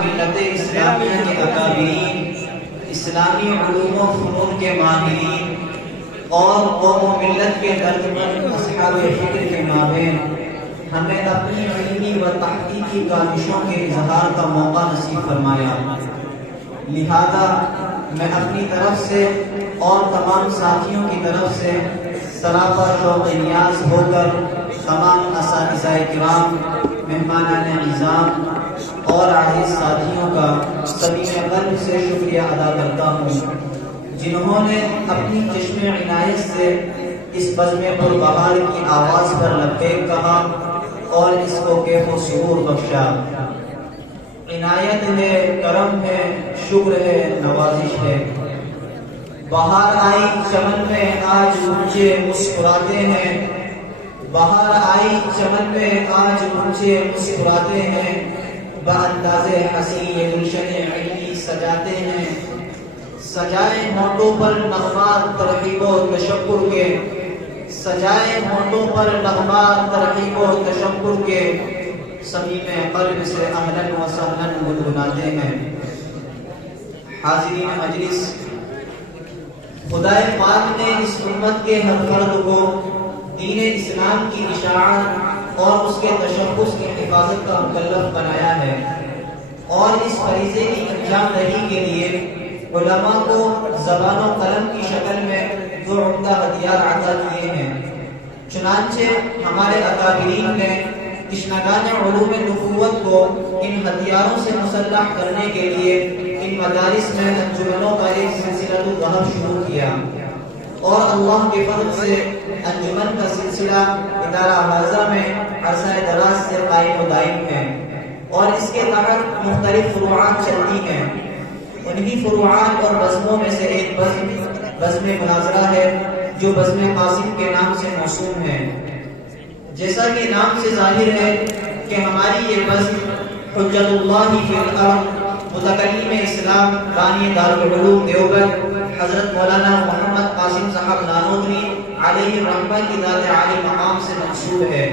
ملت اسلامیہ کے اکابرین، اسلامی علوم و فنون کے ماہرین اور قوم و ملت کے دردمند اصحاب فکر کے مابین ہمیں اپنی علمی و تحقیقی کاوشوں کے اظہار کا موقع نصیب فرمایا۔ لہذا میں اپنی طرف سے اور تمام ساتھیوں کی طرف سے سراپا شوق نیاز ہو کر تمام اساتذہ کرام، مہمانان نظام اور عزیز ساتھیوں کا صمیم قلب سے شکریہ ادا کرتا ہوں، جنہوں نے اپنی چشم عنایت سے اس بزم پربہار کی آواز پر لبیک کہا اور اس کو کیف و سرور بخشا۔ عنایت ہے، کرم ہے، شکر ہے، نوازش ہے۔ بہار آئی چمن میں آج مجھے مسکراتے ہیں، بہار آئی چمن میں آج مجھے مسکراتے ہیں، بانداز حسین یہ گلشن علمی سجاتے ہیں، سجائے ہونٹوں پر نغمات ترحیب و تشکر کے، سجائے ہونٹوں پر نغمات ترحیب و تشکر کے، صمیم قلب سے اہلاً و سہلاً گنگناتے ہیں۔ حاضرین مجلس، خدائے پاک نے اس امت کے ہر فرد کو دین اسلام کی اشاعت اور اس کے تشخص کی حفاظت کا مکلف بنایا ہے، اور اس فریضے کی انجام دہی کے لیے علماء کو زبان و قلم کی شکل میں دو عمدہ ہتھیار عطا کیے ہیں۔ چنانچہ ہمارے اکابرین نے تشنگان علوم نبوت کو ان ہتھیاروں سے مسلح کرنے کے لیے ان مدارس میں انجمنوں کا ایک سلسلہ الذهب شروع کیا، اور اللہ کے فضل سے انجمن کا سلسلہ ادارہ حاضرہ میں عرصہ دراز سے قائم و دائم ہے، اور اس کے تحت مختلف فروعات چلتی ہیں۔ انہی فروعات اور بزموں میں سے ایک بزم مناظرہ ہے، جو بزم قاسم کے نام سے موسوم ہے۔ جیسا کہ نام سے ظاہر ہے کہ ہماری یہ بزم حجت اللہ فی الارض، متکلم اسلام بانی دارالعلوم دیوبند حضرت مولانا محمد قاسم صاحب نانوتوی علیہ الرحمہ کی ذات عالی مقام سے منسوب ہے۔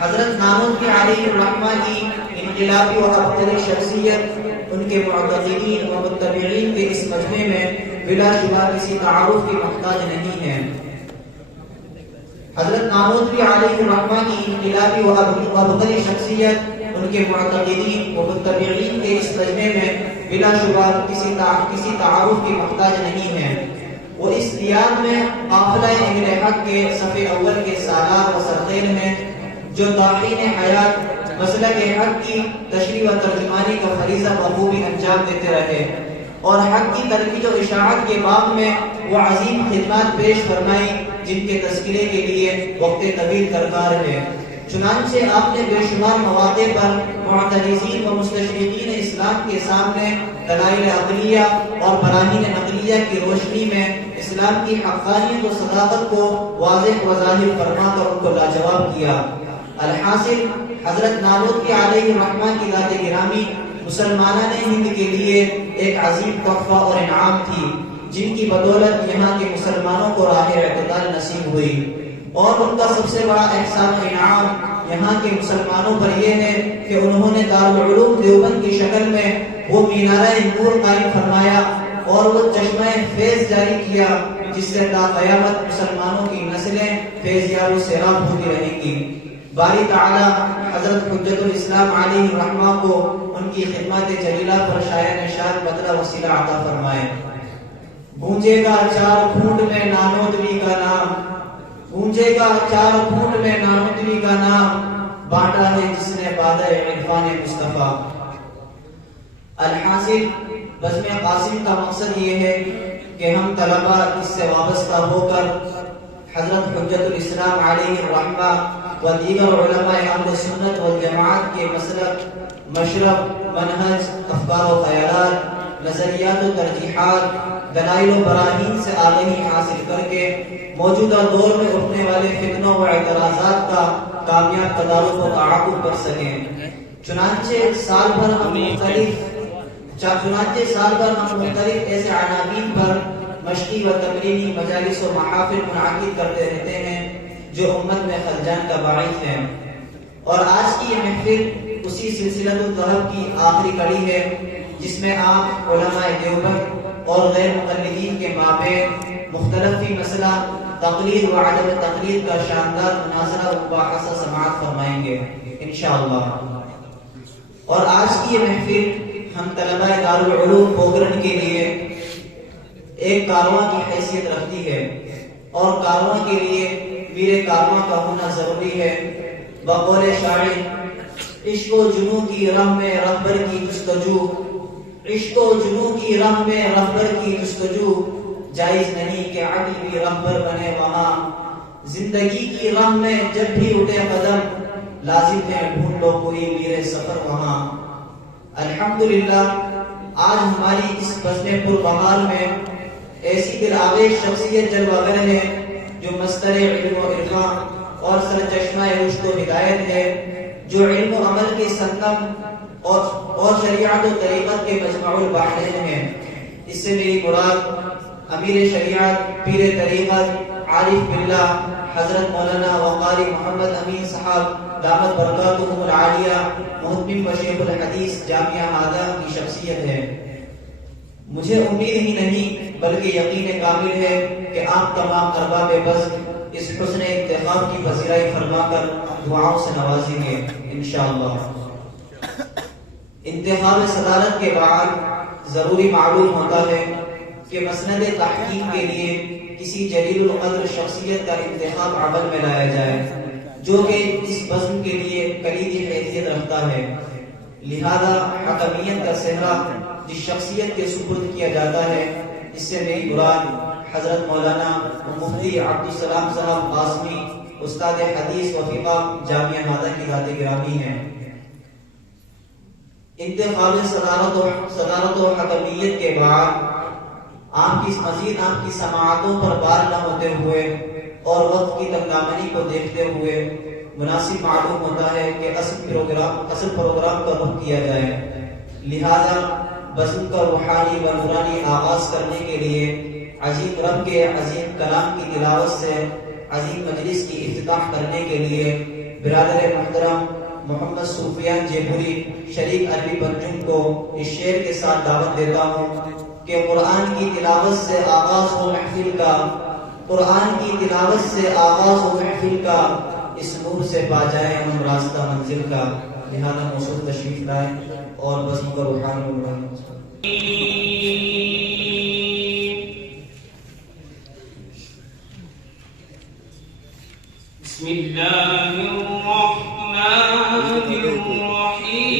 حضرت نانوتوی علیہ الرحمہ کی انقلابی و ابتدی شخصیت ان کے معتقدین و متبعین کے اس مجمع میں بلا شبہ کسی تعارف کی محتاج نہیں ہے۔ حضرت نانوتوی علیہ الرحمہ کی انقلابی و ابتدی شخصیت ان کے معتقدین و متبعین کے اس مجمع میں بلا شبہ کسی تعارف کی محتاج نہیں ہے۔ وہ اس دیار میں قافلہ اہل حق کے صف اول کے سالار و سرخیل ہیں، جو داعین حیات مسلک حق کی تشریح و ترجمانی کا فریضہ بخوبی انجام دیتے رہے، اور حق کی ترویج و اشاعت کے باب میں وہ عظیم خدمات پیش فرمائی جن کے تذکرے کے لیے وقت طویل درکار ہے۔ چنانچہ آپ نے بے شمار مواقع پر معترضین و مستشرقین اسلام کے سامنے دلائل عقلیہ اور براہین نقلیہ کی روشنی میں اسلام کی حقانیت و صداقت کو واضح و ظاہر فرما کر ان کو لاجواب کیا۔ الحاصل حضرت نانوتوی علیہ الرحمہ کی ذات گرامی مسلمانان ہند کے لیے ایک عظیم تحفہ اور انعام تھی، جن کی بدولت یہاں کے مسلمانوں کو راہ اعتدال نصیب ہوئی، اور ان کا سب سے بڑا احسان و انعام یہاں کے مسلمانوں پر یہ ہے کہ انہوں نے دارالعلوم دیوبند کی شکل میں وہ مینارہ نور قائم فرمایا اور وہ چشمہ فیض جاری کیا، جس سے تا قیامت مسلمانوں کی نسلیں فیضیاب و سیراب ہوتی رہیں گی۔ باری تعالی حضرت حجت الاسلام علیہ الرحمہ کو ان کی خدمات جلیلہ پر شایع نشاط بدلہ وسیلہ عطا فرمائے۔ گونجے گا چار کھونڈ میں نانوتوی کا نام، گونجے گا چار کھونڈ میں نانوتوی کا نام، بانٹا ہے جس نے بادہ عرفان مصطفیٰ۔ الحاصل بزم قاسم کا مقصد یہ ہے کہ ہم طلباء اس سے وابستہ ہو کر حضرت حجت الاسلام علیہ الرحمہ و دیگر علماء اہل سنت والجماعت کے مسلک، مشرب، منہج، افکار و خیالات، نظریات و ترجیحات، دلائل و براہین سے آگہی حاصل کر کے موجودہ دور میں اٹھنے والے فتنوں و اعتراضات کا کامیاب تدارک و تعاقب کر سکیں۔ چنانچہ سال بھر ہم مختلف ایسے عناوین پر مشقی و تمرینی مجالس و محافل منعقد کرتے رہتے ہیں جو امت میں خلجان کا باعث ہیں، اور آج کی یہ محفل اسی سلسلۃ الذہب کی آخری کڑی ہے، جس میں آپ علماء دیوبند اور غیر مقلدین کے مابین مختلف فی مسئلہ تقلید و عدم تقلید کا شاندار مناظرہ و مباحثہ سماعت فرمائیں گے انشاءاللہ۔ اور آج کی یہ محفل ہم طلباء دارالعلوم پوکرن کے لیے ایک کارواں کی حیثیت رکھتی ہے، اور کارواں کے لیے میر کارواں کا ہونا ضروری ہے۔ بقول شاعر، عشق و جنوں کی راہ میں رہبر کی جستجو، عشق و جنوں کی راہ میں رہبر کی جستجو، جائز نہیں کہ عقل بھی رہبر بنے وہاں، زندگی کی راہ میں جب بھی اٹھے قدم، لازم ہے ڈھونڈ لو کوئی میر سفر وہاں۔ الحمدللہ آج ہماری اس بزم پربہار میں ایسی دلآویز شخصیت جلوہ گر ہے جو مصدر علم و عرفان اور سرچشمہ رشد و ہدایت ہے، جو علم و عمل کے سنگم اور شریعت و طریقت کے مجمع البحرین ہے۔ اس سے میری مراد امیر شریعت، پیر طریقت، عارف باللہ حضرت مولانا وقاری محمد امین صاحب دامت برکاتہم العالیہ، محتمم و شیخ الحدیث جامعہ ہادہ کی شخصیت ہے۔ مجھے امید ہی نہیں بلکہ یقین کامل ہے کہ آپ تمام ارباب بزم اس حسن انتخاب کی پذیرائی فرما کر دعاؤں سے نوازیں گے انشاءاللہ۔ انتخاب صدارت کے بعد ضروری معلوم ہوتا ہے کہ مسند تحقیق کے لیے کسی جلیل القدر شخصیت کا انتخاب عمل میں لایا جائے، جو کہ اس بزم کے لیے کلیدی حیثیت رکھتا ہے۔ لہذا حکمیت کا صحرا جس شخصیت کے سپرد کیا جاتا ہے، اس سے میری مراد حضرت مولانا مفتی عبدالسلام صاحب قاسمی، استاد حدیث و فقہ جامعہ ہادہ کی ذات گرامی ہیں۔ انتخاب صدارت و حکمیت کے بعد آپ کی سماعتوں پر بار نہ ہوتے ہوئے اور وقت کی تنگامنی کو دیکھتے ہوئے مناسب معلوم ہوتا ہے کہ اصل پروگرام کا رخ کیا جائے۔ لہذا بزم کا روحانی و نورانی آغاز کرنے کے لیے عظیم رب کے عظیم کلام کی تلاوت سے عظیم مجلس کی افتتاح کرنے کے لیے برادر محترم محمد سفیان جیپوری شریک عربی پنجم کو اس شعر کے ساتھ دعوت دیتا ہوں کہ قرآن کی تلاوت سے آغاز ہو محفل کا، قرآن کی تلاوت سے آغاز ہو محفل کا، اس نور سے پا جائیں ہم راستہ منزل کا۔ لہذا موصول تشریف لائیں اور بزم کا روحانی بسم اللہ الرحمن الرحیم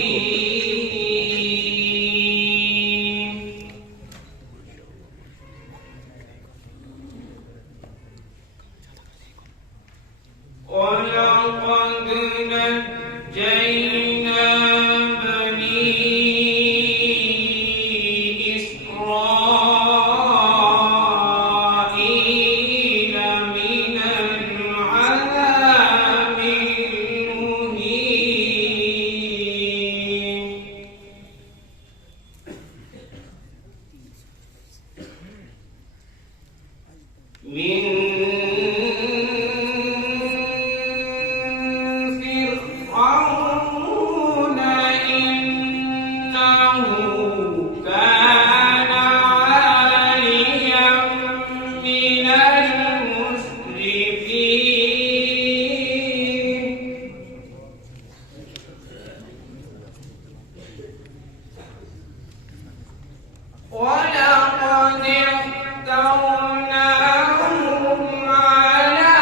وَلَقَدْ نَجَّيْنَا بَنِي إِسْرَائِيلَ مِنَ الْعَذَابِ الْمُهِينِ فرعون إنه كان عاليا من المسرفين ولقد اخترناهم على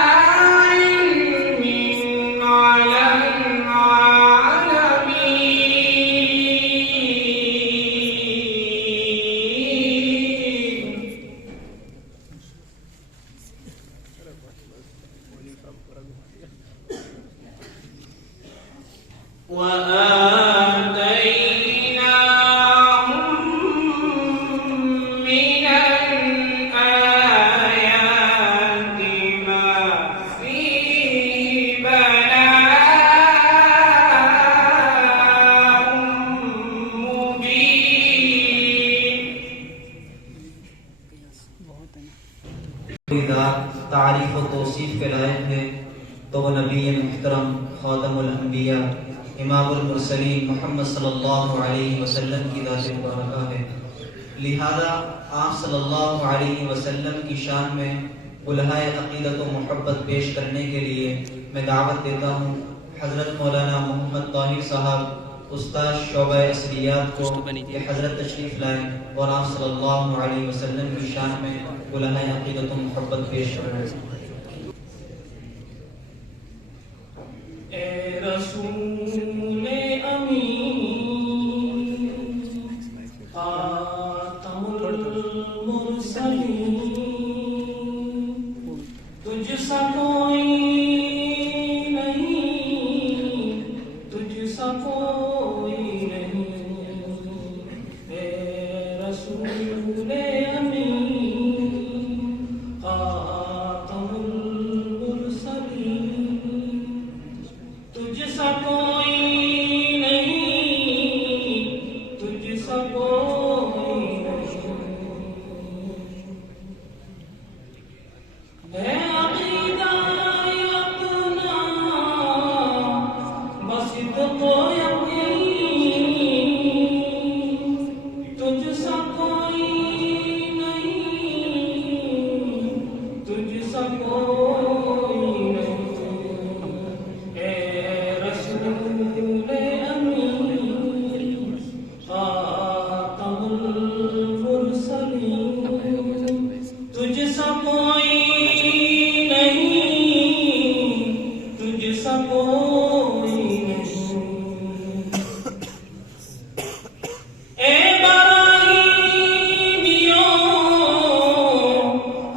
علم على العالمين وآتيناهم من الآيات ما فيه بلاء مبين تعریف و توصیف کے لائق ہے تو وہ نبی محترم خاتم الانبیاء امام المرسلین محمد صلی اللہ علیہ وسلم کی ذات مبارکہ ہے۔ لہذا آپ صلی اللہ علیہ وسلم کی شان میں الہائے عقیدت و محبت پیش کرنے کے لیے میں دعوت دیتا ہوں حضرت مولانا محمد طاہر صاحب استاد شعبہ اصلیات کو کہ حضرت تشریف لائیں اور آپ صلی اللہ علیہ وسلم کی شان میں الہائے عقیدت و محبت پیش کریں۔ اے رسول امین خاتم المرسلین تجھ سا کوئی نہیں، تجھ سا کوئی نہیں، اے رسول امین خاتم المرسلین تجھ سا کوئی نہیں، تجھ سا کوئی نہیں، ہے عقیدہ اپنا بس تو یقین، تجھ سا کوئی نہیں، تجھ سا کوئی نہیں، اے رسول امین خاتم المرسلین تجھ سا کوئی نہیں، تجھ سا کوئی نہیں، اے براہیمیوں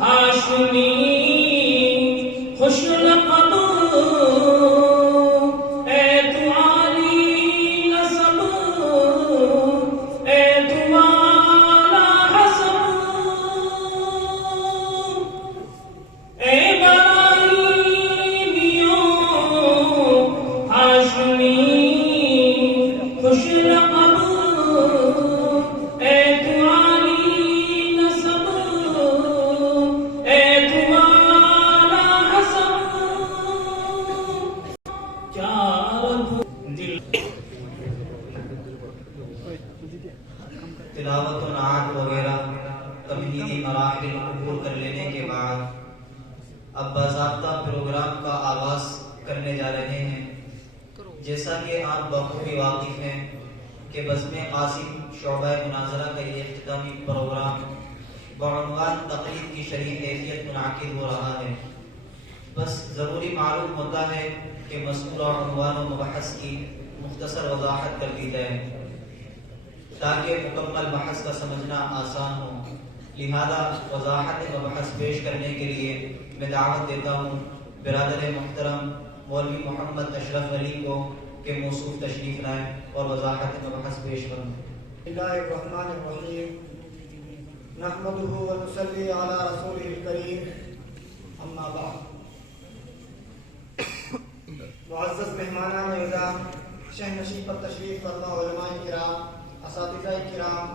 ہاشمی خوش لقب، اے تو عالی نسب، اے تو اعلی حسب، اے براہیمیوں ہاشمی خوش لقب، اے تو عالی نسب، اے تو اعلی حسب، کیا رب دل تلاوت و نعت وغیرہ تمہیدی مراحل عبور کر لینے کے بعد اب باضابطہ پروگرام کا آغاز کرنے جا رہے ہیں۔ جیسا کہ آپ بخوبی واقف ہیں کہ بزم قاسم شعبہ مناظرہ کا یہ اختتامی پروگرام بعنوان تقلید کی شرعی حیثیت منعقد ہو رہا ہے۔ بس ضروری معلوم ہوتا ہے کہ مذکورہ عنوان و مبحث کی مختصر وضاحت کر دی جائے تاکہ مکمل بحث کا سمجھنا آسان ہو۔ لہذا وضاحت مبحث پیش کرنے کے لیے میں دعوت دیتا ہوں برادر محترم مولوی محمد اشرف علی کو کہ موصوف تشریف لائیں اور وضاحت مبحث پیش کریں۔ بسم اللہ الرحمن الرحیم نحمده ونصلی علی رسوله الکریم اما بعد۔ معزز مہمانان اعزام، شہنشین پر تشریف فرما علماء کرام، اساتذہ کرام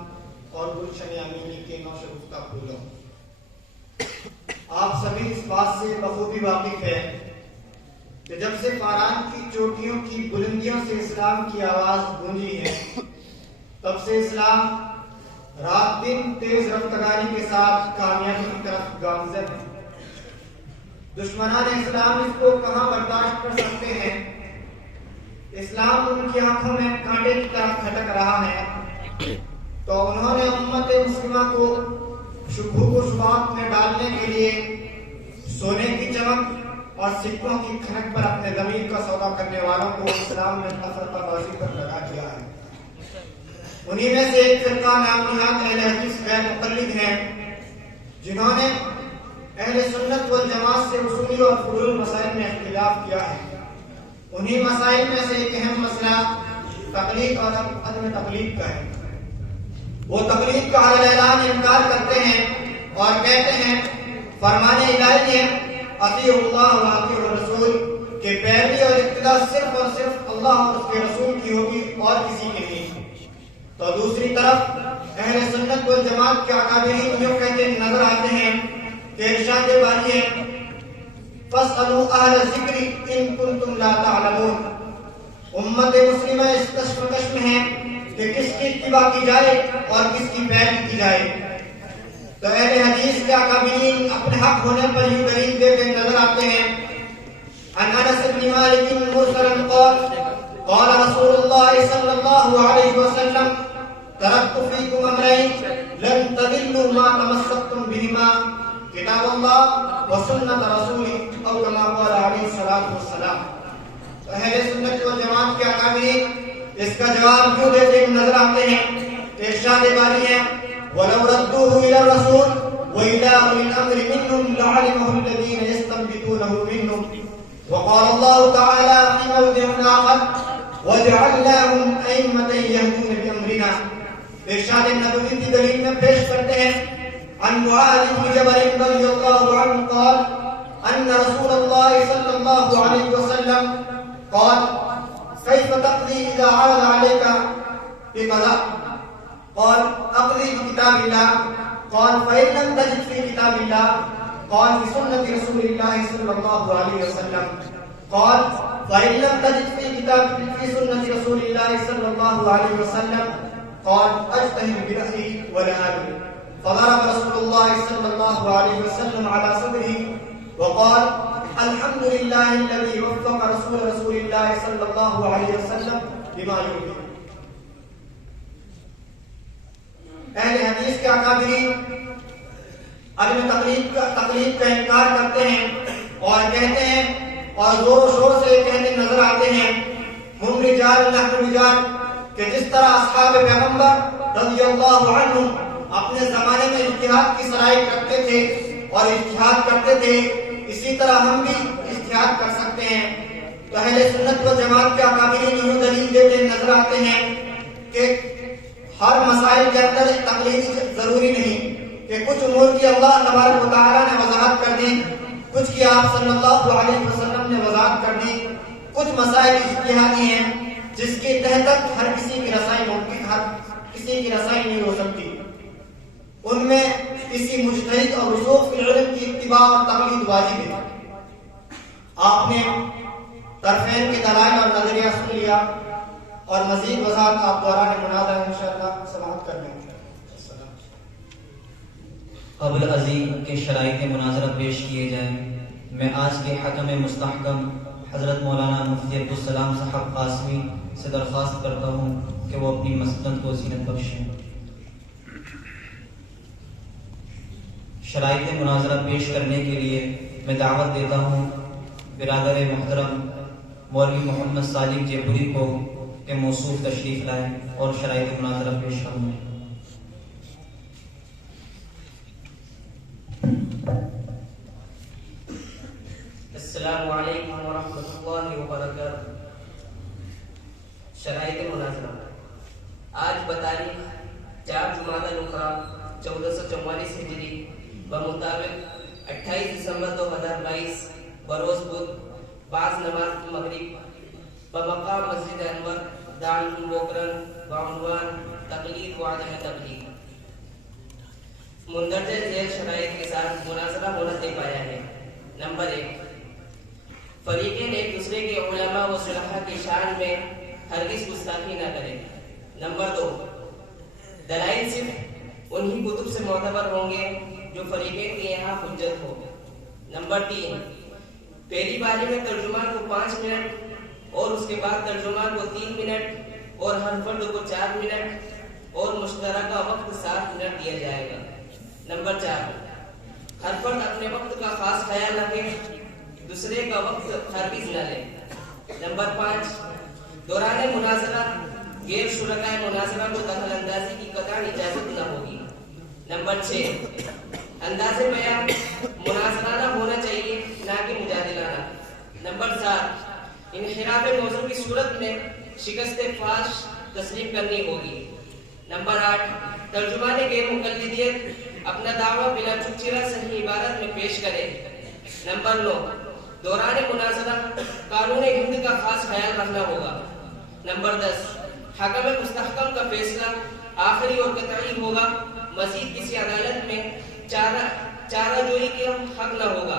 اور گلشن امینی کے نوشگفتہ پھولوں، آپ سبھی اس بات سے بخوبی واقف ہیں کہ جب سے فاران کی چوٹیوں کی بلندیوں سے اسلام کی آواز گونجی ہے تب سے اسلام رات دن تیز رفتگاری کے ساتھ کامیابی کی طرف گامزن ہے۔ دشمنان اسلام اس کو کہاں برداشت کر سکتے ہیں؟ اسلام ان کی آنکھوں میں کانٹے کی طرف کھٹک رہا ہے، تو انہوں نے امت مسلمہ کو شبہوں کو شبہات میں ڈالنے کے لیے سونے کی چمک اور سکوں کی کھنک پر اپنے ضمیر کا سودا کرنے والوں کو اسلام میں فرقہ بازی پر لگا دیا ہے۔ انہی میں سے ایک فرقہ نام نہاد اہل حدیث غیر مقلد ہیں، جنہوں نے اہل سنت والجماعت سے اصولی اور فروعی مسائل میں اختلاف کیا ہے۔ انہی مسائل میں سے ایک اہم مسئلہ تقلید اور عدم تقلید کا ہے۔ وہ تقلید کا علی اعلان انکار کرتے ہیں اور کہتے ہیں فرمان الہی ہے اطیعوا اللہ و اطیعوا الرسول کہ پیروی اور اقتداء صرف اور صرف اللہ اور اس کے رسول کی ہوگی اور کسی کی نہیں۔ تو دوسری طرف اہل سنت والجماعت کے اکابرین یوں کہتے نظر آتے ہیں کہ ارشاد باری ہے فاسألوا اہل الذکر ان کنتم لا تعلمون. امت مسلمہ اس کشمکش میں ہے کہ کس کی اتباع کی جائے اور کس کی پیروی کی جائے. تو اہل حدیث کے اکابرین اپنے حق ہونے پر یوں دلیل دیتے نظر آتے ہیں. عن انس بن مالک مرسلا قال قال رسول الله صلى الله عليه وسلم تركت فيكم امرين لن تضلوا ما تمسكتم بهما کتاب اللہ و سنت رسولی او کما قال علیہ الصلوۃ والسلام. تو اہل سنت والجماعت کے اکابرین اس کا جواب کیوں دیتے نظر آتے ہیں. ارشاد باری ہے ولو ردوه الى الرسول والى اولي الامر منهم لعلمه الذين يستنبطونه منهم. وقال الله تعالى في موضع آخر وجعلناهم ائمة يهدون بامرنا. ارشاد نبوی کی دلیل میں پیش کرتے ہیں عن معاذ بن جبل رضي الله عنه قال أن رسول الله صلى الله عليه وسلم قال كيف تقضي إذا عرض عليك بقضاء؟ قال أقضي بكتاب الله. قال فإن لم تجد في كتاب الله قال في سنة رسول الله صلى الله عليه وسلم. قال فإن لم تجد في سنة رسول الله صلى الله عليه وسلم قال أجتهد برأيي ولا أدري. فضرب رسول الله صلى الله عليه وسلم على صدره وقال الحمد لله الذي وفق رسول الله صلى الله عليه وسلم بما يرضي. اہل حدیث کے اکابرین عدم تقلید کا انکار کرتے ہیں اور کہتے ہیں اور زور و شور سے کہتے نظر آتے ہیں ہم رجال نحن رجال کہ جس طرح اصحاب پیغمبر رضی اللہ عنہم اپنے زمانے میں اجتہاد کی صلاحیت رکھتے تھے اور اجتہاد کرتے تھے اسی طرح ہم بھی اجتہاد کر سکتے ہیں. تو اہل سنت و جماعت کے اکابرین یوں دلیل دیتے نظر آتے ہیں کہ ہر مسائل کے اندر تقلید ضروری نہیں کہ کچھ امور کی اللہ تبارک و تعالیٰ نے وضاحت کر دی, کچھ کی آپ صلی اللہ علیہ وسلم نے وضاحت کر دی. کچھ مسائل اجتہادی ہیں جس کے تحت ہر کسی کی رسائی ممکن ہر کسی کی رسائی نہیں ہو سکتی. ان میں کسی مجتہد اور رسوخ فی العلم کی اتباع اور تقلید واجب ہے. آپ نے طرفین کے دلائل اور نظریہ سن لیا اور مزید وضاحت آپ دوران مناظرہ انشاءاللہ سماعت کر لیں گے. قبل ازیں کے شرائط مناظرہ پیش کیے جائیں, میں آج کے حکم مستحکم حضرت مولانا مفتی عبدالسلام صاحب قاسمی سے درخواست کرتا ہوں کہ وہ اپنی مسند کو زینت بخشیں. شرائط مناظرہ پیش کرنے کے لیے میں دعوت دیتا ہوں برادر محترم مولوی محمد صادق جیپوری کو کہ موصوف تشریف لائیں اور شرائط مناظرہ پیش کریں. السلام علیکم ورحمۃ اللہ وبرکاتہ. شرائط مناظرہ آج بتاریخ 4 جمادی الاخری 1444 ہجری بمطابق 28 دسمبر 2022 بروز بدھ بعد نماز مغرب بمقام مسجد انور دارالعلوم بوکرن بعنوان تقلید و عدم تقلید مندرجہ ذیل شرائط کے ساتھ مناظرہ ہونا طے پایا ہے. نمبر 1, فریقین ایک دوسرے کے علماء و صلحاء کی شان میں ہرگز گستاخی نہ کریں. نمبر 2, دلائل صرف انہی کتب سے معتبر ہوں گے جو فریقین کے یہاں حجت ہو. نمبر 3, پہلی باری میں ترجمان کو 5 منٹ اور اس کے بعد ترجمان کو 3 منٹ اور ہر فرد کو 4 منٹ اور مشترکہ وقت 7 منٹ دیا جائے گا. نمبر 4, ہر فرد اپنے وقت کا خاص خیال رکھے, دوسرے کا وقت ہرگز نہ لے. نمبر 5, دوران مناظرہ غیر شرکائے مناظرہ کو دخل اندازی کی قطعی اجازت نہ ہوگی. نمبر 6, انداز بیان مناظرانہ ہونا چاہیے نہ کہ مجادلانہ. نمبر 7, انحراف موضوع کی صورت میں شکست فاش تسلیم کرنی ہوگی. نمبر 8, ترجمان غیر مقلدیت اپنا دعویٰ بلا چکچرا صحیح عبارت میں پیش کرے. نمبر 9, دوران مناظرہ قانون ہند کا خاص خیال رکھنا ہوگا. نمبر 10, حکم مستحکم کا فیصلہ آخری اور قطعی ہوگا. مزید کسی عدالت میں چارہ جوئی کے حق نہ ہوگا.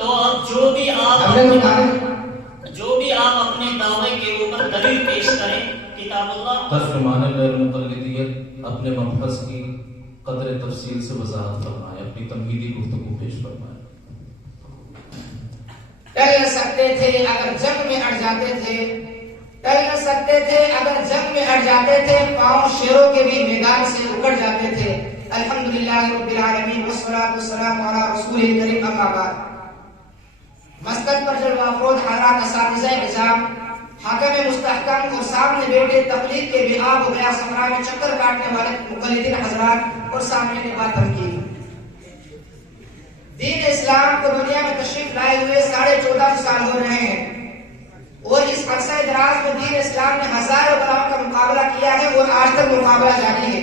تو اب جو بھی آپ اپنے دعوے کے اوپر دلیل پیش کریں کتاب اللہ ترجمان المقلدیت اپنے مبحث کی قدر تفصیل سے وضاحت فرمائے، اپنی تمہیدی گفتگو پیش فرمائے۔ ٹل نہ سکتے تھے اگر جنگ میں اڑ جاتے تھے، ٹل نہ سکتے تھے اگر جنگ میں اڑ جاتے تھے، پاؤں شیروں کے بھی میدان سے اکڑ جاتے تھے۔ الحمدللہ رب العالمین والصلاۃ والسلام علی رسول کریم، اما بعد۔ مسجد پر جلوہ افروز حضرات اساتذہ نظام، حاکم مستحکم اور سامنے بیٹھے تقلید کے بہاب و گیا صحرا میں چکر کاٹنے والے مقلدین حضرات اور سامنے بات تنقید، دین اسلام کو دنیا میں تشریف لائے ہوئے 14.5 سال ہو رہے ہیں، اور اس عرصہ دراز میں دین اسلام نے ہزاروں بلاؤں کا مقابلہ کیا ہے اور آج تک مقابلہ جاری ہے۔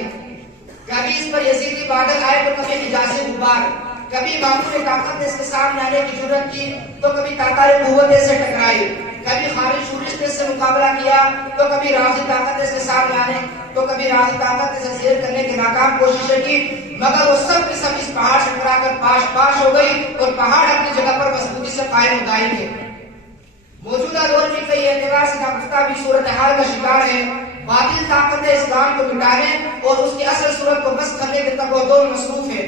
کبھی اس پر یزیدی بادل آئے تو کبھی حجازی غبار، کبھی معمول طاقت نے اس کے سامنے آنے کی ضرورت کی تو کبھی تاتار قوت سے ٹکرائی، کبھی خارج شورش نے اس سے مقابلہ کیا تو کبھی رازی طاقت اس کے سامنے آنے تو کبھی رازی طاقت سے زیر کرنے کی ناکام کوششیں کی، مگر وہ سب کے سب اس پہاڑ سے ٹکرا کر پاش ہو گئی اور پہاڑ اپنی جگہ پر مضبوطی سے قائم و دائم ہے۔ موجودہ دور میں کئی اعتبار سے ناگفتہ بھی صورتحال کا شکار ہے۔ باطل طاقت اسلام کو مٹانے اور اس کی اصل صورت کو بس کرنے کے تک وہ دور مصروف ہے۔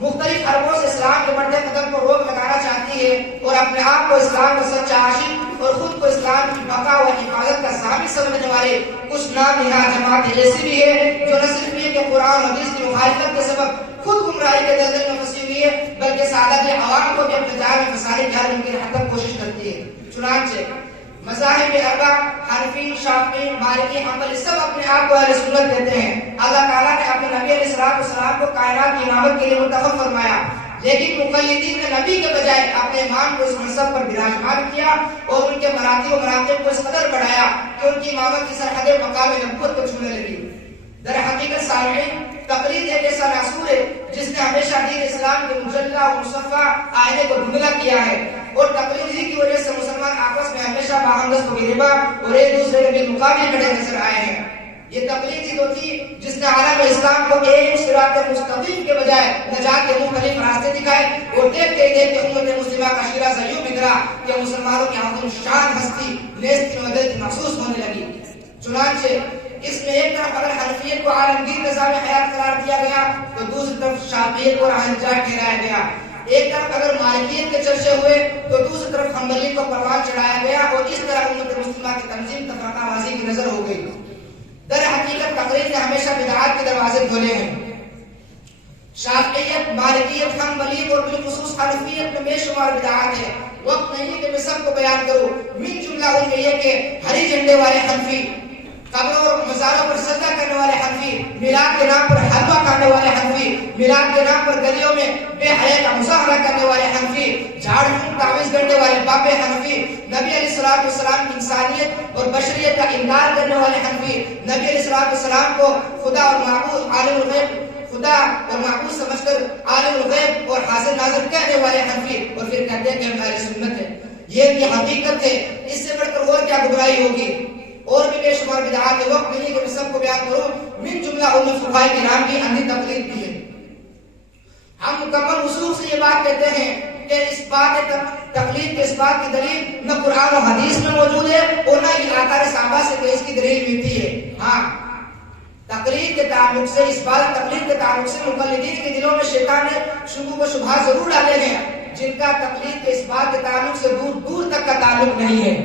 مختلف حربوں سے اسلام کے بڑھتے قدم کو روک لگانا چاہتی ہے اور اپنے آپ کو اسلام کا سچا عاشق اور خود کو اسلام کی بقا و حفاظت کا ضامن سمجھنے والے کچھ نام نہاد جماعتیں ایسی بھی ہے جو نہ صرف یہ کہ قرآن و حدیث کی مخالفت کے سبب خود گمراہی کے دلدل میں پھنسی ہوئی ہے، بلکہ سادہ عوام کو بھی اپنے جال میں پھنسانے کی ہر ممکن حد تک کوشش کرتی ہے۔ چنانچہ مذاہب اربع، حنفی، شافعی، مالکی، حنبلی سب اپنے آپ کو اہل سنت کہتے ہیں۔ اللہ تعالیٰ نے اپنے نبی علیہ السلام کو کائنات کی امامت کے لیے منتخب فرمایا، لیکن مقلدین نے نبی کے بجائے اپنے امام کو اس منصب پر براجمان کیا اور ان کے مراتب و مراتب کو اس قدر بڑھایا کہ ان کی امامت کی سرحدیں مقام نبوت کو چھونے لگی۔ در حقیقت سامعین، تقلید ایک ایسا ناسور ہے جس نے ہمیشہ دین اسلام کے مجلہ و مصفہ آئینے کو دھندلا کیا ہے، اور تقلید ہی کی وجہ سے مسلمان آپس میں ہمیشہ باہم و غریبہ اور ایک دوسرے کے بھی مقابل کھڑے نظر آئے ہیں۔ یہ تقلید ہی تو تھی جس نے عالم اسلام کو ایک صراط مستقیم کے بجائے نجات کے مختلف راستے دکھائے، اور دیکھتے ہی دیکھتے امت مسلمہ کا شیرازہ یوں بگڑا کہ مسلمانوں کی عظیم شان ہستی نیست مدد محسوس ہونے لگی۔ چنانچہ اس میں ایک طرف اگر حنفیت کو عالمگیر نظام حیات قرار دیا گیا تو دوسری طرف شافعیت کو راہنجار ٹھہرایا گیا، ایک طرف اگر مالکیت کے چرچے ہوئے تو دوسری طرف حنبلیت کو پروان چڑھایا گیا، اور اس طرح امت مسلمہ کی تنظیم تفرقہ بازی کی نظر ہو گئی۔ در حقیقت تقلید نے ہمیشہ بدعات کے دروازے کھولے ہیں۔ شافعیت، مالکیت، حنبلیت اور بالخصوص حنفیت میں بے شمار بدعات ہیں۔ وقت نہیں کہ میں سب کو بیان کروں، من جملہ ان میں یہ کہ ہری جھنڈے والے حنفی، قبروں اور مزاروں پر سجدہ کرنے والے حنفی، میلاد کے نام پر حلوہ کھانے والے حنفی، میلاد کے نام پر گلیوں میں بے حیا کا مظاہرہ کرنے والے حنفی، جھاڑ پھونک تعویذ کرنے والے بابے حنفی، نبی علیہ السلام کی انسانیت اور بشریت کا انکار کرنے والے حنفی، نبی علیہ السلام کو خدا اور معبود عالم الغیب خدا اور معبود سمجھ کر عالم الغیب اور حاضر ناظر کہنے والے حنفی، اور پھر کہتے ہیں کہ ہم اہل سنت ہیں۔ یہ ان کی حقیقت ہے، اس سے بڑھ کر اور کیا گمراہی ہوگی؟ اور بھی بے شمار بدعات ہے، وقت نہیں کہ میں سب کو بیان کروں، من جملہ ان میں فقہاء کرام کی اندھی تقلید بھی ہے۔ ہم مکمل اصول سے یہ بات کہتے ہیں کہ اس بات تقلید کے اس بات کی دلیل نہ قرآن و حدیث میں موجود ہے اور نہ ہی آثار صحابہ سے کہ اس کی دلیل ملتی ہے۔ ہاں، تقلید کے تعلق سے مقلدین کے دلوں میں شیطان نے شکوک و شبہات ضرور ڈالے ہیں، جن کا تقلید کے اس بات کے تعلق سے دور دور تک کا تعلق نہیں ہے۔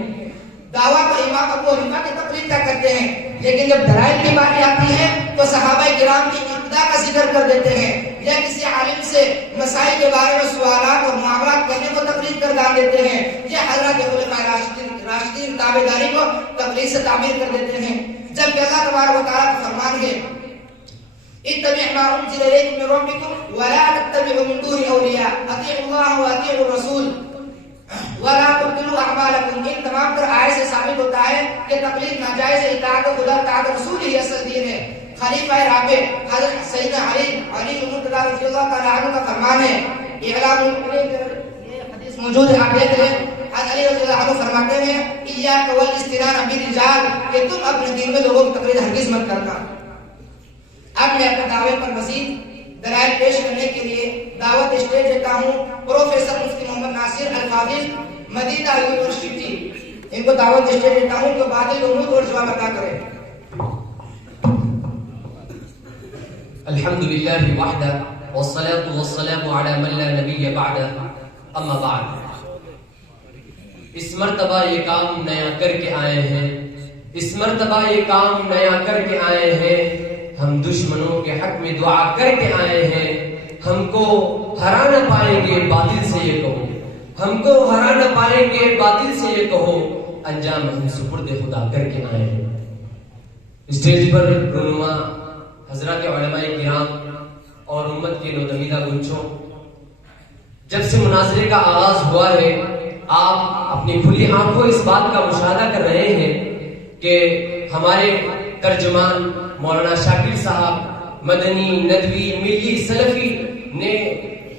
دعویٰ تو امام ابو حنیفہ کی تقلید کا کرتے ہیں، لیکن جب دلائل کی باری آتی ہے تو صحابہ کرام کی ابتدا کا ذکر کر دیتے ہیں، یا کسی عالم سے مسائل کے بارے میں سوالات اور معاملات کرنے کو تقلید کر ڈال دیتے ہیں، یا حضرات خلفائے راشدین تابعداری کو تقلید سے تعبیر کر دیتے ہیں، جبکہ اللہ تبارک و تعالیٰ کا فرمان ہے اتبع ما انزل الیکم من ربکم ولا تتبعوا من دونه اولیاء اطیعوا اللہ واطیعوا الرسول وَلَا تُبْطِلُوا أَعْمَالَكُمْ۔ ان تمام تر آیت سے ثابت ہوتا ہے کہ تقلید ناجائز ہے، اطاعت خدا اطاعت رسول ہی اصل دین ہے۔ خلیفہ رابع حضرت سیدنا علی مرتضیٰ رضی اللہ تعالیٰ عنہ کا فرمان ہے، اعلام یہ حدیث موجود ہے، آپ دیکھ لیں، حضرت علی رضی اللہ عنہ فرماتے ہیں ایاک والاستنان بالرجال، کہ تم اپنے دین میں لوگوں کی تقلید ہرگز مت کرنا۔ اب میں اپنے دعوے پر مزید دلائل پیش کرنے کے لیے دعوت اسٹیج دیتا ہوں پروفیسر مفتی محمد ناصر الفاضل مدینہ یونیورسٹی، ان کو دعوت اسٹیج دیتا ہوں کہ باطل امور اور جواب عطا کریں۔ الحمد للہ وحدہ والصلاة والسلام علی من لا نبی بعدہ، اما بعد۔ اس مرتبہ یہ کام نیا کر کے آئے ہیں، اس مرتبہ یہ کام نیا کر کے آئے ہیں، ہم دشمنوں کے حق میں دعا کر کے آئے ہیں، ہم کو ہرا نہ پائیں گے باطل سے یہ کہو، ہم کو ہرا نہ پائیں گے باطل سے یہ کہو، انجام ہم سپرد خدا کر کے آئے ہیں۔ اسٹیج پر رونما حضرات علماء کرام اور امت کے نودمیدہ گنچوں، جب سے مناظرے کا آغاز ہوا ہے آپ اپنی کھلی آنکھوں اس بات کا مشاہدہ کر رہے ہیں کہ ہمارے ترجمان مولانا شاکر صاحب مدنی، ندوی، ملی، سلفی نے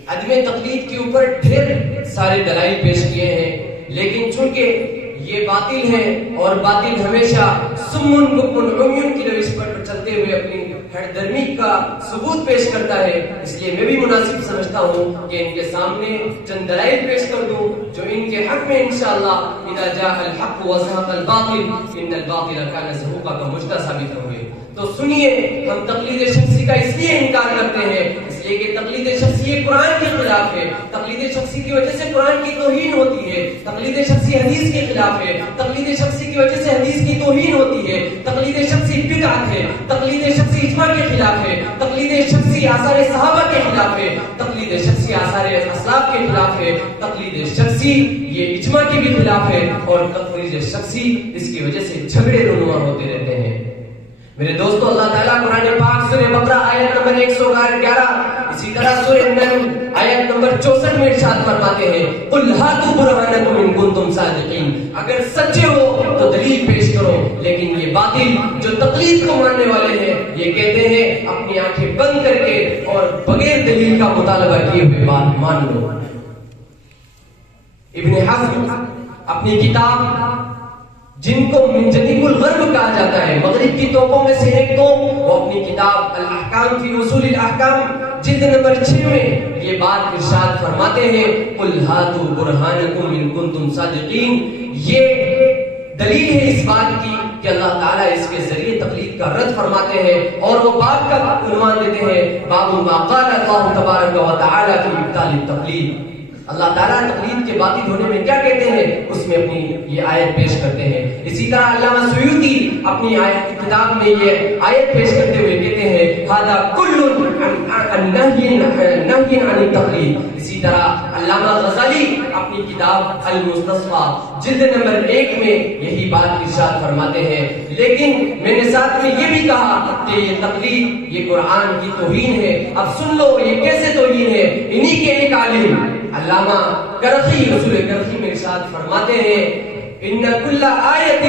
عدم تقلید کے اوپر ڈھیر سارے دلائل پیش کیے ہیں، لیکن چونکہ یہ باطل ہے اور باطل ہمیشہ سمن بکمن عمیون کی روش پر چلتے ہوئے اپنی ہر درمی کا ثبوت پیش کرتا ہے، اس لیے میں بھی مناسب سمجھتا ہوں کہ ان کے سامنے چند دلائل پیش کر دوں جو ان کے حق میں انشاءاللہ اذا جاء الحق وزهق الباطل ان الباطل كان زهوقا کا مجدہ ثابت ہوں گے۔ تو سنیے، ہم تقلید شخصی کا اس لیے انکار کرتے ہیں اس لیے کہ تقلید شخصی قرآن کے خلاف ہے، تقلید شخصی کی وجہ سے قرآن کی توہین ہوتی ہے، تقلید شخصی حدیث کے خلاف ہے، تقلید شخصی کی وجہ سے حدیث کی توہین ہوتی ہے، تقلید شخصی بدعت ہے، تقلید شخصی اجماع کے خلاف ہے، تقلید شخصی آثار صحابہ کے خلاف ہے، تقلید شخصی آثار اسلاف کے خلاف ہے، تقلید شخصی یہ اجماع کے بھی خلاف ہے، اور تقلید شخصی اس کی وجہ سے جھگڑے رونما ہوتے رہتے ہیں۔ میرے دوستو، اللہ تعالیٰ قرآن پاک سورہ بقرہ آیت نمبر 111، اسی طرح سورہ نمل آیت نمبر 64 میں ارشاد فرماتے ہیں قُلْ هَاتُوا بُرْهَانَكُمْ إِن كُنتُمْ صَادِقِينَ، اگر سچے ہو تو دلیل پیش کرو۔ لیکن یہ باطل جو تقلید کو ماننے والے ہیں یہ کہتے ہیں اپنی آنکھیں بند کر کے اور بغیر دلیل کا مطالبہ کیے ہوئے بات مان لو۔ ابن حزم اپنی کتاب جن کو منجنیب الغرب کہا جاتا ہے، مغرب کی توپوں میں سے ایک تو، وہ اپنی کتاب الاحکام فی اصول الاحکام جلد نمبر 6 میں یہ بات ارشاد فرماتے ہیں قُلْ هَاتُوا بُرْهَانَكُمْ إِن كُنتُمْ صَادِقِينَ۔ یہ دلیل ہے اس بات کی کہ اللہ تعالیٰ اس کے ذریعے تقلید کا رد فرماتے ہیں، اور وہ باب کا عنوان دیتے ہیں باب ما قال اللہ تبارک و تعالی فی ابطال التقلید۔ اللہ تعالیٰ تقلید کے باطل ہونے میں کیا کہتے ہیں اس میں اپنی یہ آیت پیش کرتے ہیں۔ اسی طرح علامہ سیوطی اپنی آیت کتاب میں یہ آیت پیش کرتے ہوئے کہتے ہیں ھذا کل نہی عن التقلید۔ اسی طرح علامہ غزالی اپنی کتاب المستصفیٰ جلد نمبر 1 میں یہی بات ارشاد فرماتے ہیں۔ لیکن میں نے ساتھ میں یہ بھی کہا کہ یہ تقلید یہ قرآن کی توہین ہے۔ اب سن لو یہ کیسے توہین ہے۔ انہی کے ایک عالم علامہ کرخی رسول کرخی میں ارشاد فرماتے ہیں ان کل آیت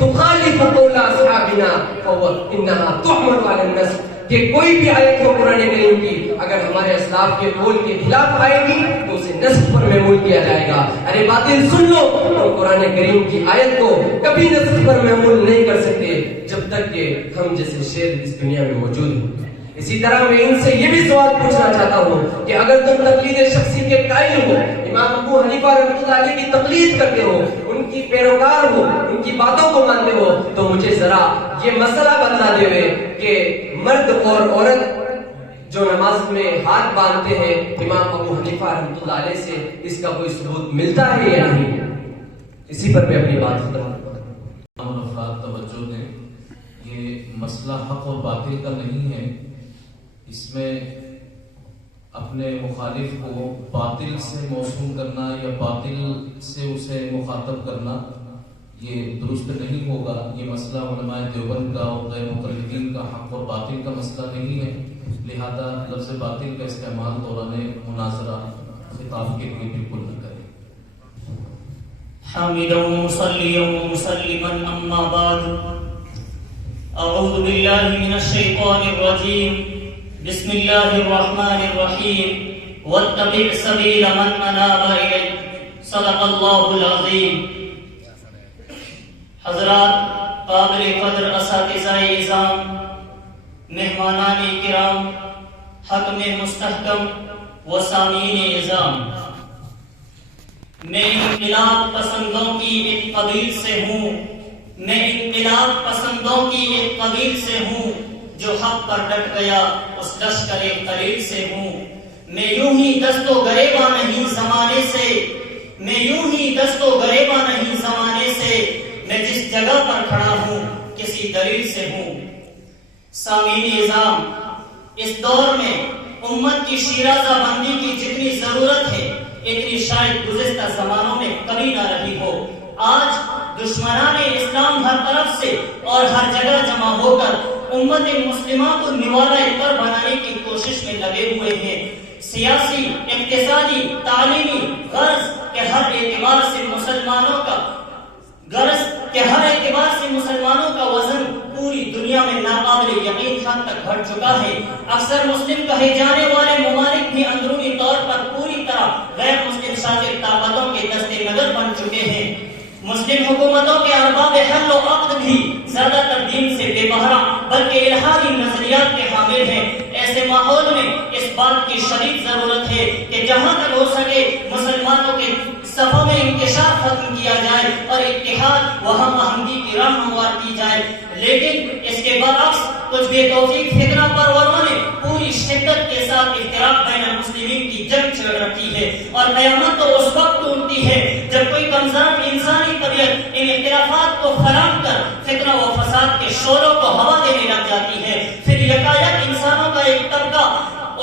تخالف قول اصحابنا انها تحمل على النسخ، کہ کوئی بھی آیت ہو قرآن کریم کی اگر ہمارے اسلاف کے قول کے خلاف آئے گی تو اسے نسخ پر محمول کیا جائے گا۔ ارے باطل سن لو، تو قرآن کریم کی آیت کو کبھی نسخ پر محمول نہیں کر سکتے جب تک کہ ہم جیسے شیر اس دنیا میں موجود ہیں۔ اسی طرح میں ان سے یہ بھی سوال پوچھنا چاہتا ہوں کہ اگر تم تقلید شخصی کے قائل ہو، امام ابو حنیفہ رحمۃ اللہ علیہ کی تقلید کرتے ہو، ان کی پیروکار ہو، ان کی باتوں کو مانتے ہو، تو مجھے ذرا یہ مسئلہ بتلا دے کہ مرد اور عورت جو نماز میں ہاتھ باندھتے ہیں امام ابو حنیفہ رحمۃ اللہ علیہ سے، اس کا کوئی ثبوت ملتا ہے یا نہیں؟ اسی پر میں اپنی بات ختم کرتا ہوں۔ افراد توجہ دیں، یہ مسئلہ حق اور باطل کا نہیں ہے، اس میں اپنے مخالف کو باطل سے موسوم کرنا یا باطل سے اسے مخاطب کرنا یہ درست نہیں ہوگا۔ یہ مسئلہ علماء دیوبند کا اور غیر مقلدین کا حق اور باطل کا مسئلہ نہیں ہے، لہذا لفظ باطل کا استعمال دوران مناظرہ خطاب کے لیے بالکل نہ کریں۔ حامدا مصلیا مسلما اما بعد، اعوذ باللہ من الشیطان الرجیم، بسم اللہ الرحمن الرحیم، واتبع سبیل من اناب الیہ، صدق اللہ العظیم۔ حضرات، قابل قدر اساتذہ اعظام، مہمانان کرام، حق میں مستحکم و سامعین اعظام، میں انقلاب پسندوں کی ایک قبیل سے ہوں، میں انقلاب پسندوں کی ایک قبیل سے ہوں، جو حق پر ڈٹ گیا اس لشکر قلیل سے ہوں۔ میں یوں ہی دست و گریباں نہیں زمانے سے، میں یوں ہی دست و گریباں نہیں زمانے سے، میں جس جگہ پر کھڑا ہوں کسی دلیل سے ہوں۔ سامعین اعظام، اس دور میں امت کی شیرازہ بندی کی جتنی ضرورت ہے اتنی شاید گزشتہ زمانوں میں کبھی نہ رہی ہو۔ آج دشمنان اسلام ہر طرف سے اور ہر جگہ جمع ہو کر امت مسلمہ کو نوالہ کر بنانے کی کوشش میں لگے ہوئے ہیں۔ سیاسی، اقتصادی، تعلیمی غرض کے ہر اعتبار سے مسلمانوں کا وزن پوری دنیا میں ناقابل یقین حد تک بڑھ چکا ہے۔ اکثر مسلم کہے جانے والے ممالک بھی اندرونی طور پر پوری طرح غیر مسلم شاکر طاقتوں کے دست نظر بن چکے ہیں۔ مسلم حکومتوں کے ارباب حل و عقد بھی زیادہ تر دین سے بے بہرا بلکہ الہی نظریات کے حامل ہیں۔ ایسے ماحول میں اس بات کی شدید ضرورت ہے کہ جہاں تک ہو سکے مسلمانوں کے صفوں میں انکشاف ختم کیا جائے اور اتحاد و ہم آہنگی کی راہ ہموار کی جائے، لیکن اس کے برعکس کچھ بے توفیق فتنہ پروروں نے پوری شدت کے ساتھ افتراق بین المسلمین کی جنگ چھڑ رکھی ہے، اور قیامت تو اس وقت ٹوٹتی ہے جب کوئی کمزور انسانی طبیعت ان اختلافات کو فراہم کر فتنہ و فساد کے شعلوں کو ہوا دینے لگ جاتی ہے۔ پھر یکایک انسانوں کا ایک طبقہ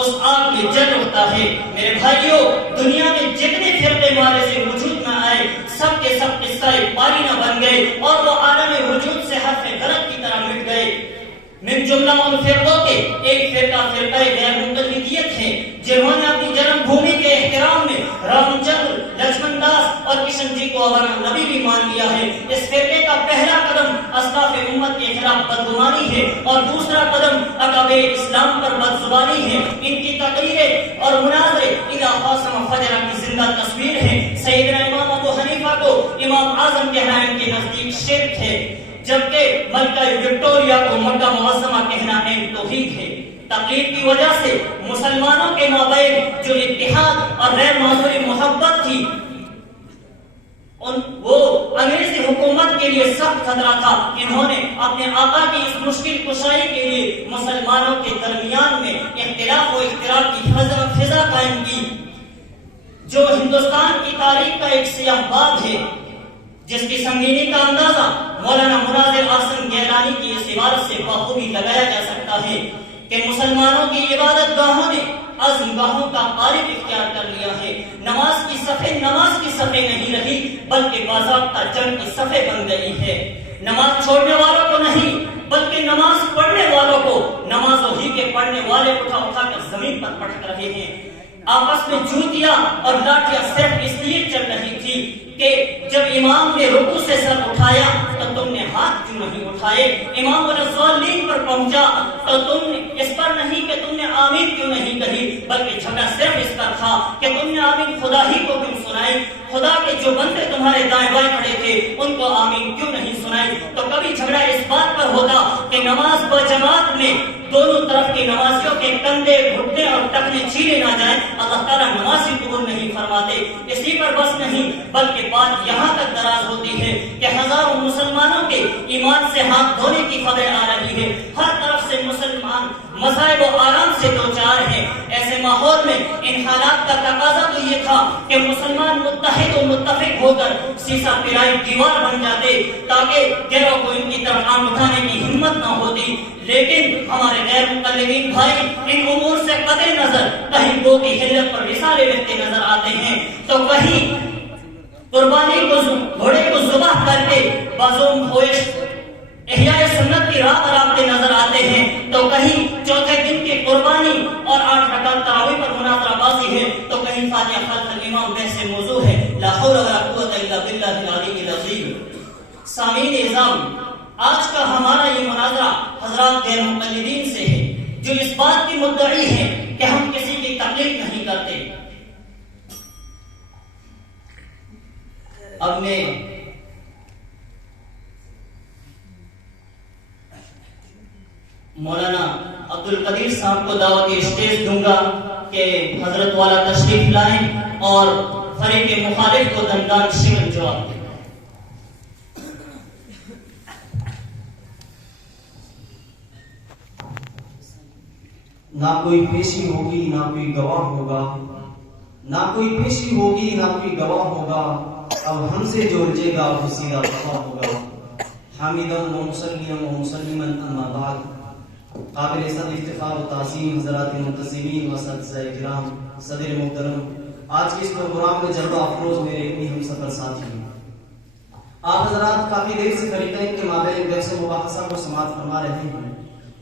اس آگ میں جل اٹھتا ہے۔ میرے بھائیوں، دنیا میں جتنے فرقے مارے سے وجود میں آئے سب کے سب قصہ پاری نہ بن گئے اور وہ عالم وجود سے حرف غلط کی طرح مٹ گئے۔ من جملہ ان فرقوں کے ایک فرقہ غیر مقلدیت ہے، جنہوں نے اپنی جنم بھومی کے احترام میں رام چندر، لکشمن داس اور کشن جی کو اپنا نبی بھی مان لیا ہے۔ اس فرقے کا پہلا قدم اسلاف امت کے خلاف بدگمانی ہے اور دوسرا قدم اکابر اسلام پر بدزبانی ہے۔ ان کی تقریریں اور مناظرے اذا خاصم فجر کی زندہ تصویر ہے۔ سیدنا امام ابو حنیفہ کو امام اعظم کہنا ان کے نزدیک شرک ہے، جبکہ ملکہ وکٹوریہ کو مکہ معظمہ کہنا عین توحید ہے۔ تقلید کی وجہ سے مسلمانوں کے مابین جو اتحاد اور غیر معذوری محبت تھی وہ انگریزی حکومت کے لیے سخت خطرہ تھا۔ انہوں نے اپنے آقا کی اس مشکل کشائی کے لیے مسلمانوں کے درمیان میں اختلاف و اختلاف کی فضا قائم کی، جو ہندوستان کی تاریخ کا ایک سیاہ باب ہے، جس کی سنگینی کا اندازہ مولانا مناظر احسن گیلانی کی اس عبارت سے بخوبی لگایا جا سکتا ہے کہ مسلمانوں کی عبادت گاہوں نے عزم گاہوں کا قالب اختیار کر لیا ہے۔ نماز کی صفیں نہیں رہی بلکہ باضابطہ جنگ کی صفیں بن گئی ہے۔ نماز چھوڑنے والوں کو نہیں بلکہ نماز پڑھنے والوں کو نمازوں ہی کے پڑھنے والے اٹھا اٹھا کر زمین پر پٹک رہے ہیں۔ آپس میں جوتیاں اور لاٹیاں صرف اس لیے چل رہی تھی کہ جب امام نے رکوع سے سر اٹھایا تو تم نے ہاتھ کیوں نہیں اٹھائے، امام الضالین پر پہنچا تو تم نے اس پر نہیں کہ تم نے آمین کیوں نہیں کہی، بلکہ جھگڑا صرف اس پر تھا کہ تم نے آمین خدا ہی کو کیوں سنائی، خدا کے جو بندے تمہارے دائیں بائیں کھڑے تھے ان کو آمین کیوں نہیں سنائی۔ تو کبھی جھگڑا اس بات پر ہوتا کہ نماز بجماعت میں دونوں طرف کے نمازیوں کے کندھے، گھٹنے اور ٹخنے چھیلے نہ جائیں، اللہ تعالیٰ نمازی قبول نہیں فرماتے۔ اسی پر بس نہیں بلکہ بات یہاں تک دراز ہوتی ہے کہ ہزاروں مسلمانوں کے ایمان سے ہاتھ دھونے کی خبر آ رہی ہے، ہر طرف سے مسلمان مصائب و آرام سے دوچار ہیں۔ ایسے ماحول میں ان حالات کا تقاضا تو یہ تھا کہ مسلمان متحد و متفق ہو کر سیسا پلائی دیوار بن جاتے تاکہ گروہ کو ان کی طرف آنکھ اٹھانے کی ہمت نہ ہوتی، لیکن ہمارے غیر مقلدین بھائی ان امور سے قطع نظر کہیں گو کی حلت پر رسالے لکھتے نظر آتے ہیں، تو کہیں قربانی کو گھوڑے کو ذبح کر کے بازوم ہوش احیاء سنت کی راہ پر آتے نظر آتے ہیں، تو کہیں چوتھے دن کی قربانی اور 8 رکعت تراویح پر مناظرہ بازی ہے، تو کہیں فاتحہ خلف الامام بحث موضوع ہے۔ لا حول ولا قوت الا باللہ العلی العظیم۔ سامعین اعظام، آج کا ہمارا یہ مناظرہ حضرات غیر مقلدین سے ہے جو اس بات کی مدعی ہے کہ ہم کسی کی تقلید نہیں کرتے۔ اب میں مولانا عبدالقدیر صاحب کو دعوت اسٹیج دوں گا کہ حضرت والا تشریف لائیں اور فریق مخالف کو دندان شکن جواب دیں. نہ کوئی پیشی ہوگی نہ کوئی گواہ ہوگا، نہ کوئی پیشی ہوگی نہ کوئی گواہ ہوگا، اب ہم سے جو رجے گا وہ سیدھا وفا ہوگا. حامدم و مسلم و مسلمن اما بعد، قابل صد افتخار و تعظیم حضرات منتظمین و اساتذہ کرام، صدر محترم، آج کے اس پروگرام میں جلوہ افروز میرے اتنی ہم سفر ساتھی ہیں. آپ حضرات کافی دیر سے فریقین کے مابین بحث و مباحثہ کو سماعت فرما رہے ہیں.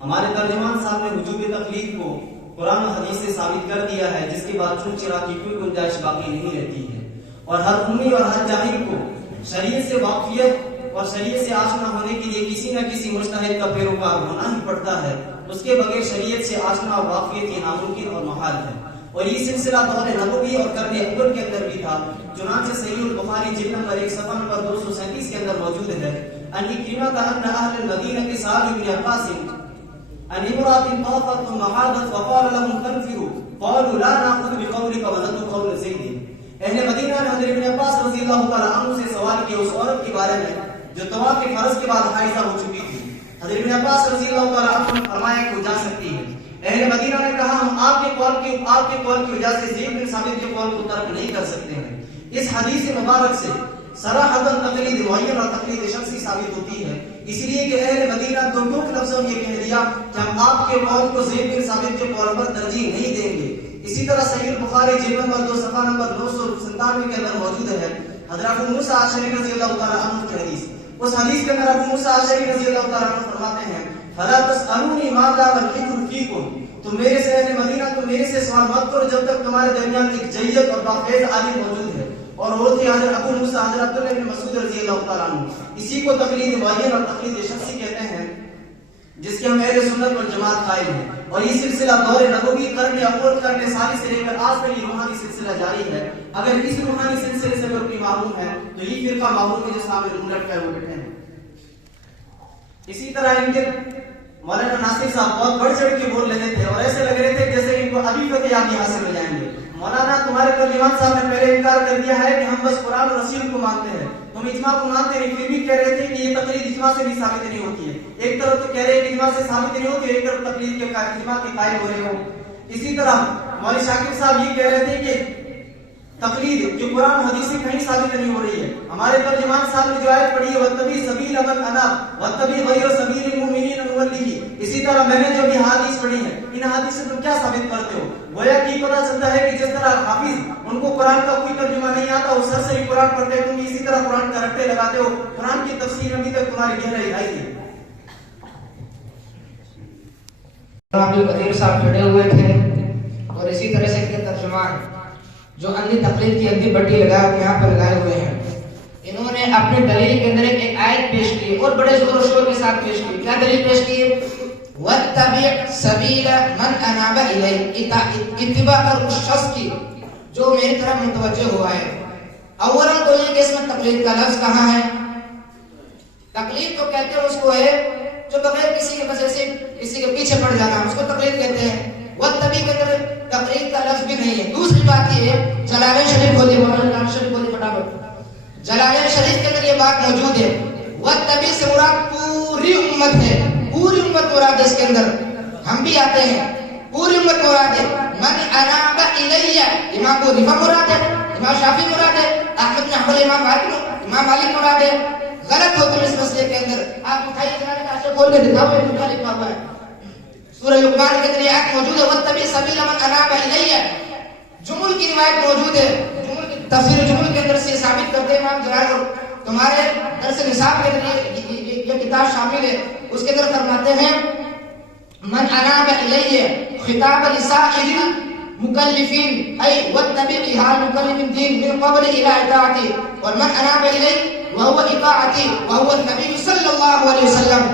ہمارے ترجمان صاحب نے وجوب تقلید کو قرآن و حدیث سے ثابت کر دیا ہے، جس کے بعد چون چرا کی کوئی گنجائش باقی نہیں رہتی ہے. اور ہر امی اور ہر جاہل کو شریعت سے واقفیت اور شریعت سے آشنا ہونے کے لیے کسی نہ کسی مجتہد کا پیروکار ہونا ہی پڑتا ہے. اس کے بغیر شریعت سے آشنا اور واقفیت یہ ناممکن اور محال ہے. اور یہ سلسلہ دور نبوی اور قرن اول کے اندر بھی تھا. چنانچہ صحیح البخاری جلد نمبر 1 صفحہ نمبر 237 کے اندر موجود ہے ان اکرمہ ان اہل المدینہ سألوا ابن عباس ان امرأة طافت ثم عادت وقال لهم تنفروا قالوا لا نأخذ بقولك ونترك قول زید. اہل مدینہ نے حضرت ابن عباس رضی اللہ تعالی عنہ سے سوال کیا اس عورت کے بارے میں جو طواف کے فرض کے بعد حائضہ ہو چکی تھی. حضرت ابن عباس رضی اللہ تعالی عنہ نے فرمایا کہ وہ جا سکتی ہے. اہل مدینہ نے کہا ہم آپ کے قول کی وجہ سے زید بن ثابت کے قول کو ترک نہیں کر سکتے ہیں. اس حدیث مبارک سے صراحتاً تقلید معین اور تقلید شخصی ثابت ہوتی ہے، اس لیے کہ اہل مدینہ دو لفظوں میں یہ کہہ دیا کہ ہم آپ کے قول کو زید بن ثابت کے قول پر ترجیح نہیں دیں گے. اسی طرح صحیح البخاری جلد نمبر 2 صفحہ نمبر 997 کے اندر موجود ہے حضرت ابو موسیٰ اشعری رضی اللہ تعالی عنہ کی حدیث. اس حدیث کے اندر ابو موسیٰ اشعری رضی اللہ تعالی عنہ فرماتے ہیں فلا تسألونی ماذا والفکر فیکم، تم میرے سے اہل مدینہ تم میرے سے سوال مت کرو جب تک تمہارے درمیان ایک جید اور باخیز عالم موجود ہے. اور وہ تھے حضرت ابو موسیٰ حضرت عبداللہ بن مسعود رضی اللہ تعالیٰ عنہ. اسی کو تقلید معین اور تقلید شخصی کہتے ہیں، جس کے ہم اہل سنت اور جماعت قائل ہیں. اور یہ سلسلہ دور نبوی قرن اول قرن ثانی سے لے کر آج تک یہ روحانی سلسلہ جاری ہے. اگر اس روحانی سلسلے سے کوئی معروم ہے تو یہ فرقہ معروم ہے جس سامنے روم لٹکا ہے وہ بیٹھے ہیں. اسی طرح ان کے مولانا ناصر صاحب بہت بڑھ چڑھ کے بول رہے تھے اور ایسے لگ رہے تھے جیسے ان کو ابھی فتح یابی حاصل ہو جائیں گے. مولانا تمہارے ترجمان صاحب نے پہلے انکار کر دیا ہے کہ ہم بس قرآن اور رسول کو مانتے ہیں، تم اجماع کو مانتے نہیں، پھر بھی کہہ رہے تھے کہ یہ تقلید اجماع سے بھی ثابت نہیں ہوتی ہے. ایک طرف تو کہہ رہے ہیں کہ اجماع سے ثابت نہیں ہوتی ہے، ایک طرف تقلید کے اجماع کے قائل ہو رہے ہو. اسی طرح مولوی شاکر صاحب یہ کہہ رہے تھے کہ تقلید جو قرآن حدیث سے کہیں ثابت نہیں ہو رہی ہے. ہمارے ترجمان صاحب نے جو آیت پڑھی ہے وَاتَّبِعْ سَبِيلَ مَنْ أَنَابَ وَاتَّبِعْ غَيْرَ سَبِيلِ الْمُؤْمِنِينَ نُوَلِّهِ. اسی طرح میں نے جو بھی حدیث پڑھی ہے ان حدیث سے تم کیا ثابت کرتے ہو؟ گویا کہ پتہ چلتا ہے کہ جس طرح حافظ ان کو قرآن کا کوئی ترجمہ نہیں آتا وہ سر سے ہی قرآن پڑھتے ہیں، تم بھی اسی طرح قرآن کا رٹے لگاتے ہو. قرآن کی تفسیر ابھی تک تمہاری گہرائی آئی ہے. عبدالقدیر صاحب کھڑے ہوئے تھے اور اسی طرح سے کے ترجمان جو اندھی تقلید کی اندھی بٹی لگا یہاں پر لگائے ہوئے ہیں، انہوں نے اپنی دلیل کے اندر ایک آیت پیش کی اور بڑے زور و شور کے ساتھ پیش کی. کیا دلیل پیش کی؟ وَاتَّبِعْ سَبِيلَ مَنْ أَنَابَ إِلَيْهِ، اتباع کر اس شخص کی جو میری طرف متوجہ ہوا ہے. اولا تو یہ کہ اس میں تقلید کا لفظ کہاں ہے؟ تقلید تو کہتے ہیں اس کو ہے جو بغیر کسی کے وجہ سے کسی کے پیچھے پڑ جانا، اس کو تقلید کہتے ہیں. وَاتَّبِعْ کے اندر تقلید کا لفظ بھی نہیں ہے. دوسری بات یہ ہے جلالین شریف کھولئے، مولانا شریف کھولئے فٹافٹ. جلالین شریف کے اندر یہ بات موجود ہے وَاتَّبِعْ سے مراد پوری امت ہے، پوری امت مراد ہے. اس کے اندر ہم بھی آتے ہیں، پوری امت مراد ہے. من اناب الیہ، امام ابو حنیفہ مراد ہے، امام شافعی مراد ہے، احمد بن حنبل امام مالک مراد ہے. غلط ہو تم اس مسئلے کے اندر. آپ اٹھائیے جلالین کا عرصہ کھول کے دکھاؤ یہ کیا لکھا ہوا ہے. سورہ لقمان کے اندر یہ آیت موجود ہے وَاتَّبِعْ سَبِيلَ مَنْ أَنَابَ إِلَيَّ. جمل کی روایت موجود ہے، جمل کی تفسیر جمل کے اندر سے ثابت کرتے ہیں امام جلال اور تمہارے درس نصاب کے اندر یہ کتاب شامل ہے. اس کے اندر فرماتے ہیں من اناب الیہ خطاب لسائر المکلفین ای واتبع حال مکلف الدین من قبل الى اطاعتی، اور من اناب الیہ وهو اطاعتی وهو النبی صلی اللہ علیہ وسلم.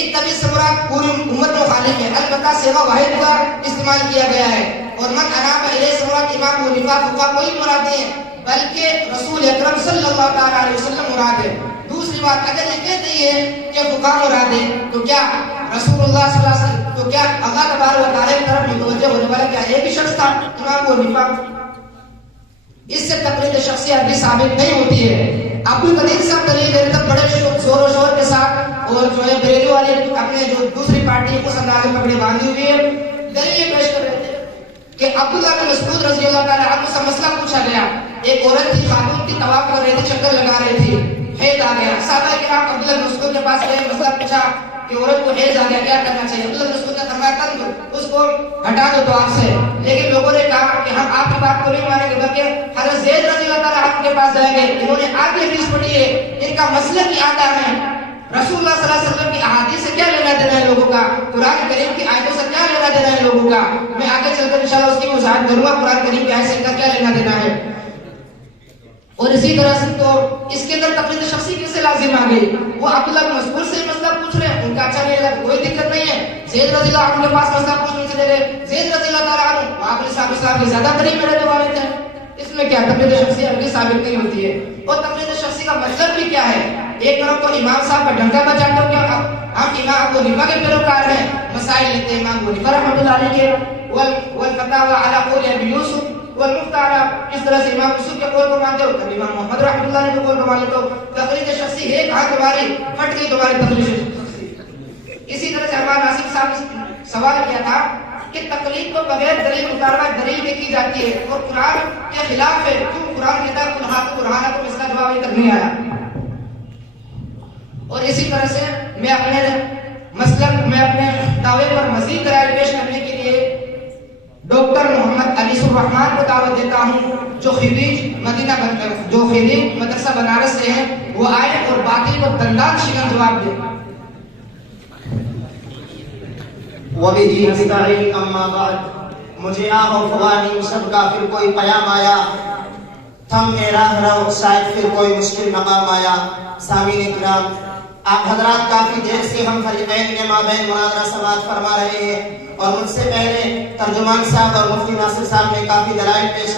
اتبع سے مراد پوری امت مخالف ہے، البتہ صیغہ واحد کا استعمال کیا گیا ہے. اور من اناب الیہ سے مراد امام ابو حنیفہ فقہ کوئی مراد نہیں ہے بلکہ رسول اکرم صلی اللہ تعالی علیہ وسلم مراد ہے. دوسری بات اگر یہ کہتے ہیں کہ فقہ مراد ہے تو کیا رسول اللہ صلی اللہ علیہ وسلم تو تو کیا اللہ تبارک و تعالیٰ کی طرف متوجہ ہونے والا کیا ایک ہی شخص تھا امام ابو حنیفہ؟ اس سے تقلید شخصی عربی ثابت نہیں ہوتی ہے. عبد القدیر صاحب دلیل دے رہے تھے بڑے شور و شور کے ساتھ، اور جو ہے بریلو والے اپنے جو دوسری پارٹی کو انداز میں پکڑے باندھی ہوئی ہے دلیل پیش کر رہے تھے کہ عبداللہ بن مسعود رضی اللہ تعالیٰ عنہ سے مسئلہ پوچھا گیا. ایک عورت تھی، خاتون تھی، طواف کر رہی تھی، چکر لگا رہی تھی، حیض آ گیا. صحابہ کرام عبداللہ بن مسعود کے پاس گئے، مسئلہ پوچھا کہ عورت کو حیض آ گیا کیا کرنا چاہیے. عبداللہ بن مسعود نے فرمایا تنگ اس کو ہٹا دو دعا سے. لیکن لوگوں نے کہا کہ ہم آپ کی بات کو نہیں مانیں گے بلکہ حضرت زید رضی اللہ تعالیٰ عنہ کے پاس جائیں گے. انہوں نے آگے حدیث پڑھی ہے، ان کا مسلک ہی آتا ہے. رسول اللہ صلی اللہ علیہ وسلم کی احادیث سے کیا لینا دینا ہے لوگوں کا، قرآن کریم کی آیتوں سے کیا لینا دینا ہے لوگوں کا. میں آگے چل کر انشاءاللہ اس کی وضاحت کروں گا قرآن کریم کی آیت سے کا کیا لینا دینا ہے. اور اسی طرح سے تو اس کے اندر تقلید شخصی کیسے لازم آ گئی؟ وہ عبداللہ بن مسعود سے مسئلہ پوچھ رہے ہیں، ان کا اچھا نہیں لگا، کوئی دقت نہیں ہے. زید رضی اللہ عنہ کے پاس مسئلہ پوچھنے چلے گئے. زید رضی اللہ تعالیٰ عنہ آپ نے صاحب کے زیادہ قریب میں رہنے والے تھے. اس میں کیا تقلید شخصی عربی ثابت نہیں ہوتی ہے. اور تقلید شخصی کا مطلب بھی کیا ہے؟ ایک طرف تو امام صاحب کا ڈنکا بجاتے ہو کیا ہم امام ابو حنیفہ کے پیروکار ہیں، مسائل لیتے ہیں امام ابو حنیفہ رحمۃ اللہ علیہ کے، والفتاوی علی قول ابی یوسف والمختار. اس طرح سے امام یوسف کے قول کو مانتے ہو، کبھی امام محمد رحمۃ اللہ علیہ کے قول کو مان لیتے ہو. تقلید شخصی ہے کہاں تمہاری پھٹ گئی تمہاری تقلید شخصی. اسی طرح سے ہمارا ناصر صاحب نے سوال کیا تھا کہ تقلید کو بغیر دلیل مطالبہ دلیل میں کی جاتی ہے اور قرآن کے خلاف ہے، کیوں قرآن کہتا ہے قل ہاتوا برہانکم، اس کا جواب ابھی تک نہیں آیا. اور اسی طرح سے میں اپنے دعوے پر مزید دلائل پیش کرنے کے لیے ڈاکٹر محمد انیس الرحمان کو دعوت دیتا ہوں جو خريج مدرسہ بنارس سے ہیں، وہ آئے اور باطل کو دندان شکن جواب دیں. وَبِهِ نَسْتَعِينُ أَمَّا بَعْدُ. مجھے آہ و فغانی سب کا پھر کوئی پیام آیا، تھم میں راہ رو شاید پھر کوئی مشکل مقام آیا. سامعین کرام، آپ حضرات کافی دیر سے ہم فریقین کے مابین مناظرہ سماعت فرما رہے ہیں، اور مجھ سے پہلے ترجمان صاحب اور مفتی ناصر صاحب نے کافی دلائل پیش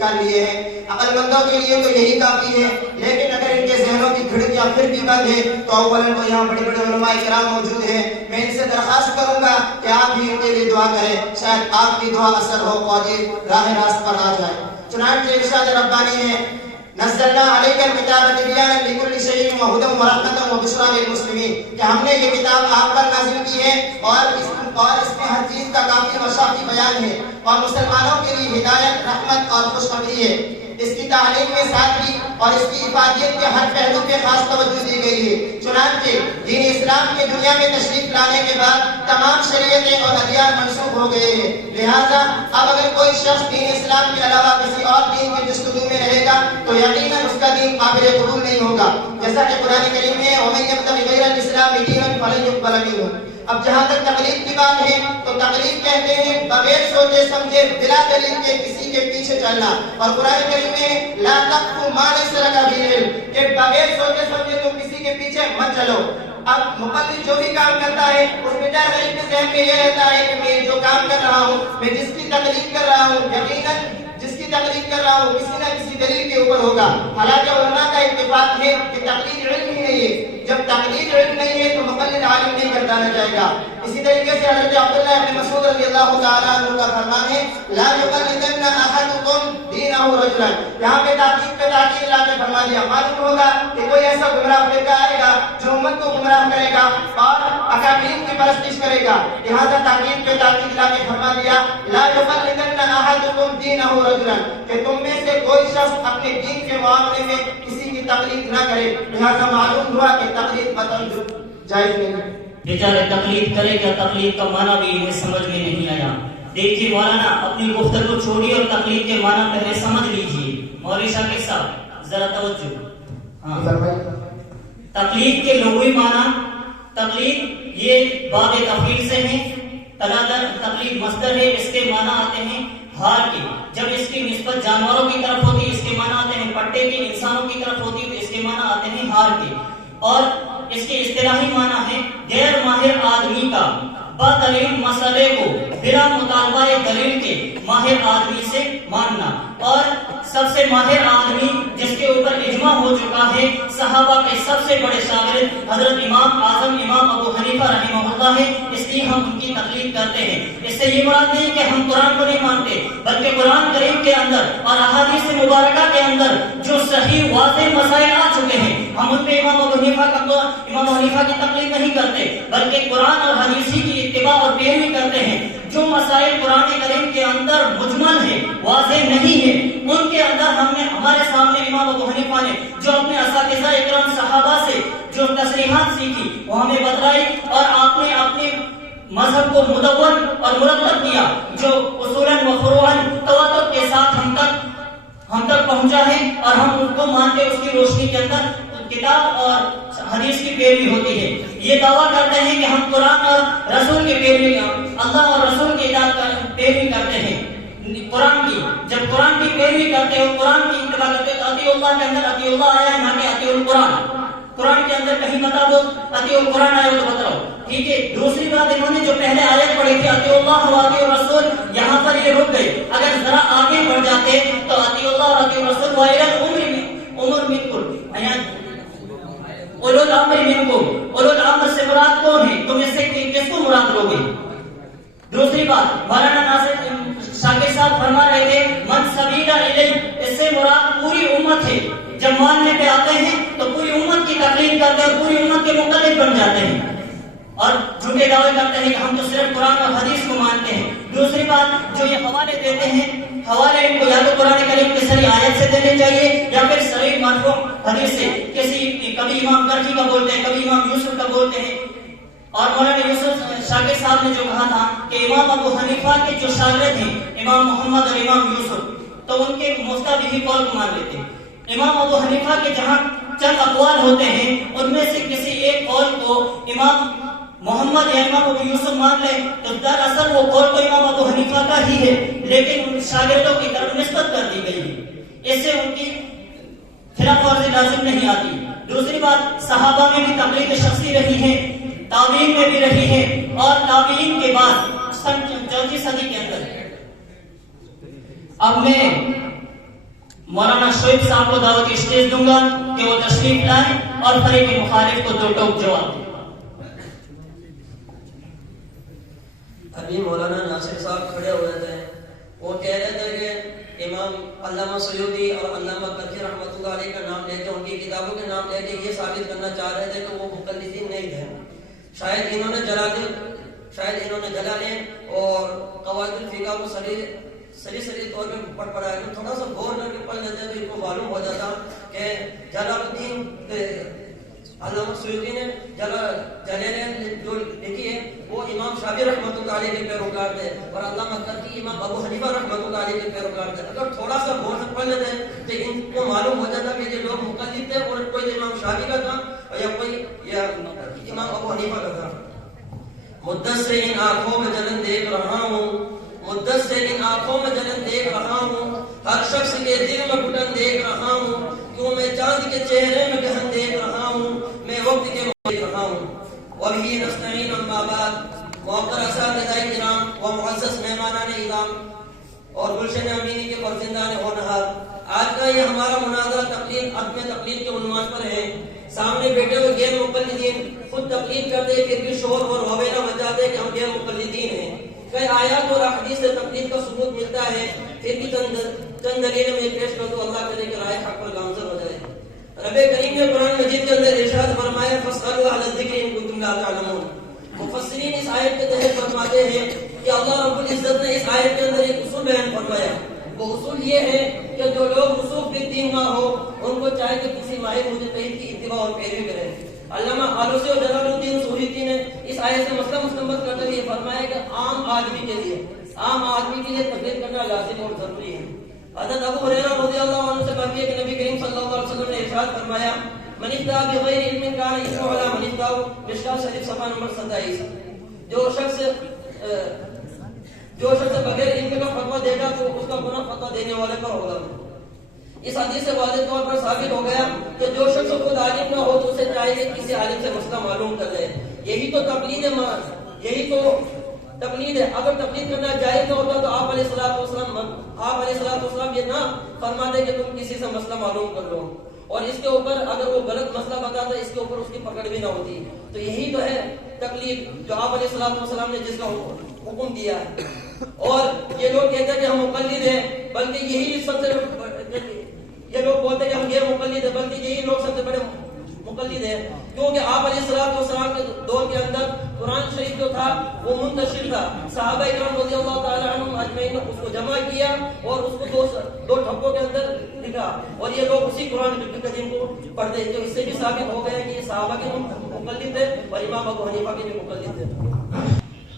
کر لیے ہیں. عقل مندوں کے لیے تو یہی کافی ہے، لیکن اگر ان کے ذہنوں کی کھڑکیاں پھر بھی بند ہے تو اولاً تو یہاں بڑے بڑے علماء کرام موجود ہیں. میں ان سے درخواست کروں گا کہ آپ بھی ان کے لیے دعا کریں، شاید آپ کی دعا اثر ہو اور یہ راہ راست پر آ جائے. چنانچہ ارشاد ربانی ہے نزلنا علیک الکتاب تبیانا لکل شیء وہدی ورحمۃ وبشریٰ للمسلمین، کہ ہم نے یہ کتاب آپ پر نازل کی ہے اور اس میں ہر چیز کا کافی و شافی بیان ہے اور مسلمانوں کے لیے ہدایت، رحمت اور خوشخبری ہے. اس کی تعلیم میں سادگی اور اس کی افادیت کے ہر پہلو پہ خاص توجہ دی گئی ہے. چنانچہ دین اسلام کے دنیا میں تشریف لانے کے بعد تمام شریعتیں اور ادیان منسوخ ہو گئے ہیں. لہذا اب اگر کوئی شخص دین اسلام کے علاوہ کسی اور دین کی جستجو میں رہے گا تو یقیناً اس کا دین قابل قبول نہیں ہوگا، جیسا کہ قرآن کریم میں وَمَن يَبْتَغِ غَيْرَ الْإِسْلَامِ دِينًا فَلَن يُقْبَلَ مِنْهُ. اب جہاں تک تقلید کی بات ہے تو تقلید کہتے ہیں بغیر سوچے سمجھے بلا دلیل کے کسی کے پیچھے چلنا، اور قرآن کریم میں لا تقف ما ليس لك به علم، کہ بغیر سوچے سمجھے تم کسی کے پیچھے مت چلو. اب مقلد جو بھی کام کرتا ہے اس میں ڈر غریب کے ذہن میں یہ رہتا ہے کہ میں جو کام کر رہا ہوں، میں جس کی تقلید کر رہا ہوں، یقیناً جس کی تقلید کر رہا ہوں کسی نہ کسی دلیل کے اوپر ہوگا. حالانکہ علماء کا اتفاق ہے کہ تقلید علم ہی نہیں ہے. جب تقلید علم نہیں ہے تو مقلد عالم نہیں بتانا جائے گا. اسی طریقے سے حضرت عبداللہ ابن مسعود رضی اللہ تعالیٰ عنہ کا فرمان ہے لا یقلدن احدکم دینہ رجلا. یہاں پہ تاکید پہ تاکید لا کے فرما دیا. معلوم ہوگا کہ کوئی ایسا گمراہ فرقہ آئے گا جو امت کو گمراہ کرے گا اور اکابرین کی پرستش کرے گا. لہذا تاکید پہ تاکید لا کے فرما دیا لا یقلدن احدکم دینہ رجلا، کہ تم میں سے کوئی شخص اپنے دین کے معاملے میں کسی کی تقلید نہ کرے. لہذا معلوم ہوا کہ تقلید قطعاً جائز نہیں ہے. بیچارے تقلید کرے گا، تقلید کا معنی بھی انہیں سمجھ میں نہیں آیا. دیکھیے مولانا اپنی گفتگو چھوڑیے اور تقلید کے معنی پہلے سمجھ لیجیے. مولوی شاکر صاحب ذرا توجہ. تقلید کے لغوی معنی، تقلید یہ باب تفعیل سے ہے. تقلید مصدر ہے، اس کے معنی آتے ہیں ہار کے. جب اس کی نسبت جانوروں کی طرف ہوتی ہے اس کے معنی آتے ہیں پٹے کے. انسانوں کی طرف ہوتی ہے تو اس کے معنی آتے ہیں ہار کے. اور اس کے اصطلاحی معنی ہے غیر ماہر آدمی کا بدلیل مسئلے کو بلا مطالبہ دلیل کے ماہر آدمی سے ماننا. اور سب سے ماہر آدمی جس کے اوپر اجماع مجمع ہو چکا ہے. صحابہ کے سب سے بڑے شاگرد حضرت امام اعظم امام ابو حنیفہ رحمہ اللہ ہے، اس لیے ہم ان کی تقلید کرتے ہیں. اس سے یہ مراد نہیں کہ ہم قرآن کو نہیں مانتے، بلکہ قرآن کریم کے اندر اور احادیث مبارکہ کے اندر جو صحیح واضح مسائل آ چکے ہیں، ہم ان پہ امام ابو حنیفہ کی تقلید نہیں کرتے، بلکہ قرآن اور حدیث کی اتباع اور پیروی کرتے ہیں. جو مسائل قرآن کریم کے اندر مجمل ہے، واضح نہیں ہے، ان کے اندر ہمارے سامنے امام ابو حنیفہ نے جو اپنے اساتذہ اکرام صحابہ سے جو تصریحات سیکھی وہ ہمیں بتلائی، اور آپ نے اپنے مذہب کو مدون اور مرتب کیا جو اصولاً و فروعاً تواتر کے ساتھ ہم تک پہنچا ہے، اور ہم ان کو مانتے اس کی روشنی کے اندر کتاب اور حدیث کی پیروی ہوتی ہے. یہ دعویٰ کرتے ہیں کہ ہم قرآن اور رسول کی پیروی، اللہ اور رسول کی اطاعت پیروی کرتے ہیں. قرآن کی جب قرآن کی پیروی کرتے ہو، قرآن کی اتباع کرتے ہو، اطیع اللہ کے اندر اطیع اللہ آیا ہے، نہ کہ اطیع القرآن. قرآن کے اندر کہیں بتا دو اطیع القرآن آیا تو بتاؤ. ٹھیک ہے. دوسری بات، انہوں نے جو پہلے آیت پڑھی تھی اطیع اللہ و اطیع الرسول، یہاں پر یہ رک گئے. اگر ذرا آگے بڑھ جاتے تو اطیع اللہ اور اطیع الرسول وائرل عمر منکم، اولو الامر منکم. اولو الامر سے مراد کون ہے؟ تم اس سے کس کو مراد لوگے؟ دوسری بات، مولانا ناصر شاکر صاحب فرما رہے تھے من سبیل الیہ، اس سے مراد پوری امت ہے. جب ماننے پہ آتے ہیں تو پوری امت کی تقلید کرتے ہیں اور پوری امت کے مقلد بن جاتے ہیں، اور جھوٹے دعوے کرتے ہیں کہ ہم تو صرف قرآن اور حدیث کو مانتے ہیں. دوسری بات، جو یہ حوالے دیتے ہیں، حوالے ان کو یا تو قرآن کریم کی صریح آیت سے دینے چاہیے یا پھر صریح مرفوع حدیث سے. کبھی امام کرخی کا بولتے ہیں، کبھی امام یوسف کا بولتے ہیں. اور مولانا یوسف شاکر صاحب نے جو کہا تھا کہ امام ابو حنیفہ کے جو شاگرد ہیں امام محمد اور امام یوسف، تو ان کے مستقبی قول کو مان لیتے ہیں. امام ابو حنیفہ کے جہاں چند اقوال ہوتے ہیں ان میں سے کسی ایک قول کو امام محمد یا امام ابو یوسف مان لے تو دراصل وہ قول تو امام ابو حنیفہ کا ہی ہے، لیکن ان شاگردوں کی طرف نسبت کر دی گئی ہے، اس سے ان کی خلاف ورزی لازم نہیں آتی. دوسری بات، صحابہ میں بھی تقلید شخصی رہی ہے، تابعین میں بھی رہی ہے، اور تابعین کے بعد 4 صدی کے اندر. اب میں مولانا شعیب صاحب کو دعوت اسٹیج دوں گا کہ وہ تشریف لائیں اور فریق مخالف کو 2 ٹوک جواب دیں. ابھی مولانا ناصر صاحب کھڑے ہوئے تھے، وہ کہہ رہے تھے کہ امام علامہ سیوطی اور علامہ کرخی رحمۃ اللہ علیہ کا نام لے کے، ان کی کتابوں کے نام لے کے یہ ثابت کرنا چاہ رہے تھے کہ وہ مقلدین نہیں تھے. شاید انہوں نے جلا لیں اور قواعد الفقہ کو سری طور پہ پڑھ پڑھایا. تھوڑا سا غور کر کے پڑھ لیتے تو ان کو معلوم ہو جاتا کہ جلال الدین علامہ سیوطی نے جلالین جو لکھی ہے وہ امام شافعی رحمۃ اللہ علیہ کے پیروکار تھے، اور علامہ کرخی امام ابو حنیفہ رحمۃ اللہ علیہ کے پیروکار تھے. اگر تھوڑا سا غور سے پڑھ لیتے تو ان کو معلوم ہو جاتا کہ یہ لوگ مقلد تھے، اور کوئی امام شافعی کا تھا یا کوئی امام ابو حنیفہ کا تھا. مدت سے ان آنکھوں میں جلن دیکھ رہا ہوں، مدت سے ان آنکھوں میں جلن دیکھ رہا ہوں، ہر شخص کے دل میں گھٹن دیکھ رہا ہوں، کیوں میں چاند کے چہرے میں گہن دیکھ رہا ہوں، میں وقت کے دیکھ رہا ہوں. وبہ نستعین اما بعد. معطر اساتذہ کرام و معزز مہمانان اعظام اور گلشن امینی کے فرزندان ہونہار، آج کا یہ ہمارا مناظرہ تقلید، عدم تقلید کے عنوان پر ہے. سامنے بیٹھے ہوئے غیر مقلدین خود تقلید کرتے پھر بھی شور اور ہویلا مچاتے کہ ہم غیر مقلدین ہیں. کئی آیات اور احادیث سے تقلید کا ثبوت ملتا ہے، پھر بھی چند دلیلیں میں پیش کر دو، اللہ کرے کہ رائے حق پر گامزن ہو جائے. رب کریم نے قرآن مجید کے اندر ارشاد فرمایا فاسألوا اہل الذکر ان کنتم لا تعلمون. مفسرین اس آیت کے تحت فرماتے ہیں کہ اللہ رب العزت نے اس آیت کے اندر ایک اصول بیان فرمایا. وہ اصول یہ ہے کہ جو لوگ رسوخ بالدین نہ ہو ان کو چاہے کہ کسی ماہر مجتہد کی اتباع اور پیروی کریں. علامہ آلوسی اور جلال الدین سہیوطی نے اس آیت سے مسئلہ مستنبط کرتے ہوئے فرمایا کہ عام آدمی کے لیے تقلید کرنا لازم اور ضروری ہے. حضرت ابو ہریرہ رضی اللہ عنہ سے بات ہے کہ نبی کریم صلی اللہ علیہ وسلم نے ارشاد فرمایا من افتى بغیر علم کان اثم علی من افتى. مشکاۃ شریف صفحہ نمبر 27. جو شخص بغیر علم کا فتویٰ دے گا تو اس کا گناہ فتویٰ دینے والے پر ہوگا. اس حدیث سے واضح طور پر ثابت ہو گیا کہ جو شخص خود عالم نہ ہو تو اسے چاہیے کہ کسی عالم سے مسئلہ معلوم کر لے. یہی تو تقلید ہے. اگر تقلید کرنا جائز نہ ہوتا تو آپ علیہ الصلوۃ والسلام یہ نہ فرماتے کہ تم کسی سے مسئلہ معلوم کر لو. اور اس کے اوپر اگر وہ غلط مسئلہ بتاتا اس کے اوپر اس کی پکڑ بھی نہ ہوتی. تو یہی تو ہے تقلید جو آپ علیہ السلام نے جس کا حکم دیا ہے. اور یہ لوگ کہتے ہیں کہ ہم مقلد ہیں، بلکہ یہی سب سے یہ لوگ بولتے ہیں کہ ہم غیر مقلد ہیں، بلکہ یہی لوگ سب سے بڑے مقلد ہیں. کیونکہ آپ علیہ السلام کے دور کے اندر قرآن شریف جو تھا وہ منتشر تھا. صحابہ کرام رضی اللہ تعالی عنہم اجمعین نے اس کو جمع کیا اور اس کو دو ٹھپوں کے اندر لکھا، اور یہ لوگ اسی قرآن کریم کو پڑھتے ہیں. تو اس سے بھی ثابت ہو گیا کہ یہ صحابہ کے مقلد تھے اور امام ابو حنیفہ کے بھی مقلد تھے.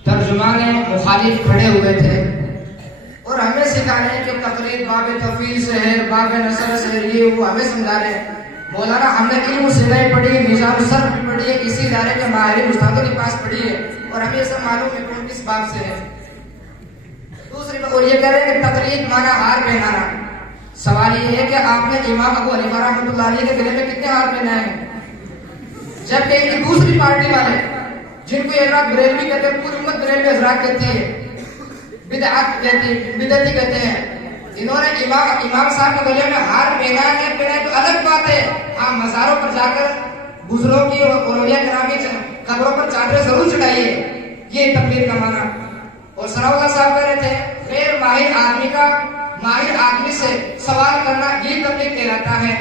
ترجمان مخالف کھڑے ہوئے تھے اور ہمیں سکھا رہے ہیں کہ تقلید باب تفویض سے ہے، باب نصر سے ہے، یہ وہ ہمیں سمجھا رہے ہیں. مولانا ہم نے علم سلائی پڑھی، نظام الصرف بھی پڑھی ہے، کسی ادارے کے ماہرین استادوں کے پاس پڑھی ہے اور ہمیں یہ سب معلوم ہے کون کس باب سے ہے. دوسری بات اور یہ کہہ رہے ہیں کہ تقلید مانا ہار پہنانا. سوال یہ ہے کہ آپ نے امام ابو حنیفہ رحمۃ اللہ علیہ کے گلے میں کتنے ہار پہنائے ہیں؟ جبکہ ان کی دوسری پارٹی والے جن کو حضرات بریلوی کہتے ہیں، پوری امت بریلوی حضرات کہتی ہے، بدعت کہتی ہے، بدعتی کہتے ہیں، انہوں نے امام صاحب کے گلے میں ہار پہنا ہے تو الگ بات ہے. ہاں مزاروں پر جا کر بزرگوں کی اور اولیاء کرام کی قبروں پر چادریں ضرور چڑھائیے، یہ تقلید کا معنی. اور ثناءاللہ صاحب کہہ رہے تھے غیر ماہر آدمی کا ماہر آدمی سے سوال کرنا یہ تقلید کہلاتا ہے.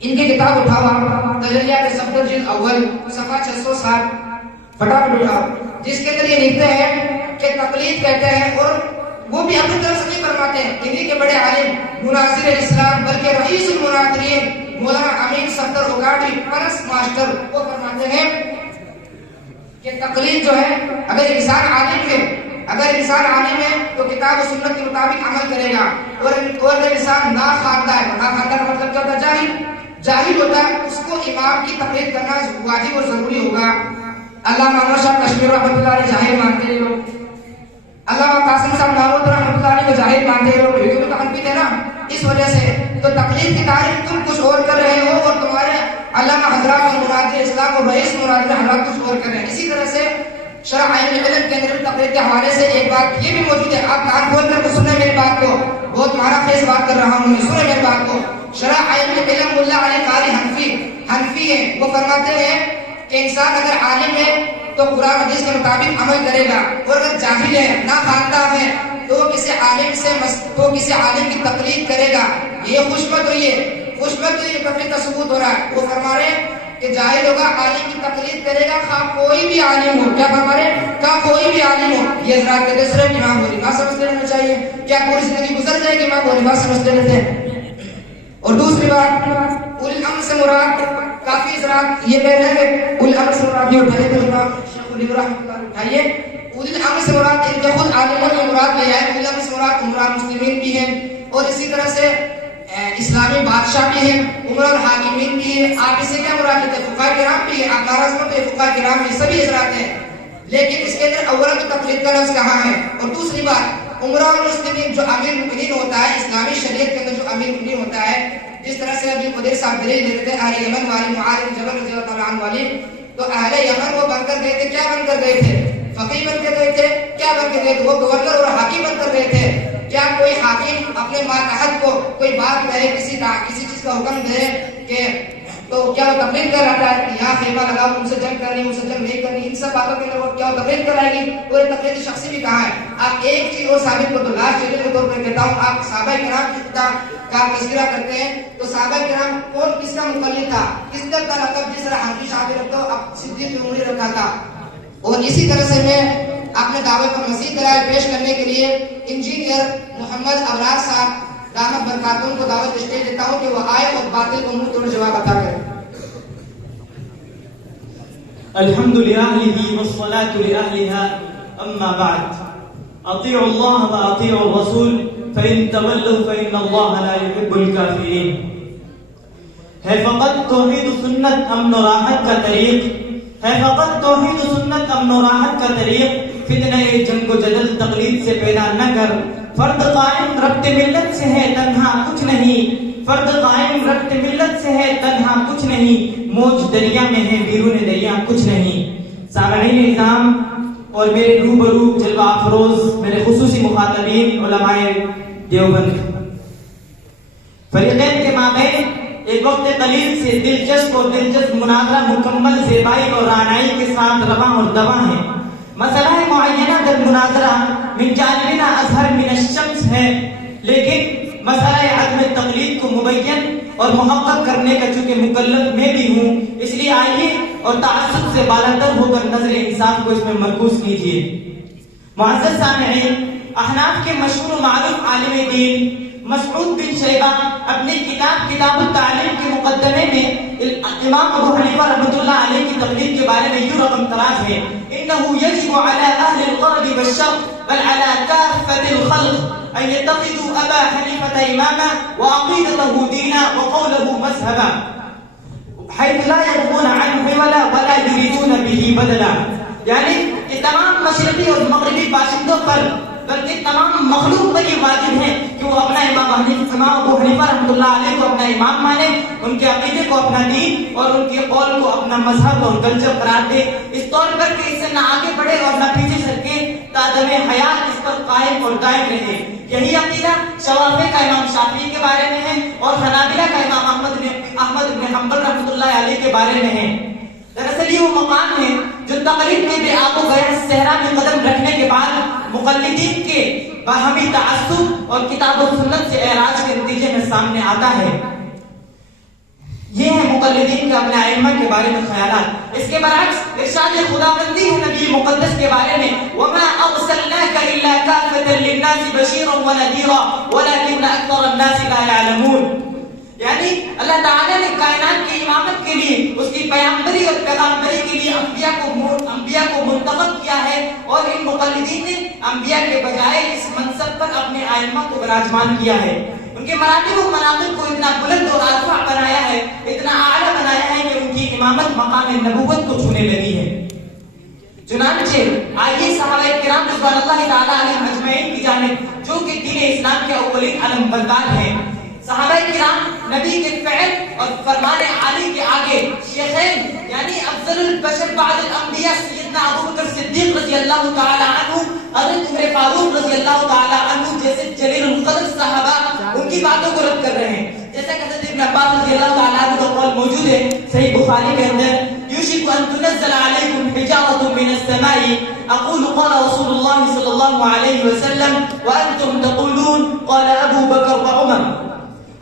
ان کی کتاب اٹھاؤ تجلیات صفحہ جلد اول صفحہ 607 فٹافٹ اٹھاؤ، جس کے اندر یہ لکھتے ہیں کہ تقلید کہتے ہیں اور وہ بھی اپنی طرف سے نہیں فرماتے ہیں. انہی کے بڑے عالم مناظر اسلام بلکہ رئیس المناظرین مولانا امین صفدر اگاڑی پرس ماسٹر وہ فرماتے ہیں کہ تقلید جو ہے اگر انسان عالم ہے تو کتاب و سنت کے مطابق عمل کرے گا، اور اگر انسان ناخواندہ ہے، ناخواندہ کا مطلب کیا ہوتا ہے؟ جاہل ہوتا ہے، اس کو امام کی تقلید کرنا واجب اور ضروری ہوگا. علامہ انور شاہ کشمیر رحمۃ اللہ علیہ جاہل مانتے ہیں لوگ، علامہ قاسم صاحب نانوت رحمۃ اللہ علیہ کو جاہل مانتے ہیں لوگ، کیونکہ تو حنفی تھے نا. اس وجہ سے تو تقلید کی تعریف تم کچھ اور کر رہے ہو اور تمہارے علامہ حضرات مناظر اسلام اور رئیس مناظر حضرات کچھ اور کر رہے ہیں. اسی طرح سے شرح عین العلم کے اندر تقلید کے حوالے سے ایک بات یہ بھی موجود ہے، آپ کان کھول کر تو سنیں میری بات کو، بہت معنی خیز بات کر رہا ہوں، سنیں میری بات کو. شرح عین العلم ملا علی قاری حنفی ہے، وہ فرماتے ہیں کہ انسان اگر عالم ہے تو قرآن حدیث کے مطابق عمل کرے گا، اور اگر جاہل ہے، ناخواندہ ہے تو کسی عالم کی تقلید کرے گا. یہ خوشبت ہوئی تقلید کا ثبوت ہو رہا ہے. وہ فرما رہے ہیں کہ جاہل ہوگا، عالم کی تقلید کرے گا، خواہ کوئی بھی عالم ہو. کیا فرما رہے ہیں؟ خواہ کوئی بھی عالم ہو. یہ حضرات کہتے ہیں صرف امام ابو حنیفہ سمجھتے رہنا چاہیے. کیا پوری زندگی گزر جائے گی امام ابو حنیفہ سمجھتے رہتے ہیں؟ اور دوسری بات اول الامر سے مراد کافی حضرات یہ کہہ رہے ہیں کہ اول الامر سے مراد یہ اٹھائیے تو امام شیخ الہند رحمۃ اللہ اٹھائیے. اول الامر سے مراد ان کے خود عالموں کی مراد یہ ہے. اول الامر سے مراد عمراء المسلمین بھی ہیں اور اسی طرح سے اسلامی بادشاہ بھی ہیں، عمر الحاکمین بھی ہیں. آپ اسے کیا مراد لیتے ہیں؟ فقہاء کرام بھی ہیں. آپ ناراض مت ہوئے، فقہاء کرام بھی سبھی حضرات ہیں، لیکن اس کے اندر اولا تو تقلید کا لفظ کہاں ہے؟ اور دوسری بات عمراء المسلمین جو امیر المؤمنین ہوتا ہے اسلامی شریعت کے اندر، جو امیر المؤمنین ہوتا ہے، جس طرح سے ابھی قدیر صاحب دلیل دے رہے تھے اہل یمن والی معاذ بن جبل رضی اللہ تعالیٰ عنہ والی، تو اہل یمن وہ بن کر گئے تھے، کیا بن کر گئے تھے؟ فقیہ بن کر گئے تھے. کیا بن کر گئے تھے؟ وہ گورنر اور حاکم بن کر گئے تھے. کیا کوئی حاکم اپنے ماتحت کو کوئی بات کہے، کسی چیز کا حکم دے کہ تو کیا وہ تقلید کر رہا ہے کہ یہاں خیمہ لگاؤ، ان سے جنگ کرنی، ان سے جنگ نہیں کرنی، ان سب باتوں کے اندر وہ کیا وہ تقلید کرائے گی؟ اور یہ تقلید شخصی بھی کہاں ہے؟ آپ ایک چیز اور ثابت کو تو لاسٹ چیلنج کے طور پر کہتا ہوں، آپ صحابہ کرام کا تذکرہ کرتے ہیں تو صحابہ کرام کون کس کا مقلد تھا؟ کس کا لقب جس طرح حنفی صاحب رکھتا ہو اب صدیق عمری رکھا تھا. اور اسی طرح سے میں اپنے دعوے پر مزید دلائل پیش کرنے کے لیے انجینئر محمد ابرار صاحب دامت برکاتہم کو دعوت اسٹیج دیتا ہوں کہ وہ آئے اور باطل کو منہ توڑ جواب عطا کریں. الحمد لأهله والصلاة لأهلها أما بعد أطيعوا الله وأطيعوا الرسول فإن تولوا فإن الله لا يحب الكافرين. ہے فقط توحید و سنت امن و راحت کا طریق، ہے فقط توحید و سنت امن و راحت کا طریق. فتنہ جنگ و جدل تقلید سے پیدا نہ کر. فرد قائم ربط ملت سے ہے تنہا کچھ نہیں، فرد قائم ربط ملت سے ہے تنہا کچھ نہیں. موج دریا میں ہے بیرون دریا کچھ نہیں. سامعین نظام اور میرے روبرو جلوہ افروز میرے خصوصی مخاطبین علماء دیوبند، فریقین کے مابین ایک وقت قلیل سے دلچسپ مناظرہ مکمل زیبائی اور رعنائی کے ساتھ رواں اور دواں ہے. مسئلہ معینہ در مناظرہ من جانبنا اظہر من الشمس ہے، لیکن مسئلہ عدم تقلید کو مبین اور محقق کرنے کا چونکہ مکلف میں بھی ہوں، اس لیے آئیے اور تعصب سے بالاتر ہو کر نظر انصاف کو اس میں مرکوز کیجیے. معزز سامعین، احناف کے مشہور و معروف عالم دین مسعود بن شیبہ اپنی کتاب التعلیم کے مقدمے میں امام ابو حنیفہ رحمۃ اللہ علیہ کی تقلید کے بارے میں یوں رقم تراز ہے: انه يجب على اهل الغرب والشرق بل على كافة الخلق ان يتخذوا ابا حنیفہ اماما وعقیدته دینا وقوله مذهبا حيث لا يبغون عنه ولا يريدون به بدلا. یعنی کہ تمام مشرقی اور مغربی باشندوں پر بلکہ تمام مخلوق پر یہ واجب ہے کہ وہ اپنا امام ابو حنیفہ رحمۃ اللہ علیہ کو اپنا امام مانے، ان کے عقیدے کو اپنا دین اور ان کے قول کو اپنا مذہب اور کلچر قرار دے، اس طور پر کہ اس سے نہ آگے بڑھے اور نہ پیچھے سرکے، تادم حیات اس پر قائم اور دائم رہے. یہی عقیدہ شوافی کا امام شافعی کے بارے میں ہے اور حنابلہ کا امام احمد بن حنبل رحمۃ اللہ علیہ کے بارے میں ہے. دراصل یہ وہ مقام ہے جو تقریب کے بے آب و گیا صحرا میں قدم رکھنے کے بعد مقلدین کے باہمی تعصب اور کتاب و سنت سے اعراض کے نتیجے میں سامنے آتا ہے. یہ ہے مقلدین کا اپنے ائمہ کے بارے میں خیالات. اس کے برعکس ارشاد خداوندی ہے نبی مقدس کے بارے میں: وما ارسلناک الا کافۃ للناس بشیرا ونذیرا ولکن اکثر الناس لا یعلمون. یعنی اللہ تعالیٰ نے کائنات کی امامت کے لیے، اس کی پیغمبری اور پیغمبری کے لیے انبیاء کو منتخب کیا ہے، اور ان مقلدین نے انبیاء کے بجائے اس منصب پر اپنے ائمہ کو براجمان کیا ہے. ان کے مراتب و مناقب کو اتنا بلند اور رافع بنایا ہے، اتنا اعلیٰ بنایا ہے کہ ان کی امامت مقام نبوت کو چھونے لگی ہے. چنانچہ آئیے صحابہ کرام رضوان اللہ تعالیٰ علیہم اجمعین کی جانب، جو کہ دین اسلام کے اولین علم بردار ہیں، صحابہ کرام نبی کے فعل اور فرمان عالی کے آگے شیخین یعنی افضل البشر بعد الانبیاء سیدنا ابوبکر صدیق رضی اللہ تعالی عنہ، حضرت عمر فاروق رضی اللہ تعالی عنہ جیسے جلیل القدر صحابہ ان کی باتوں کو رد کر رہے ہیں. جیسا کہ حضرت ابن عباس رضی اللہ تعالی عنہ کا قول موجود ہے صحیح بخاری کے اندر: یوشک ان تنزل علیکم حجارۃ من السماء اقول قال رسول اللہ صلی اللہ علیہ وسلم وانتم تقولون قال ابو بکر وعمر.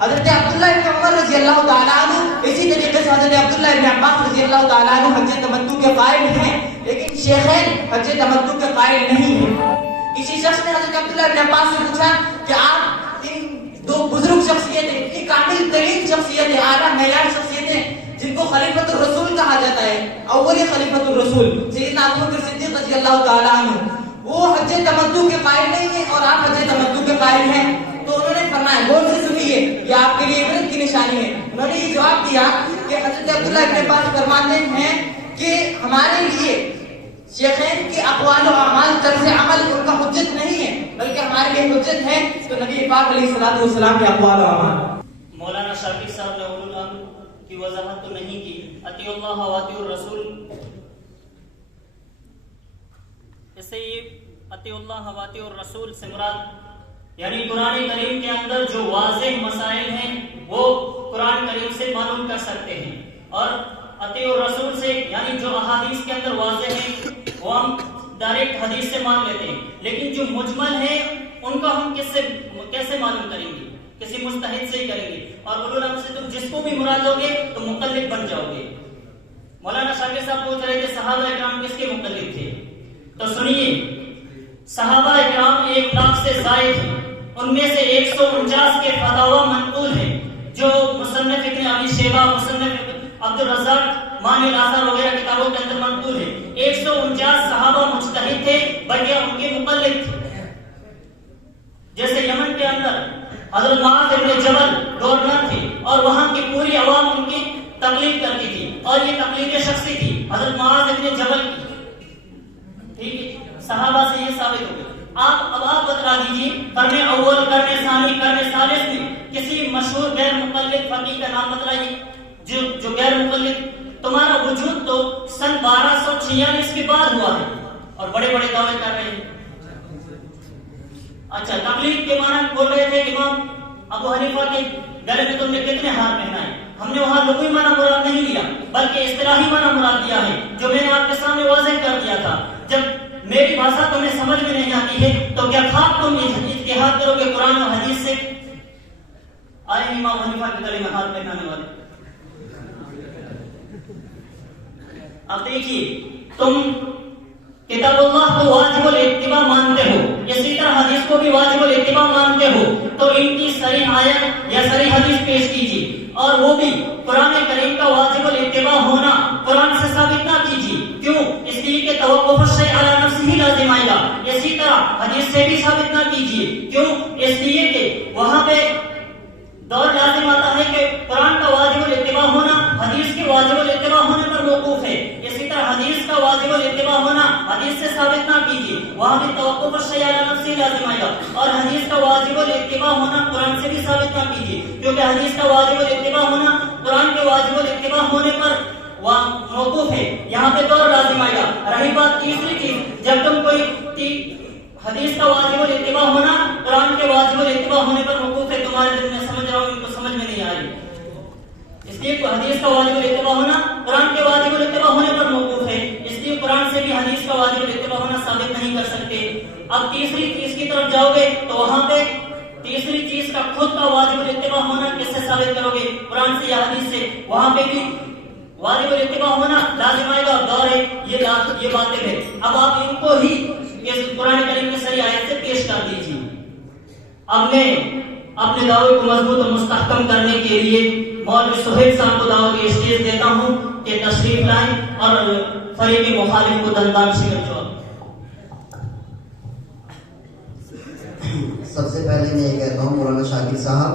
حضرت عبداللہ ابن عمر رضی اللہ تعالیٰ عنہ اسی طریقے سے حضرت عبداللہ ابن عباس رضی اللہ تعالیٰ عنہ حج تمتع کے قائل ہیں، لیکن شیخین حج تمتع کے قائل نہیں ہیں. کسی شخص نے حضرت عبداللہ ابن عباس سے پوچھا کہ آپ ان دو بزرگ شخصیتیں، اتنی کامل ترین شخصیتیں، اعلیٰ معیار شخصیتیں جن کو خلیفۃ الرسول کہا جاتا ہے، اول خلیفۃ الرسول سیدنا ابوبکر صدیق رضی اللہ تعالیٰ عنہ، وہ حج تمتع کے قائل نہیں ہیں اور آپ حج تمتع کے قائل ہیں. تو انہوں نے فرمایا، غور سے سنیے، یہ آپ کے لیے عبرت کی نشانی ہے. انہوں نے یہ جواب دیا کہ حضرت عبداللہ ابن عباس فرماتے ہیں کہ ہمارے لیے شیخین کے اقوال و اعمال طرز عمل ان کا حجت نہیں ہے، بلکہ ہمارے لیے حجت ہے تو نبی پاک علیہ الصلوۃ والسلام کے اقوال و اعمال. مولانا شافعی صاحب نے اولو الامر کی وضاحت تو نہیں کی. اطیعوا اللہ و اطیعوا الرسول، اس سے یہ اطیعوا اللہ و اطیعوا الرسول سے مراد یعنی قرآن کریم کے اندر جو واضح مسائل ہیں وہ قرآن کریم سے معلوم کر سکتے ہیں، اور اطیعوا الرسول سے یعنی جو احادیث کے اندر واضح ہیں وہ ہم ڈائریکٹ حدیث سے مان لیتے ہیں، لیکن جو مجمل ہیں ان کو ہم کیسے معلوم کریں گے؟ کسی مجتہد سے ہی کریں گے. اور اولو الامر سے تم جس کو بھی مراد لو گے تو مقلد بن جاؤ گے. مولانا شاکر صاحب پوچھ رہے تھے صحابہ اکرام کس کے مقلد تھے، تو سنیے، صحابہ اکرام 1 لاکھ سے زائد ہیں، ان میں سے 149 کے فتاوی منقول ہیں جو مصنف ابن ابی شیبہ، مصنف عبد الرزاق، مانی الاثار وغیرہ کتابوں کے اندر منقول ہیں. 149 صحابہ مجتہد تھے بلکہ ان کے مقلد تھے. جیسے یمن کے اندر حضرت معاذ بن جبل گورنر تھے اور وہاں کی پوری عوام ان کی تقلید کرتی تھی، اور یہ تقلید شخصی تھی حضرت معاذ بن جبل کی. ٹھیک ہے، صحابہ سے یہ ثابت ہو گئی. اب آپ بتلا دیجیے قرن اول، قرن ثانی، قرن ثالث میں کسی مشہور غیر مقلد فقیہ کا نام بتلائیے جو غیر مقلد. تمہارا وجود تو سن 1246 کے بعد ہوا ہے اور بڑے بڑے دعوے کر رہے ہیں. اچھا، تقلید کے معنی بول رہے تھے امام ابو حنیفہ کے گلے میں تم نے کتنے ہار پہنائے. ہم نے وہاں لغوی معنی مراد نہیں لیا بلکہ اصطلاحی معنی مراد دیا ہے جو میں نے آپ کے سامنے واضح کر دیا تھا. جب میری بھاشا تمہیں سمجھ میں نہیں آتی ہے تو کیا خاک تم اتحاد کرو گے قرآن اور حدیث سے؟ آئے امام حنیفہ کے گلے میں ہار پہنانے والے. اب دیکھیے تم کتاب اللہ کو واجب الاتباع مانتے ہو, اسی طرح حدیث کو بھی واجب الاتباع مانتے ہو, تو ان کی صریح آیت یا صریح حدیث پیش کیجیے, اور وہ بھی قرآن کریم کا واجب الاتباع ہونا قرآن سے ثابت نہ کیجیے. کیوں؟ اس لیے کہ توقف الشیء علی نفسہ لازم آئے گا. اسی طرح حدیث سے بھی ثابت نہ کیجیے. کیوں؟ اس لیے کہ وہاں پہ دور لازم آتا ہے کہ قرآن کا واجب الاتباع ہونا حدیث کے واجب الاتباع ہونے پر موقوف ہے. اسی طرح حدیث کا واجب الاتباع ہونا حدیث سے ثابت نہ کیجیے, وہاں بھی توقف الشیء علی نفسہ لازم آئے گا. اور حدیث کا واجب الاتباع ہونا قرآن سے بھی ثابت نہ کیجیے, کیونکہ حدیث کا واجب الاتباع ہونا قرآن کے واجب الاتباع ہونے پر موقوف ہے. یہاں پہ دور لازم آئے گا. رہی بات تیسری چیز, جب تم کوئی حدیث کا واجب الاتباع ہونا قرآن کے واجب الاتباع ہونے پر موقوف ہے, تمہارے دل میں سمجھ رہا ہوں ان کو سمجھ میں نہیں آ رہی. اس لیے حدیث کا واجب الاتباع ہونا قرآن کے واجب الاتباع ہونے پر موقوف ہے, اس لیے قرآن سے بھی حدیث کا واجب الاتباع ہونا ثابت نہیں کر سکتے. اب تیسری چیز کی طرف جاؤ گے تو وہاں پہ تیسری چیز کا خود کا واجب الاتباع ہونا کس سے ثابت کرو گے, قرآن سے یا حدیث سے؟ وہاں پہ بھی واجب الاتباع ہونا لازم آئے گا. دور ہے یہ باتیں ہیں. اب آپ ان کو ہی قرآن کریم کی صریح آیت سے پیش کر دیجیے. اب میں اپنے دعوے کو مضبوط اور مستحکم کرنے کے لیے مولوی سہیل صاحب کو دعوت کی اسٹیج دیتا ہوں کہ تشریف لائیں اور فریق مخالف کو دندان شکن چوک. سب سے پہلے میں یہ کہتا ہوں مولانا شاکر صاحب,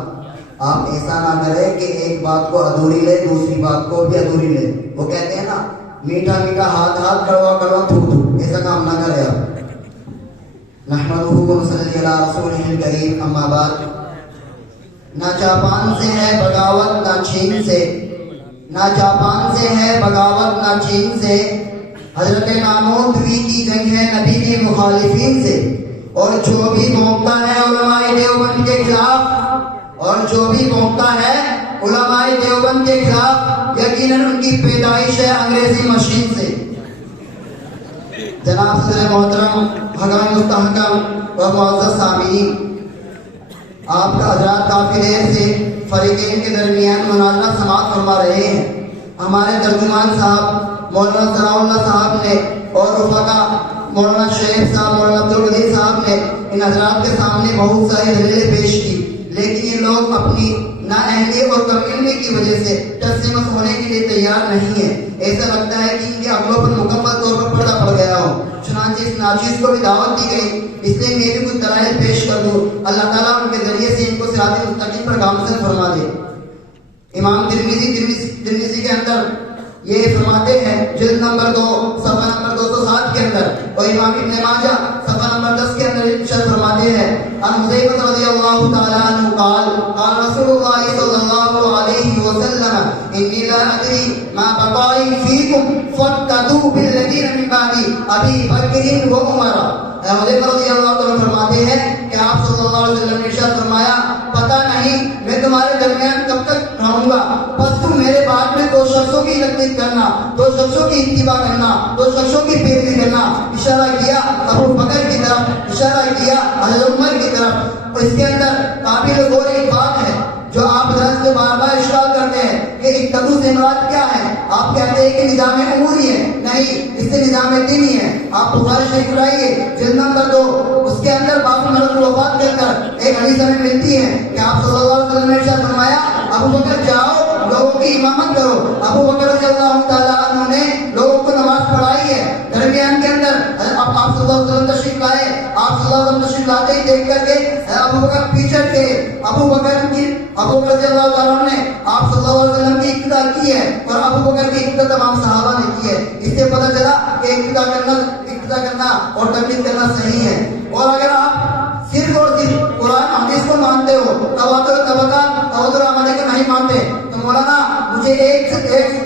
آپ ایسا نہ کریں کہ ایک بات کو ادھوری لے دوسری بات کو بھی ادھوری لے. وہ کہتے ہیں نا میٹھا میٹھا ہاتھ ہاتھ کڑوا کڑوا تھوک تھوک, ایسا کام نہ کرے آپ. نحمدہ و نصلی علی رسولہ الکریم, اما بعد. نہ چاپان سے ہے بغاوت نہ چھین سے, نہ چاپان سے ہے بغاوت نہ چھین سے, حضرت نانوتوی کی جنگ ہے نبی کے مخالفین سے. اور جو بھی بھونکتا ہے علماء دیوبند کے خلاف, اور جو بھی بھونکتا ہے علماء دیوبند کے خلاف, یقیناً ان کی پیدائش ہے انگریزی مشین سے. جناب صدر محترم, حکام مستحکم و معزز سامعین, آپ کا حضرات کافی دیر سے فریقین کے درمیان مناظرہ سماعت فرما رہے ہیں. ہمارے ترجمان صاحب مولانا ثناء اللہ صاحب نے اور رفقا مولانا شعیب صاحب, مولانا عبدالقدیر صاحب نے ان حضرات کے سامنے بہت ساری دلیلیں پیش کی, لیکن یہ لوگ اپنی نااہلی اور کم علمی کی وجہ سے ٹس سے مس ہونے کے لیے تیار نہیں ہیں. ایسا لگتا ہے کہ ان کے عقلوں پر مکمل طور پر پردہ پڑ گیا ہو. چنانچہ اس ناچیز کو بھی دعوت دی گئی, اس لیے میں بھی کچھ دلائل پیش کر دوں. اللہ تعالیٰ ان کے ذریعے سے ان کو صراط مستقیم پر گامزن فرما دے. امام ترمذی کے اندر یہ فرماتے ہیں جلد نمبر 2 صفحہ نمبر 207 کے اندر, اور امام ابن ماجہ صفحہ نمبر 10 کے اندر ارشاد فرماتے ہیں ان حذیفہ رضی اللہ تعالی عنہ قال قال رسول اللہ صلی اللہ علیہ وسلم انی لا ادری ما بقائی فیکم فقدوا بالذین من بعدی ابی بکر و عمر. حذیفہ رضی اللہ تعالی فرماتے ہیں کہ آپ صلی اللہ علیہ وسلم نے ارشاد فرمایا پتہ نہیں میں تمہارے درمیان کب تک رہوں گا, بس تم میرے بعد میں 2 شخصوں کی تقلید کرنا, 2 شخصوں کی اتباع کرنا, 2 شخصوں کی پیروی کرنا. اشارہ کیا ابو بکر کی طرف, اشارہ کیا حضرت عمر کی طرف. اس کے اندر قابل غور ایک بات ہے جو آپ حضرت سے بار بار اشکال کرتے ہیں کہ اقتداء سے مراد کیا ہے. آپ کہتے ہیں کہ نظام عموری ہے, نہیں, اس سے نظام دینی ہے. آپ بخاری شریف اٹھائیے جلد نمبر 2, اس کے اندر باب مرض الوفات کے اندر ایک حدیث ہمیں ملتی ہے کہ آپ صلی اللہ علیہ وسلم نے ارشاد فرمایا ابو بکر جاؤ لوگوں کی امامت کرو. ابو بکر رضی اللہ تعالیٰ عنہ نے لوگوں کو نماز پڑھائی ہے. درمیان کے اندر آپ صلی اللہ علیہ وسلم تشریف لائے, آپ صلی اللہ علیہ وسلم تشریف لاتے ہی دیکھ کر کے ابو بکر پیچھے تھے. ابو بکر رضی اللہ تعالیٰ عنہ نے آپ صلی اللہ علیہ وسلم کی اقتداء کی ہے, اور ابو بکر کی اقتداء تمام صحابہ نے کی ہے. اس سے پتہ چلا کہ اقتداء کرنا اور تقلید کرنا صحیح ہے. اور اگر آپ صرف اور صرف قرآن حدیث کو مانتے ہو, تواتر عملی کو نہیں مانتے, تو مولانا مجھے ایک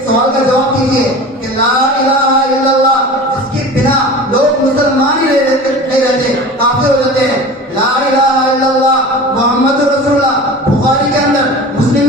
سوال کا جواب دیجیے کہ لا الہ الا اللہ جس کے بنا لوگ مسلمان ہی نہیں رہتے, کافر ہو جاتے ہیں. لا الہ الا اللہ محمد رسول اللہ بخاری کے اندر, مسلم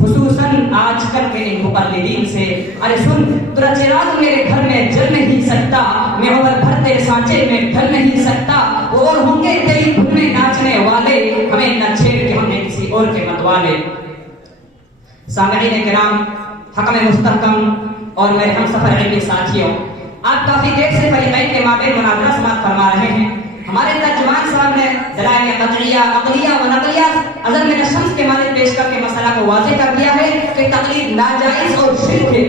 خصوصاً آج کل کے ان مقلدین سے. ارے سن، تیرا چراغ میرے گھر میں جل نہیں سکتا، میں عمر بھر تیرے سانچے میں ڈھل نہیں سکتا. اور ہوں گے تیری دھن میں ناچنے والے، ہمیں نہ چھیڑ کے ہم نے کسی اور کے مت والے. سامعین کرام، حکم مستحکم اور میرے ہم سفر علمی ساتھیوں، آپ کافی دیر سے فریقین کے مابین مناظرہ سماعت فرما رہے ہیں. ہمارے ترجمان صاحب نے دلائل قطعیہ، عقلیہ و نقلیہ اظہر من الشمس کے مانند پیش کر کے مسئلہ کو واضح کر دیا ہے کہ تقلید ناجائز اور شرک ہے.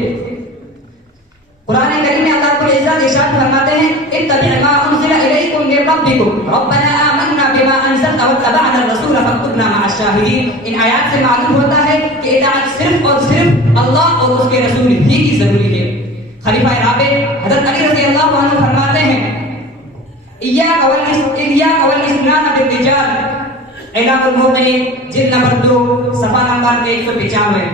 قرآن کریم میں اللہ رب العزت ارشاد فرماتے ہیں اتبع ما انزل الیکم من ربکم ربنا آمنا بما انزلت واتبعنا الرسول فاکتبنا مع الشاہدین. ان آیات سے معلوم ہوتا ہے کہ اطاعت صرف اور صرف اللہ اور اس کے رسول ہی کی ضروری ہے. خلیفہ رابع حضرت علی رضی اللہ عنہ فرماتے ہیں ایاک والاستنان بالرجال، اعلام المومنین جلد نمبر 2 صفحہ نمبر 195،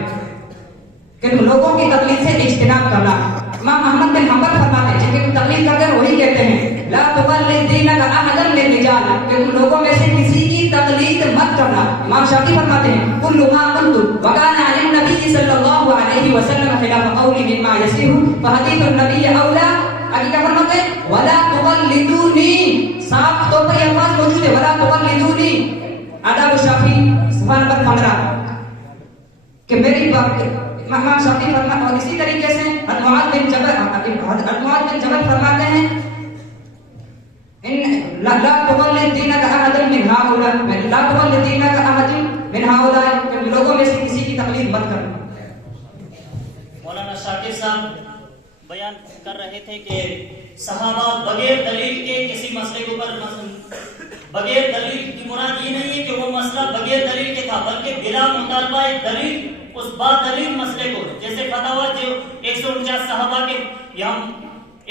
کہ لوگوں کی تقلید سے اجتناب کرنا. امام احمد بن حنبل فرماتے ہیں جن کی تقلید کرتے ہیں وہی کہتے ہیں لا تقلد دینک احدا للرجال، کہ تم لوگوں میں سے کسی کی تقلید مت کرنا. امام شافعی فرماتے ہیں کل ما قلت وكان عن النبي صلی اللہ علیہ وسلم خلاف قولی مما یصح فحدیث النبی اولا. آگے کیا فرماتے ہیں ولا تقلدونی، صاف طور پر یہ الفاظ موجود ہے ولا تقلدونی. آداب الشافعی صفحہ نمبر 15 کہ میری بات امام شافعی فرماتے ہیں. اور اسی طریقے سے معاذ بن جبل فرماتے ہیں ان لا تقلد دینک احد من هؤلاء، لا تقلد دینک احد من هؤلاء، کہ لوگوں میں سے کسی کی تقلید مت کرنا. مولانا شاکر صاحب بیان کر رہے تھے کہ صحابہ بغیر دلیل کے کسی مسئلے کے اوپر، بغیر دلیل کی مراد یہ نہیں ہے کہ وہ مسئلہ بغیر دلیل کے تھا، بلکہ بلا مطالبہ دلیل اس با دلیل مسئلے کو، جیسے فتاوی جو 149 صحابہ کے یہاں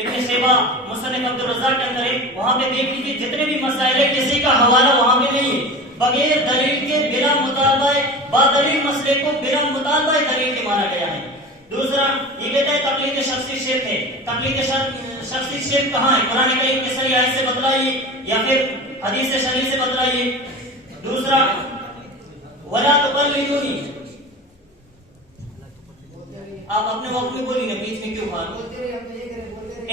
ابن شیبہ مصنف عبدالرزاق کے اندر ہے، وہاں پہ دیکھ لیجیے جتنے بھی مسائل ہے کسی کا حوالہ وہاں پہ نہیں ہے. بغیر دلیل کے بلا مطالبہ با دلیل مسئلے کو بلا مطالبہ دلیل کے مانا گیا ہے. دوسرا یہ کہتا ہے تقلید شخصی شرک ہے. تقلید شخصی شرک کہاں ہے؟ قرآن کریم کی صحیح آیت سے بتلائیے یا پھر حدیث شریف سے بتلائیے. دوسرا ولا تقلدونی، آپ اپنے وقت میں بولی نا، بیچ میں کیوں بات؟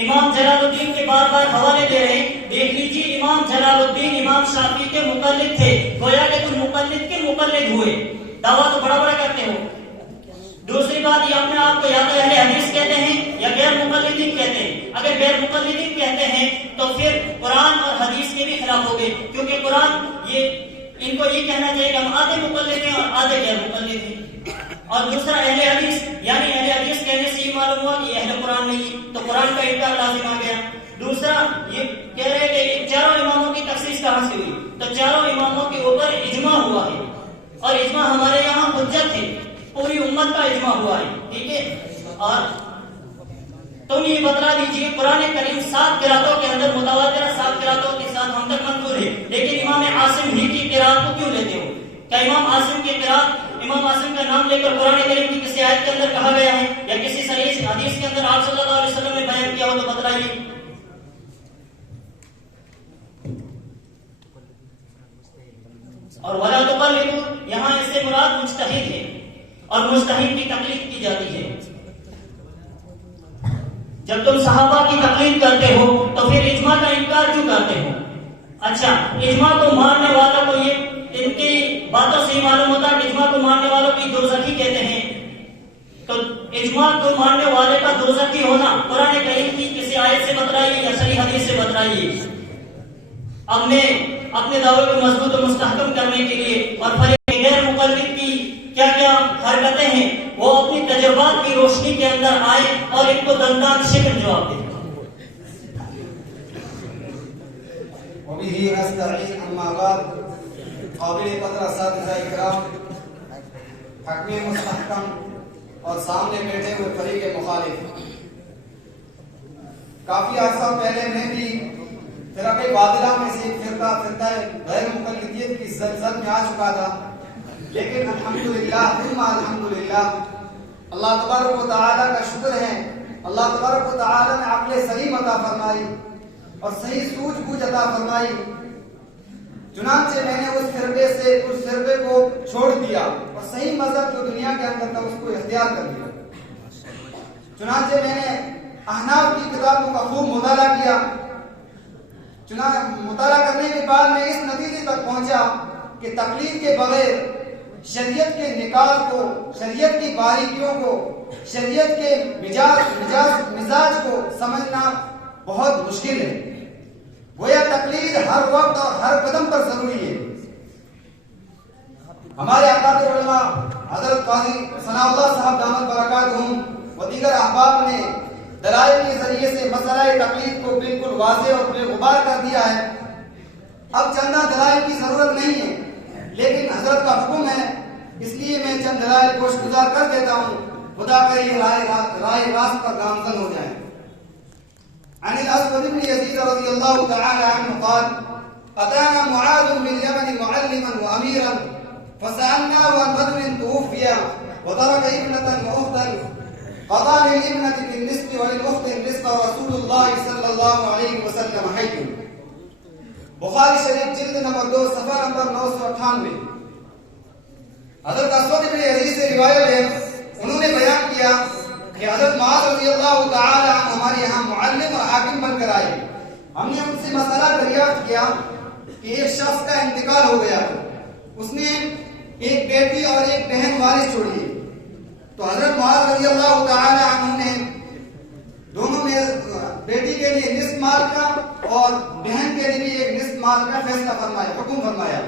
امام جلال الدین کے بار بار حوالے دے رہے ہیں، دیکھ لیجیے امام جلال الدین امام شافعی کے مقلد تھے، گویا کہ تم مقلد کے مقلد ہوئے. دعویٰ تو بڑا بڑا کرتے ہو. دوسری بات یہ اپنے آپ کو یا تو اہل حدیث کہتے ہیں یا غیر مقلدین کہتے ہیں. اگر غیر مقلدین کہتے ہیں تو پھر قرآن اور حدیث کے بھی خلاف ہو گئے، کیونکہ قرآن ان کو یہ کہنا چاہیے کہ ہم آدھے مقلد ہیں اور آدھے غیر مقلد ہیں. اور دوسرا اہل حدیث، یعنی اہل حدیث کہنے سے یہ معلوم ہوا کہ یہ اہل قرآن نہیں، تو قرآن کا انکار لازم آ گیا. دوسرا یہ کہہ رہے کہ چاروں اماموں کی تخصیص کہاں سے ہوئی؟ تو چاروں اماموں کے اوپر اجماع ہوا ہے، اور اجماع ہمارے یہاں حجت ہے، پوری امت کا اجماع ہوا ہے. ٹھیک ہے. اور تم یہ بتلا دیجیے قرآن کریم 7 قراتوں کے اندر متواتر 7 قراتوں کے ساتھ ہم تک منقول ہے، لیکن امام عاصم ہی کی قرات کو کیوں لیتے ہو؟ کیا امام عاصم کی قرات، امام عاصم کا نام لے کر قرآن کریم کی کسی آیت کے اندر کہا گیا ہے یا کسی صحیح حدیث کے اندر آپ صلی اللہ علیہ وسلم نے بیان کیا ہو تو بتلائیے. اور ولا تقلدوا، یہاں اس سے مراد مجتہد ہے، اور مجتہد کی تقلید کی جاتی ہے. جب تم صحابہ کی تقلید کرتے ہو تو پھر اجماع کا انکار کیوں کرتے ہو؟ اچھا، اجماع کو ماننے والوں کو یہ ان کی باتوں سے معلوم ہوتا ہے کہ اجماع کو ماننے والوں کی دوزخی کہتے ہیں. تو اجماع کو ماننے والے کا دوزخی ہونا قرآن کریم کی کسی آیت سے بتلائیے یا صحیح حدیث سے بتلائیے. اپنے دعوے کو مضبوط و مستحکم کرنے کے لیے اور غیر مقلد کی کیا کیا حرکتیں ہیں وہ اپنی تجربات کی روشنی کے اندر آئے اور ان کو دندان شکن جواب دیں. وبه نستعين. اما بعد، قابل قدر اساتذہ اکرام، حکم مستحکم اور سامنے بیٹھے ہوئے فریق مخالف، کافی عرصہ پہلے میں بھی فرقہ باطلہ میں سے ایک فرقہ غیر مقلدیت کی زلزل میں آ چکا تھا، لیکن الحمدللہ ثم الحمدللہ اللہ تبارک و تعالیٰ کا شکر ہے، اللہ تبارک و تعالیٰ نے عقل سلیم عطا فرمائی اور صحیح سوجھ بوجھ عطا فرمائی. چنانچہ میں نے اس فرقے کو چھوڑ دیا اور صحیح مذہب جو دنیا کے اندر تھا اس کو اختیار کر لیا. چنانچہ میں نے احناف کی کتابوں کا خوب مطالعہ کیا. مطالعہ کرنے کے بعد میں اس نتیجے تک پہنچا کہ تقلید کے بغیر شریعت کے نکات کو، شریعت کی باریکیوں کو، شریعت کے مزاج کو سمجھنا بہت مشکل ہے. گویا تقلید ہر وقت اور ہر قدم پر ضروری ہے. ہمارے اکابر علماء حضرت قاضی ثناء اللہ صاحب دامت برکاتہم و دیگر احباب نے دلائل کے ذریعے سے مسئلہ تقلید کو بالکل واضح اور بے غبار کر دیا ہے. اب چندہ دلائل کی ضرورت نہیں ہے، لیکن حضرت کا حکم ہے، اس لیے میں چند دلائل گوش گزار کر دیتا ہوں. خدا کرے یہ رائے راست پر گامزن ہو جائے. عن الاسود بن يزيد رضي الله تعالى عنه قال: اتانا معاذ باليمن معلما واميرا فسالناه عن رجل توفي وترك ابنه واختا قضى للابنه بالنصف وللاخت النصف ورسول الله صلى الله عليه وسلم حي. بخاری شریف جلد نمبر 2 صفحہ نمبر 998. حضرت اسود بن یزید سے روایت ہے، انہوں نے بیان کیا کہ حضرت معاذ رضی اللہ تعالی عنہ ہمارے یہاں معلم اور حاکم بن کر آئے. ہم نے ان سے مسئلہ دریافت کیا کہ ایک شخص کا انتقال ہو گیا، اس نے ایک بیٹی اور ایک بہن وارث چھوڑی. تو حضرت معاذ رضی اللہ تعالی عنہ نے دونوں میں بیٹی کے لیے نصف مال کا اور بہن کے لیے ایک نصف مال کا فیصلہ فرمایا، حکم فرمایا.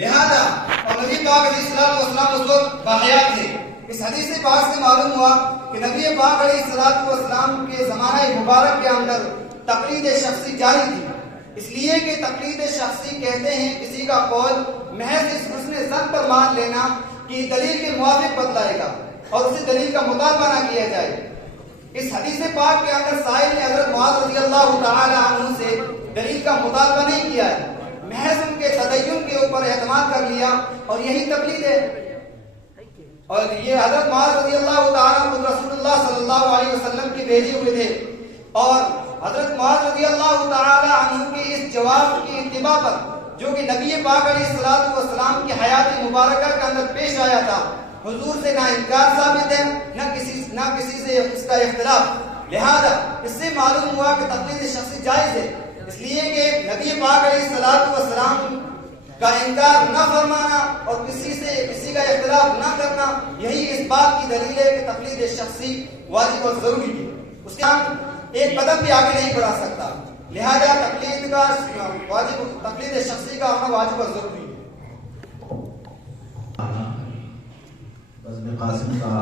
لہذا اور نبی پاک علیہ الصلوۃ والسلام اس وقت باحیات تھے. اس حدیث پاک سے معلوم ہوا کہ نبی پاک علیہ الصلوۃ والسلام کے زمانہ مبارک کے اندر تقلید شخصی جاری تھی. اس لیے کہ تقلید شخصی کہتے ہیں کسی کا قول محض اس حسن ظن پر مان لینا کہ دلیل کے موافق بتلائے گا اور اسے دلیل کا مطالبہ نہ کیا جائے. اس حدیث پاک کے اندر سائل نے حضرت معاذ رضی اللہ تعالی عنہ سے دلیل کا مطالبہ نہیں کیا ہے، محض ان کے تدین کے اوپر اعتماد کر لیا اور یہی تقلید ہے. اور یہ حضرت معاذ رضی اللہ تعالی عنہ رسول اللہ صلی اللہ علیہ وسلم کے بھیجے ہوئے تھے، اور حضرت معاذ رضی اللہ تعالی عنہ کے اس جواب کی اتباع پر جو کہ نبی پاک علیہ الصلوۃ والسلام کی حیات مبارکہ کے اندر پیش آیا تھا، حضور سے نہ انکار ثابت ہے نہ کسی سے اس کا اختلاف. لہذا اس سے معلوم ہوا کہ تقلید شخصی جائز ہے، اس لیے کہ نبی پاک علیہ الصلوۃ والسلام کا انکار نہ فرمانا اور کسی کا اختلاف نہ کرنا یہی اس بات کی دلیل ہے کہ تقلید شخصی واجب اور ضروری ہے. اس کا ایک قدم بھی آگے نہیں بڑھا سکتا. لہذا تقلید شخصی کا ہونا واجب اور ضروری ہے. بزم قاسم کا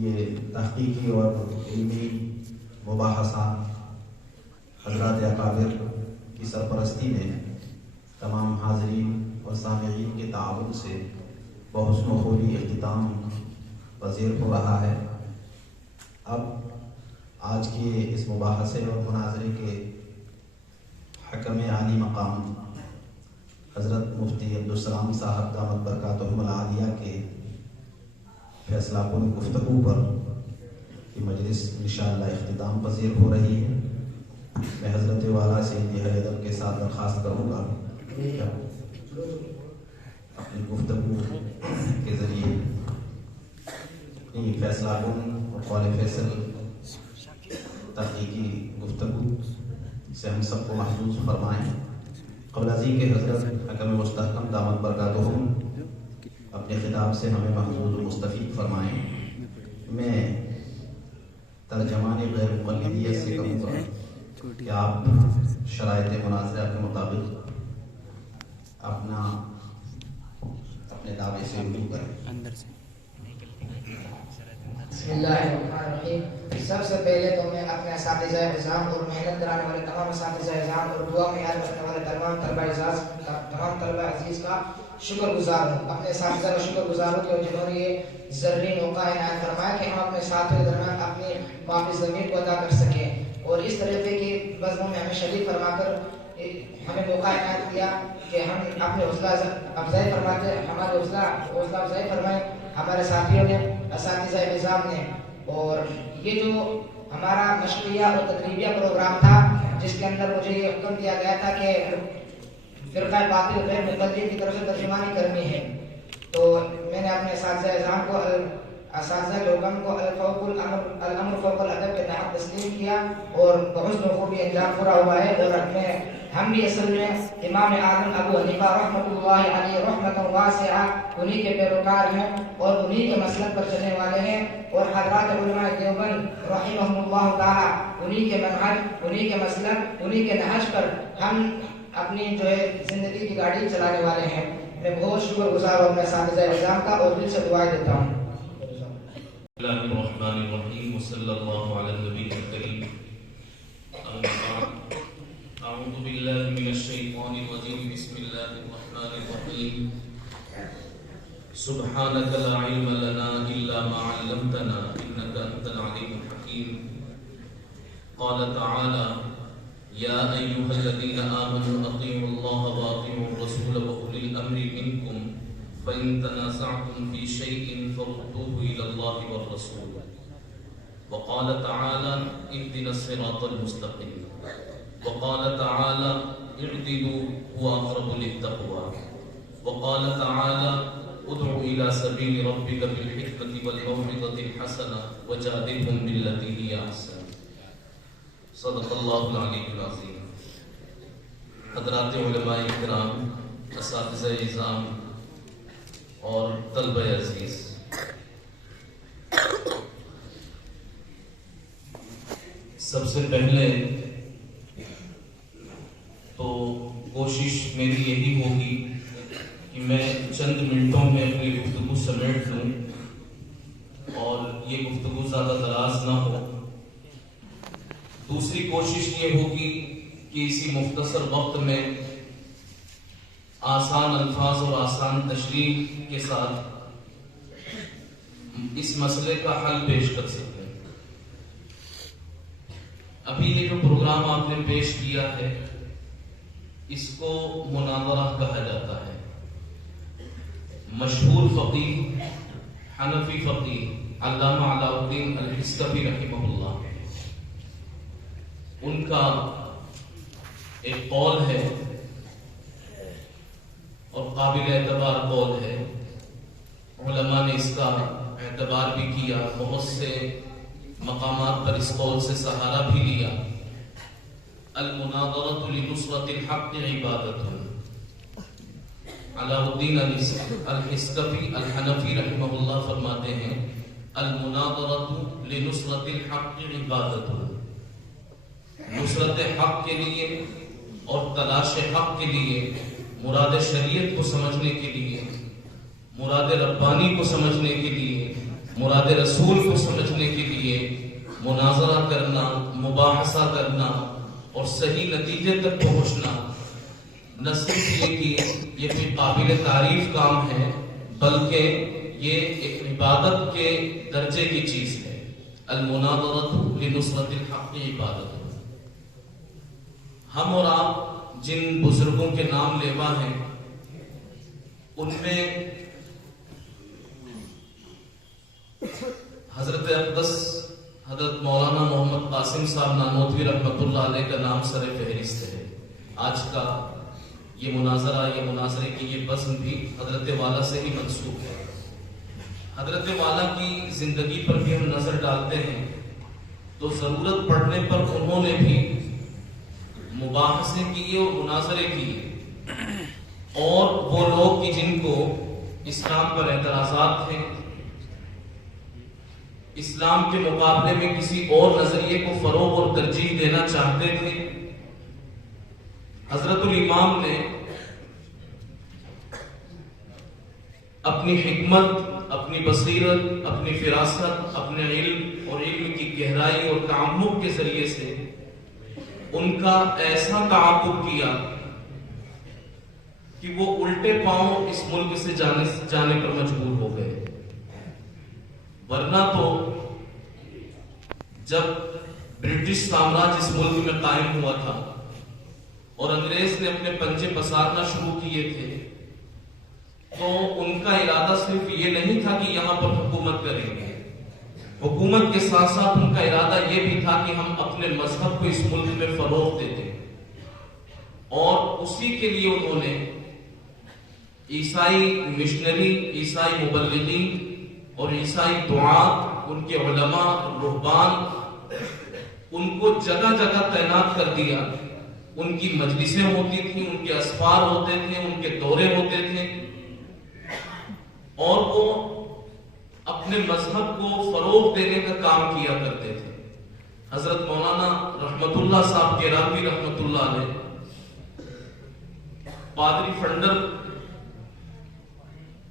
یہ تحقیقی اور علمی مباحثات حضرات اکابر کی سرپرستی میں تمام حاضرین اور سامعین کے تعاون سے بحسن و خوبی اختتام پذیر ہو رہا ہے. اب آج کے اس مباحثے اور مناظرے کے حکم عالی مقام حضرت مفتی عبدالسلام صاحب دامت برکاتہم العالیہ کے فیصلہ کن گفتگو پر یہ مجلس انشاءاللہ اختتام پذیر ہو رہی ہے. میں حضرت والا سے انتہائی ادب کے ساتھ درخواست کروں گا اپنی گفتگو کے ذریعے فیصلہ کن اور قول فیصل تحقیقی گفتگو سے ہم سب کو محفوظ فرمائیں. قبل ازیں کہ حضرت حکم مستحکم دامت برکاتہم اپنے خطاب سے ہمیں محفوظ و مستفید فرمائیں، میں ترجمان غیر مقلدیت سے کہوں گا کہ آپ شرائط مناظرہ کے مطابق اپنے دعوے سے رجوع کریں. بسم اللہ الرحمن الرحیم. سب سے پہلے تو میں اپنے اساتذہ نظام اور محنت کرانے والے تمام اساتذہ نظام اور دعا میں یاد رکھنے والے تمام طلبہ عزیز کا شکر گزار ہوں. اپنے اساتذہ کا شکر گزار ہوں کہ جنہوں نے یہ ذرعی موقع عنایت فرمایا کہ ہم اپنے ساتھیوں کے درمیان اپنی معافی ضمیر کو ادا کر سکیں، اور اس طریقے کی بزموں میں ہمیں شریک فرما کر ہمیں موقع عنایت کیا کہ ہم اپنے حوصلہ افزائی فرماتے، ہمارے حوصلہ افزائی فرمائیں ہمارے ساتھیوں نے، اساتذہ نظام نے. اور یہ جو ہمارا مشقیہ اور تدریبیہ پروگرام تھا جس کے اندر مجھے یہ حکم دیا گیا تھا کہ فرقہ باطل غیر مقلد کی طرف سے ترجمانی کرنی ہے، تو میں نے اپنے اساتذہ اعظام کو اساتذہ کے حکم کو الامر فوق الادب کے تحت تسلیم کیا اور بحسن خوبی انجام پورا ہوا ہے۔ اور ہم بھی اصل میں امام اعظم ابو حنیفہ رحمۃ اللہ علیہ رحمۃ واسعہ انہی کے پیروکار ہیں اور انہی کے مسلک پر چلنے والے ہیں، اور حضرات علماء دیوبند رحمہم اللہ تعالی انہی کے منہج، انہی کے مسلک، انہی کے نہج پر ہم اپنی جو ہے زندگی کی گاڑی چلانے والے ہیں۔ میں بہت شکر گزار ہوں اپنے اساتذہ اعظام کا اور دل سے دعائیں دیتا ہوں۔ بسم اللہ الرحمن الرحیم وصلی اللہ علی النبی الکریم، اما بعد، اعوذ باللہ من الشیطان الرجیم، بسم اللہ الرحمن الرحیم، سبحانک لا علم لنا الا ما علمتنا انک انت العلیم الحکیم۔ قال تعالی یا ایھا الذین آمنوا اطیعوا اللہ واطیعوا الرسول واولی الامر منکم فإن تنازعتم في شيء فردوه إلى الله والرسول وقال تعالى اهدنا الصراط المستقيم وقال تعالى اعدلوا هو أقرب للتقوى وقال تعالى ادع إلى سبيل ربك بالحكمة والموعظة الحسنة وجادلهم بالتي هي أحسن صدق الله العلي العظيم۔ حضرات علماء کرام، اساتذہ اعظام اور طلبہ عزیز، سب سے پہلے تو کوشش میری یہی ہوگی کہ میں چند منٹوں میں اپنی گفتگو سمیٹ لوں اور یہ گفتگو زیادہ دراز نہ ہو۔ دوسری کوشش یہ ہوگی کہ اسی مختصر وقت میں آسان الفاظ اور آسان تشریح کے ساتھ اس مسئلے کا حل پیش کر سکتے ہیں۔ ابھی یہ جو پروگرام آپ نے پیش کیا ہے اس کو مناظرہ کہا جاتا ہے۔ مشہور فقیہ، حنفی فقیہ علامہ علاء الدین الحسکفی رحمہ اللہ، ان کا ایک قول ہے اور قابل اعتبار قول ہے، علماء نے اس کا اعتبار بھی کیا، بہت سے مقامات پر اس قول سے سہارا بھی لیا۔ المناظرۃ لنصرۃ الحق عبادۃ۔ علاء الدین الحسکفی الحنفی رحمہ اللہ فرماتے ہیں المناظرۃ لنصرۃ الحق عبادۃ، نصرت حق کے لیے اور تلاش حق کے لیے، مراد شریعت کو سمجھنے کے لیے، مراد ربانی کو سمجھنے کے لیے، مراد رسول کو سمجھنے کے لیے مناظرہ کرنا، مباحثہ کرنا اور صحیح نتیجے تک پہنچنا نہ صرف یہ کہ یہ کوئی قابل تعریف کام ہے بلکہ یہ ایک عبادت کے درجے کی چیز ہے۔ المناظرۃ لنصرۃ الحق عبادت۔ ہم اور آپ جن بزرگوں کے نام لیوا ہیں ان میں حضرت اقدس حضرت مولانا محمد قاسم صاحب نانوتوی رحمۃ اللہ علیہ کا نام سر فہرست ہے۔ آج کا یہ مناظرے کی یہ بزم بھی حضرت والا سے ہی منسوب ہے۔ حضرت والا کی زندگی پر بھی ہم نظر ڈالتے ہیں تو ضرورت پڑنے پر انہوں نے بھی مباحثے کیے اور مناظرے کیے، اور وہ لوگ کہ جن کو اسلام پر اعتراضات تھے، اسلام کے مقابلے میں کسی اور نظریے کو فروغ اور ترجیح دینا چاہتے تھے، حضرت الامام نے اپنی حکمت، اپنی بصیرت، اپنی فراست، اپنے علم اور علم کی گہرائی اور تعمق کے ذریعے سے ان کا ایسا تعاقب کیا کہ وہ الٹے پاؤں اس ملک سے جانے پر مجبور ہو گئے۔ ورنہ تو جب برٹش سامراج اس ملک میں قائم ہوا تھا اور انگریز نے اپنے پنجے پسارنا شروع کیے تھے تو ان کا ارادہ صرف یہ نہیں تھا کہ یہاں پر حکومت کریں گے، حکومت کے ساتھ ساتھ ان کا ارادہ یہ بھی تھا کہ ہم اپنے مذہب کو اس ملک میں فروغ دیتے۔ اور اسی کے لیے انہوں نے عیسائی مشنری، عیسائی مبلغین اور عیسائی دعات، ان کے علماء، رہبان، ان کو جگہ جگہ تعینات کر دیا. ان کی مجلسیں ہوتی تھیں، ان کے اسفار ہوتے تھے، ان کے دورے ہوتے تھے، اور وہ اپنے مذہب کو فروغ دینے کا کام کیا کرتے تھے. حضرت مولانا رحمت اللہ صاحب کیراوی رحمت اللہ علیہ، پادری فنڈر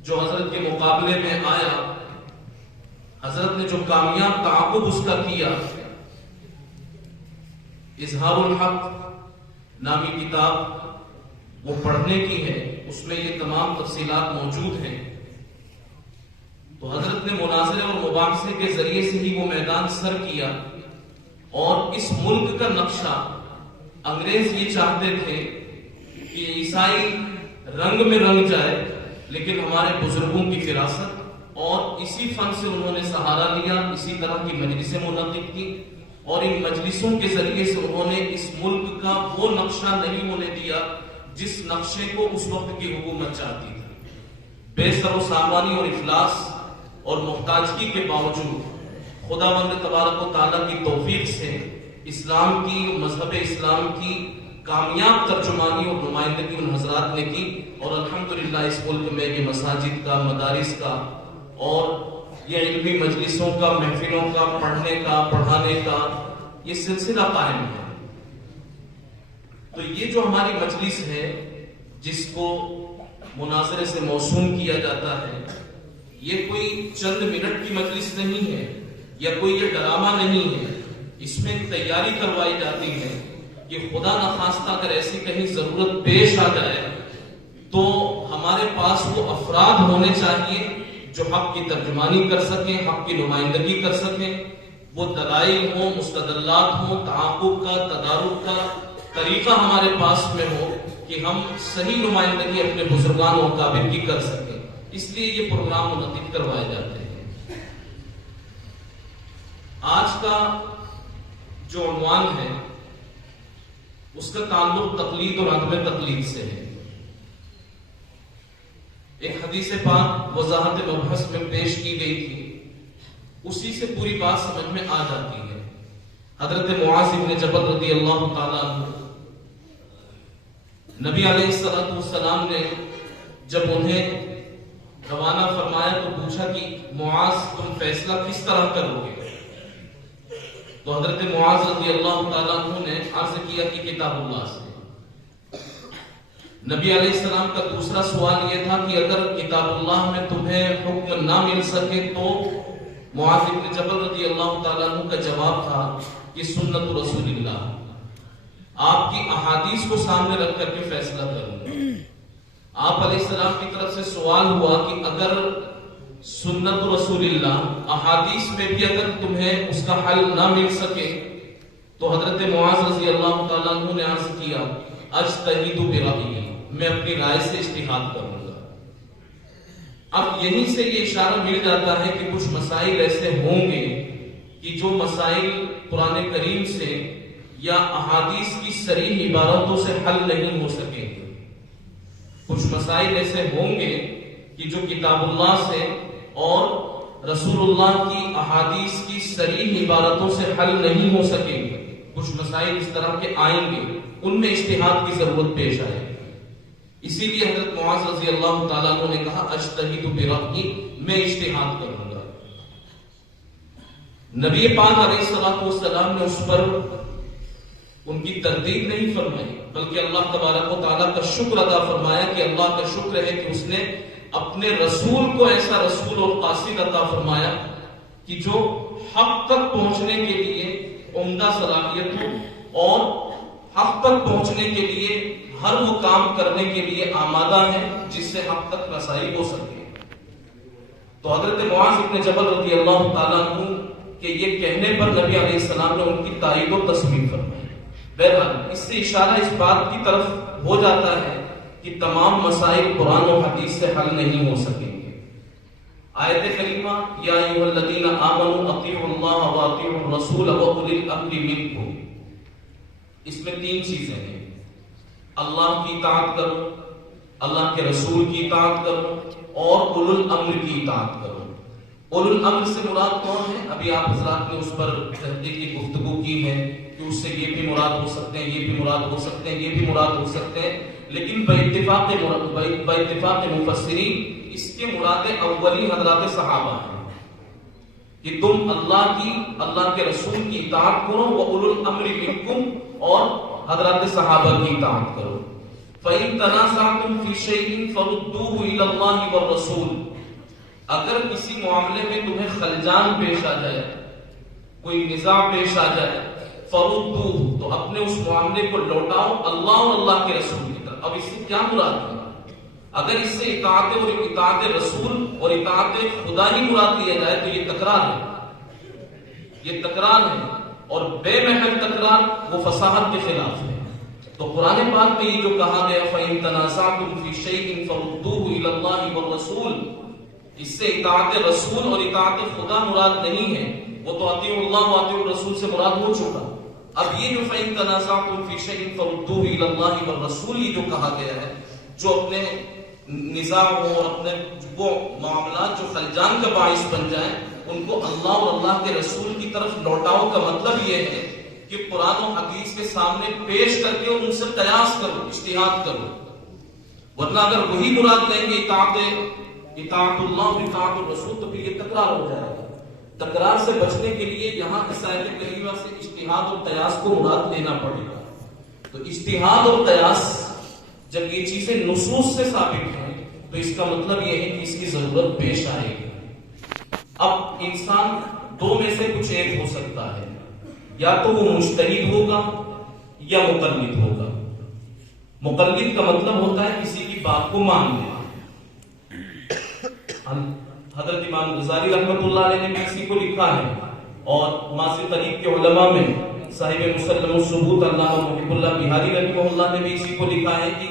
جو حضرت کے مقابلے میں آیا، حضرت نے جو کامیاب تعاقب اس کا کیا، اظہار الحق نامی کتاب وہ پڑھنے کی ہے، اس میں یہ تمام تفصیلات موجود ہیں. تو حضرت نے مناظرے اور مباحثے کے ذریعے سے ہی وہ میدان سر کیا، اور اس ملک کا نقشہ انگریز یہ چاہتے تھے کہ عیسائی رنگ میں رنگ جائے، لیکن ہمارے بزرگوں کی فراست اور اسی فن سے انہوں نے سہارا لیا، اسی طرح کی مجلسیں منعقد کی، اور ان مجلسوں کے ذریعے سے انہوں نے اس ملک کا وہ نقشہ نہیں ہونے دیا جس نقشے کو اس وقت کی حکومت چاہتی تھی. بے سر و سامانی اور افلاس اور محتاجگی کے باوجود خداوند تبارک و تعالیٰ کی توفیق سے اسلام کی، مذہب اسلام کی کامیاب ترجمانی اور نمائندگی ان حضرات نے کی، اور الحمدللہ اس ملک میں یہ مساجد کا، مدارس کا اور یہ علمی مجلسوں کا، محفلوں کا، پڑھنے کا، پڑھانے کا یہ سلسلہ قائم ہے. تو یہ جو ہماری مجلس ہے جس کو مناظرے سے موسوم کیا جاتا ہے، یہ کوئی چند منٹ کی مجلس نہیں ہے، یا کوئی یہ ڈرامہ نہیں ہے. اس میں تیاری کروائی جاتی ہے کہ خدا نخواستہ اگر ایسی کہیں ضرورت پیش آ جائے تو ہمارے پاس وہ افراد ہونے چاہیے جو حق کی ترجمانی کر سکیں، حق کی نمائندگی کر سکیں. وہ دلائل ہوں، مستدلات ہوں، تعاقب کا، تدارک کا طریقہ ہمارے پاس میں ہو کہ ہم صحیح نمائندگی اپنے بزرگان و اکابر کی کر سکیں. اس لیے یہ پروگرام منعقد کروائے جاتے ہیں. آج کا جو عنوان ہے اس کا تعلق تقلید اور عدم تقلید سے ہے. ایک حدیث پاک وضاحت مبحث میں پیش کی گئی تھی، اسی سے پوری بات سمجھ میں آ جاتی ہے. حضرت معاذ بن جبل رضی اللہ تعالیٰ عنہ، نبی علیہ السلام نے جب انہیں روانہ فرمایا تو پوچھا کہ معاذ تم فیصلہ کس طرح کرو گے؟ تو حضرت معاذ رضی اللہ تعالیٰ عنہ نے عرض کیا کہ کتاب اللہ سے. نبی علیہ السلام کا دوسرا سوال یہ تھا کہ اگر کتاب اللہ میں تمہیں حکم نہ مل سکے تو معاذ بن جبل رضی اللہ تعالیٰ عنہ کا جواب تھا کہ سنت رسول اللہ، آپ کی احادیث کو سامنے رکھ کر کے فیصلہ کروں گا. آپ علیہ السلام کی طرف سے سوال ہوا کہ اگر سنت رسول اللہ، احادیث میں بھی اگر تمہیں اس کا حل نہ مل سکے تو حضرت معاذ رضی اللہ تعالیٰ عنہ نے عرض کیا اجتہد برأیی، میں اپنی رائے سے اجتہاد کروں گا. اب یہیں سے یہ اشارہ مل جاتا ہے کہ کچھ مسائل ایسے ہوں گے کہ جو مسائل قرآن کریم سے یا احادیث کی صریح عبارتوں سے حل نہیں ہو سکیں گے. کچھ مسائل ایسے ہوں گے کہ جو کتاب اللہ سے اور رسول اللہ کی احادیث کی صریح عبارتوں سے حل نہیں ہو سکیں گے. کچھ مسائل اس طرح کے آئیں گے، ان میں اجتہاد کی ضرورت پیش آئے. اسی لیے حضرت معاذ رضی اللہ تعالیٰ عنہ نے کہا اجتہد برأیی، میں اجتہاد کروں گا. نبی پاک علیہ السلام نے اس پر ان کی تردید نہیں فرمائی، بلکہ اللہ تبارک و تعالیٰ کا شکر ادا فرمایا کہ اللہ کا شکر ہے کہ اس نے اپنے رسول کو ایسا رسول اور قاصد عطا فرمایا کہ جو حق تک پہنچنے کے لیے عمدہ صلاحیت ہو اور حق تک پہنچنے کے لیے ہر وہ کام کرنے کے لیے آمادہ ہے جس سے حق تک رسائی ہو سکے. تو حضرت معاذ بن جبل رضی اللہ تعالیٰ عنہ کہ یہ کہنے پر نبی علیہ السلام نے ان کی تائید و تسلیم فرمائی. بہرحال اس سے اشارہ اس بات کی طرف ہو جاتا ہے کہ تمام مسائل قرآن و حدیث سے حل نہیں ہو سکیں گے. آیت کریمہ یا ایھا الذین آمنوا اطیعوا اللہ واطیعوا الرسول واولی الامر منکم، اس میں تین چیزیں ہیں. اللہ کی اطاعت کرو، اللہ کے رسول کی اطاعت کرو اور اولو الامر کی اطاعت کرو۔ اولو الامر سے مراد کون ہے؟ ابھی آپ حضرات نے اس پر تحقیقی گفتگو کی ہے کہ اس سے یہ بھی مراد ہو سکتے ہیں، یہ بھی مراد ہو سکتے ہیں، یہ بھی مراد ہو سکتے ہیں، لیکن باتفاق مفسرین اس کے مراد اولی حضرات صحابہ ہیں کہ تم اللہ کے رسول کی اطاعت کرو، وَأُولُو الْأَمْرِ مِنْكُمْ، اور حضرات صحابہ کی اطاعت کرو۔ فَإِن تَنَازَعْتُمْ فِي شَيْءٍ فَرُدُّوهُ إِلَى اللَّهِ وَالرَّسُولِ، اگر کسی معاملے میں تمہیں خلجان پیش آ جائے، کوئی نزاع پیش آ جائے، فَرُدُّوهُ، تو اپنے اس معاملے کو لوٹاؤ اللہ اور اللہ کے رسول کی طرف۔ اب اس سے کیا مراد ہے؟ اگر اس سے اطاعت رسول اور اطاعت خدا ہی مراد لیا جائے تو یہ تکرار ہے، یہ تکرار ہے، اور بے محل تکرار وہ فصاحت کے خلاف ہے۔ تو قرآن پاک میں یہ جو کہا گیا فَإِن تَنَازَعْتُمْ فِي شَيْءٍ فَرُدُّوهُ إِلَى اللَّهِ وَالرَّسُولِ، اس سے اطاعت رسول اور اطاعت خدا مراد نہیں ہے، وہ تو اطیعوا اللہ واطیعوا الرسول سے مراد ہو چکا۔ اب یہ جو فَإِن تَنَازَعْتُمْ فِي شَيْءٍ فَرُدُّوهُ إِلَى اللَّهِ وَالرَّسُولِ یہ جو کہا گیا ہے، جو اپنے نزاع ہو اور اپنے وہ معاملات جو خلجان کا باعث بن جائیں ان کو اللہ اور اللہ کے رسول کی طرف لوٹاؤ کا مطلب یہ ہے کہ قرآن و حدیث کے سامنے پیش کر کے ان سے قیاس کرو، اجتہاد کرو، ورنہ اگر وہی مراد لیں گے اطاعت اللہ اور اطاعت الرسول تو پھر یہ تکرار ہو جائے گا۔ تکرار سے بچنے کے لیے یہاں اس آیت کریمہ سے اجتہاد اور قیاس کو مراد لینا پڑے گا۔ تو اجتہاد اور قیاس جب یہ چیزیں نصوص سے ثابت ہیں تو اس کا مطلب یہ ہے کہ اس کی ضرورت پیش آئے گی۔ اب انسان دو میں سے کچھ ایک ہو سکتا ہے، یا تو وہ مجتہد ہوگا یا مقلد ہوگا۔ مقلد کا مطلب ہوتا ہے کسی کی بات کو مان لینا۔ حضرت امام غزالی رحمۃ اللہ علیہ نے بھی اسی کو لکھا ہے، اور ماضی طریق کے علماء میں صاحب مسلم الثبوت علامہ محب اللہ بہاری رحمہ اللہ نے بھی اسی کو لکھا ہے کہ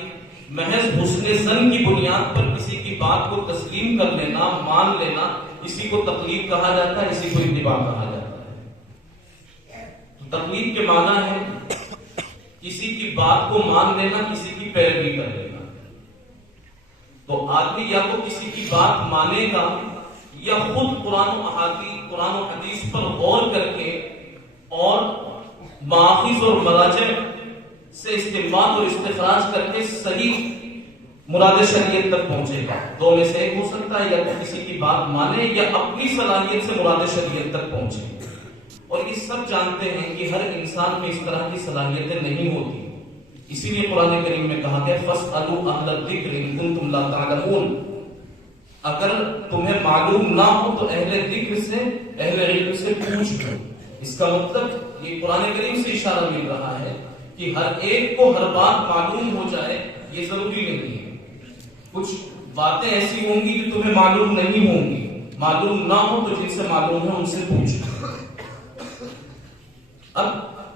محض حسن ظن کی بنیاد پر کسی کی بات کو تسلیم کر لینا، مان لینا، اسی کو تقلید کہا جاتا ہے، اسی کو اتباع کہا جاتا ہے۔ تقلید کے معنی ہے کسی کی بات کو مان لینا، کسی کی پیروی کر لینا۔ تو آدمی یا تو کسی کی بات مانے گا یا خود قرآن و حدیث پر غور کر کے اور ماخذ اور مراجع سے استنباط اور استخراج کر کے صحیح مراد شریعت تک پہنچے گا۔ دو میں سے ایک ہو سکتا ہے، یا تو کسی کی بات مانے یا اپنی صلاحیت سے مراد شریعت تک پہنچے۔ اور یہ سب جانتے ہیں کہ ہر انسان میں اس طرح کی صلاحیتیں نہیں ہوتی، اسی لیے قرآن کریم میں کہا گیا فَاسْأَلُوا أَهْلَ الذِّكْرِ إِن كُنتُمْ لَا تَعْلَمُونَ، اگر تمہیں معلوم نہ ہو تو اہل ذکر سے، اہل علم سے پوچھ لو۔ اس کا مطلب یہ قرآن کریم سے اشارہ مل رہا ہے کہ ہر ایک کو ہر بات معلوم ہو جائے یہ ضروری نہیں ہے۔ کچھ باتیں ایسی ہوں گی جو تمہیں معلوم نہیں ہوں گی، معلوم نہ ہو تو جن سے معلوم ہے ان سے پوچھو۔ اب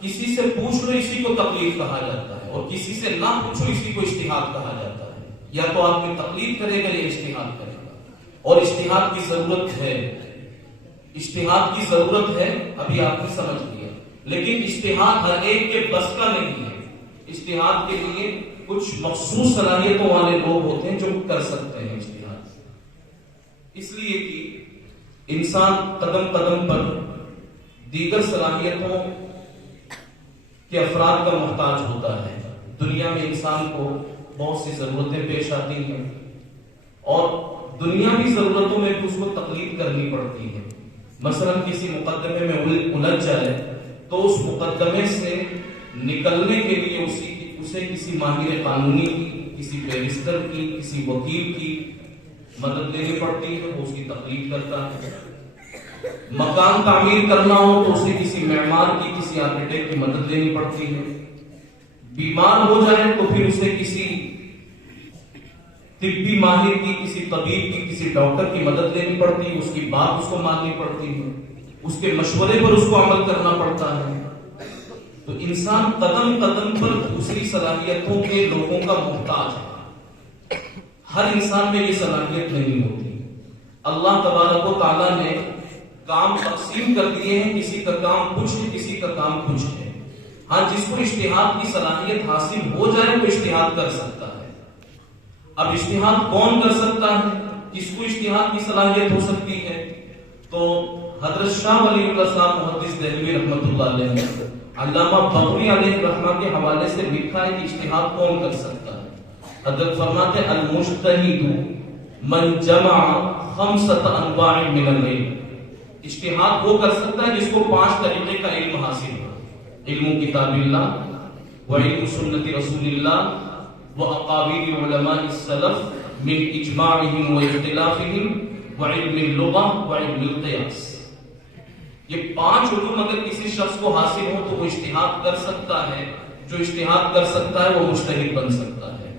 کسی سے پوچھ لو اسی کو تقلید کہا جاتا ہے، اور کسی سے نہ پوچھو اسی کو اجتہاد کہا جاتا ہے۔ یا تو آدمی تقلید کرے گا یا اجتہاد کرے گا، اور اجتہاد کی ضرورت ہے، اجتہاد کی ضرورت ہے، ابھی آپ نے سمجھ لیا، لیکن اجتہاد ہر ایک کے بس کا نہیں ہے۔ اجتہاد کے لیے کچھ مخصوص صلاحیتوں والے لوگ ہوتے ہیں جو کر سکتے ہیں اجتہاد، اس لیے کہ انسان قدم قدم پر دیگر صلاحیتوں کے افراد کا محتاج ہوتا ہے۔ دنیا میں انسان کو بہت سی ضرورتیں پیش آتی ہیں، اور دنیاوی ضرورتوں میں بھی اس کو تقلید کرنی پڑتی ہے۔ مثلا کسی مقدمے میں الجھ جائے تو اس مقدمے سے نکلنے کے لیے اسے کسی ماہر قانونی کی، کسی بیرسٹر کی، کسی وکیل کی مدد لینی پڑتی ہے، وہ اس کی تقلید کرتا ہے۔ مکان تعمیر کرنا ہو تو اسے کسی معمار کی، کسی آرکیٹیکٹ کی مدد لینی پڑتی ہے۔ بیمار ہو جائے تو پھر اسے کسی طبی ماہر کی، کسی طبیب کی، کسی ڈاکٹر کی مدد لینی پڑتی ہے، اس کی بات اس کو ماننی پڑتی ہے، اس کے مشورے پر اس کو عمل کرنا پڑتا ہے۔ تو انسان قدم قدم پر دوسری صلاحیتوں کے لوگوں کا محتاج ہے۔ ہر انسان میں یہ صلاحیت نہیں ہوتی۔ اللہ تبارک و تعالیٰ نے کام تقسیم کر دیے ہیں، کسی کا کام کچھ ہے، کسی کا کام کچھ ہے۔ ہاں جس کو اجتہاد کی صلاحیت حاصل ہو جائے وہ اجتہاد کر سکتا ہے. اب اجتہاد کون کر سکتا ہے؟ کس کو اجتہاد کی صلاحیت ہو سکتی ہے؟ تو حضرت شاہ ولی اللہ صاحب محدث دہلوی رحمۃ اللہ علیہ نے علامہ بغوی علیہ الرحمہ کے حوالے سے لکھا ہے کہ اجتہاد کون کر سکتا ہے. حضرت فرماتے ہیں المجتہد من جمع خمسۃ انواع من العلم. اجتہاد وہ کر سکتا ہے جس کو 5 طریقے کا علم حاصل ہو. علم کتاب اللہ وعلم سنت رسول اللہ واقاویل علماء السلف من اجماعهم واختلافهم وعلم اللغہ وعلم القیاس. یہ 5 علوم اگر کسی شخص کو حاصل ہو تو وہ اجتہاد کر سکتا ہے. جو اجتہاد کر سکتا ہے وہ مجتہد بن سکتا ہے.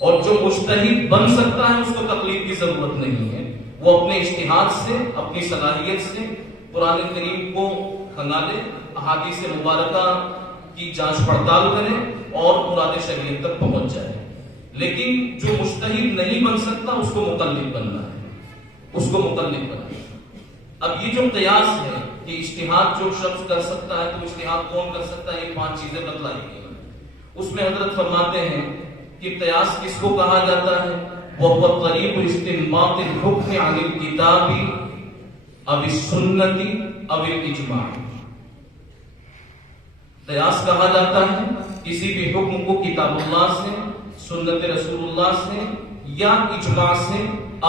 اور جو مجتہد بن سکتا ہے اس کو تقلید کی ضرورت نہیں ہے. وہ اپنے اجتہاد سے اپنی صلاحیت سے قرآن کریم کو کھنگالے, احادیث مبارکہ کی جانچ پڑتال کرے اور مراد شریعت تک پہنچ جائے. لیکن جو مجتہد نہیں بن سکتا اس کو مقلد بننا ہے, اس کو مقلد بننا ہے. اب یہ جو قیاس ہے کہ اجتہاد جو شخص کر سکتا ہے تو اجتہاد کون کر سکتا ہے, یہ 5 چیزیں بتلائی گئی ہیں. اس میں حضرت فرماتے ہیں کہ قیاس کس کو کہا جاتا ہے؟ وَهُوَ طَرِيقُ اسْتِنبَاطِ الْحُكْمِ عَنِ الْكِتَابِ أَوِ السُّنَّةِ أَوِ الْإِجْمَاعِ. قیاس کہا جاتا ہے کسی بھی حکم کو کتاب اللہ سے, سنت رسول اللہ سے یا اجماع سے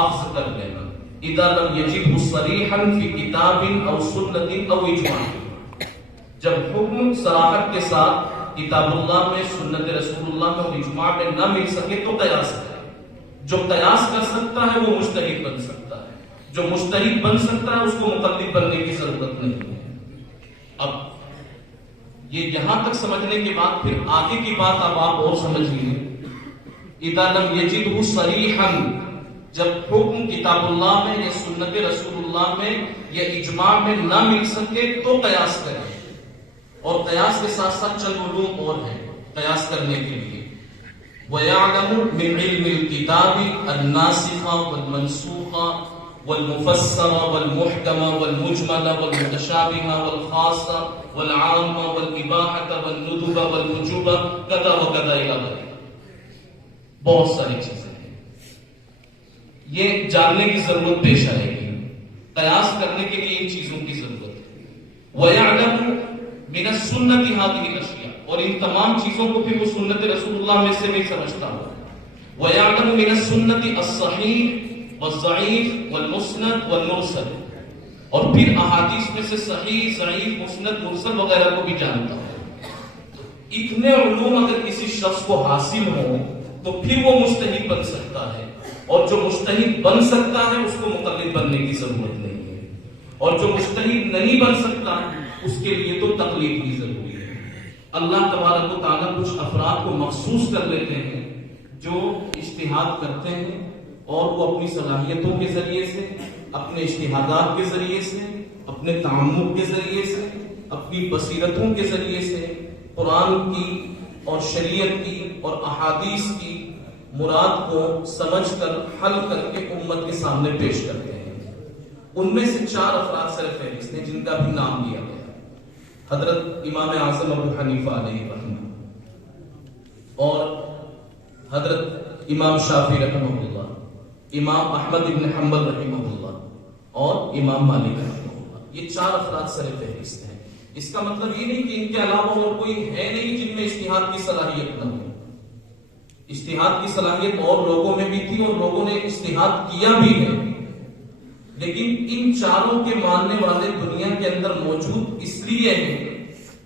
اخذ کر لینا. اذا لم يجده صريحا في كتاب او سنة او اجماع. جب حکم صراحت کے ساتھ کتاب اللہ میں, سنت رسول اللہ میں اور اجماع میں نہ مل سکے تو قیاس کرے. جو قیاس کر سکتا ہے وہ مجتہد بن سکتا ہے. جو مجتہد بن سکتا ہے اس کو مقلد بننے کی ضرورت نہیں ہے. اب یہ یہاں تک سمجھنے کے بعد پھر آگے کی بات اب آپ اور سمجھیے. اذا لم يجده صريحا, جب حکم کتاب اللہ میں یا سنت رسول اللہ میں یا اجماع میں نہ مل سکے تو قیاس کریں. اور قیاس کے ساتھ ساتھ چند علوم اور ہیں قیاس کرنے کے لیے. وَيَعْلَمُ مِنْ عِلْمِ الْكِتَابِ النَّاسِخَ وَالْمَنْسُوخَ وَالْمُفَسَّرَ وَالْمُحْكَمَ وَالْمُجْمَلَ وَالْمُتَشَابِهَ وَالْخَاصَّ وَالْعَامَّ وَالْإِبَاحَةَ وَالنُّدُبَ وَالْوُجُوبَ كَذَا وَكَذَا إِلَى آخِرِهِ. بہت ساری چیزیں یہ جاننے کی ضرورت پیش آئے گی. قیاس کرنے کے لیے ان چیزوں کی ضرورت ہے. وَيَعْلَمُ مِنَ السُّنَّةِ هَذِهِ الْأَشْيَاء, اور ان تمام چیزوں کو پھر وہ سنت رسول اللہ میں سے بھی سمجھتا ہو. وَيَعْلَمُ مِنَ السُّنَّةِ الصَّحِيحِ وَالضَّعِيفِ وَالْمُسْنَدِ وَالْمُرْسَلِ, اور پھر احادیث میں سے صحیح, ضعیف, مسند, مرسل وغیرہ کو بھی جانتا ہو. اتنے علوم اگر کسی شخص کو حاصل ہو تو پھر وہ مجتہد بن سکتا ہے. اور جو مجتہد بن سکتا ہے اس کو مقلد بننے کی ضرورت نہیں ہے. اور جو مجتہد نہیں بن سکتا اس کے لیے تو تقلید کی ضروری ہے. اللہ تبارک و تعالیٰ کچھ افراد کو مخصوص کر لیتے ہیں جو اجتہاد کرتے ہیں اور وہ اپنی صلاحیتوں کے ذریعے سے, اپنے اجتہادات کے ذریعے سے, اپنے تعمق کے ذریعے سے, اپنی بصیرتوں کے ذریعے سے قرآن کی اور شریعت کی اور احادیث کی مراد کو سمجھ کر حل کر کے امت کے سامنے پیش کرتے ہیں. ان میں سے 4 افراد سر فہرست ہیں جن کا بھی نام لیا گیا. حضرت امام اعظم ابو حنیفہ علیہ رحمہ, اور حضرت امام شافعی رحمہ اللہ, امام احمد بن حنبل رحمہ اللہ اور امام مالک رحمہ اللہ. یہ 4 افراد سر فہرست ہیں. اس کا مطلب یہ نہیں کہ ان کے علاوہ اور کوئی ہے نہیں جن میں اجتہاد کی صلاحیت نہ ہو. اجتہاد کی صلاحیت اور لوگوں میں بھی تھی اور لوگوں نے اجتہاد کیا بھی ہے. لیکن ان 4 کے ماننے والے دنیا کے اندر موجود اس لیے ہیں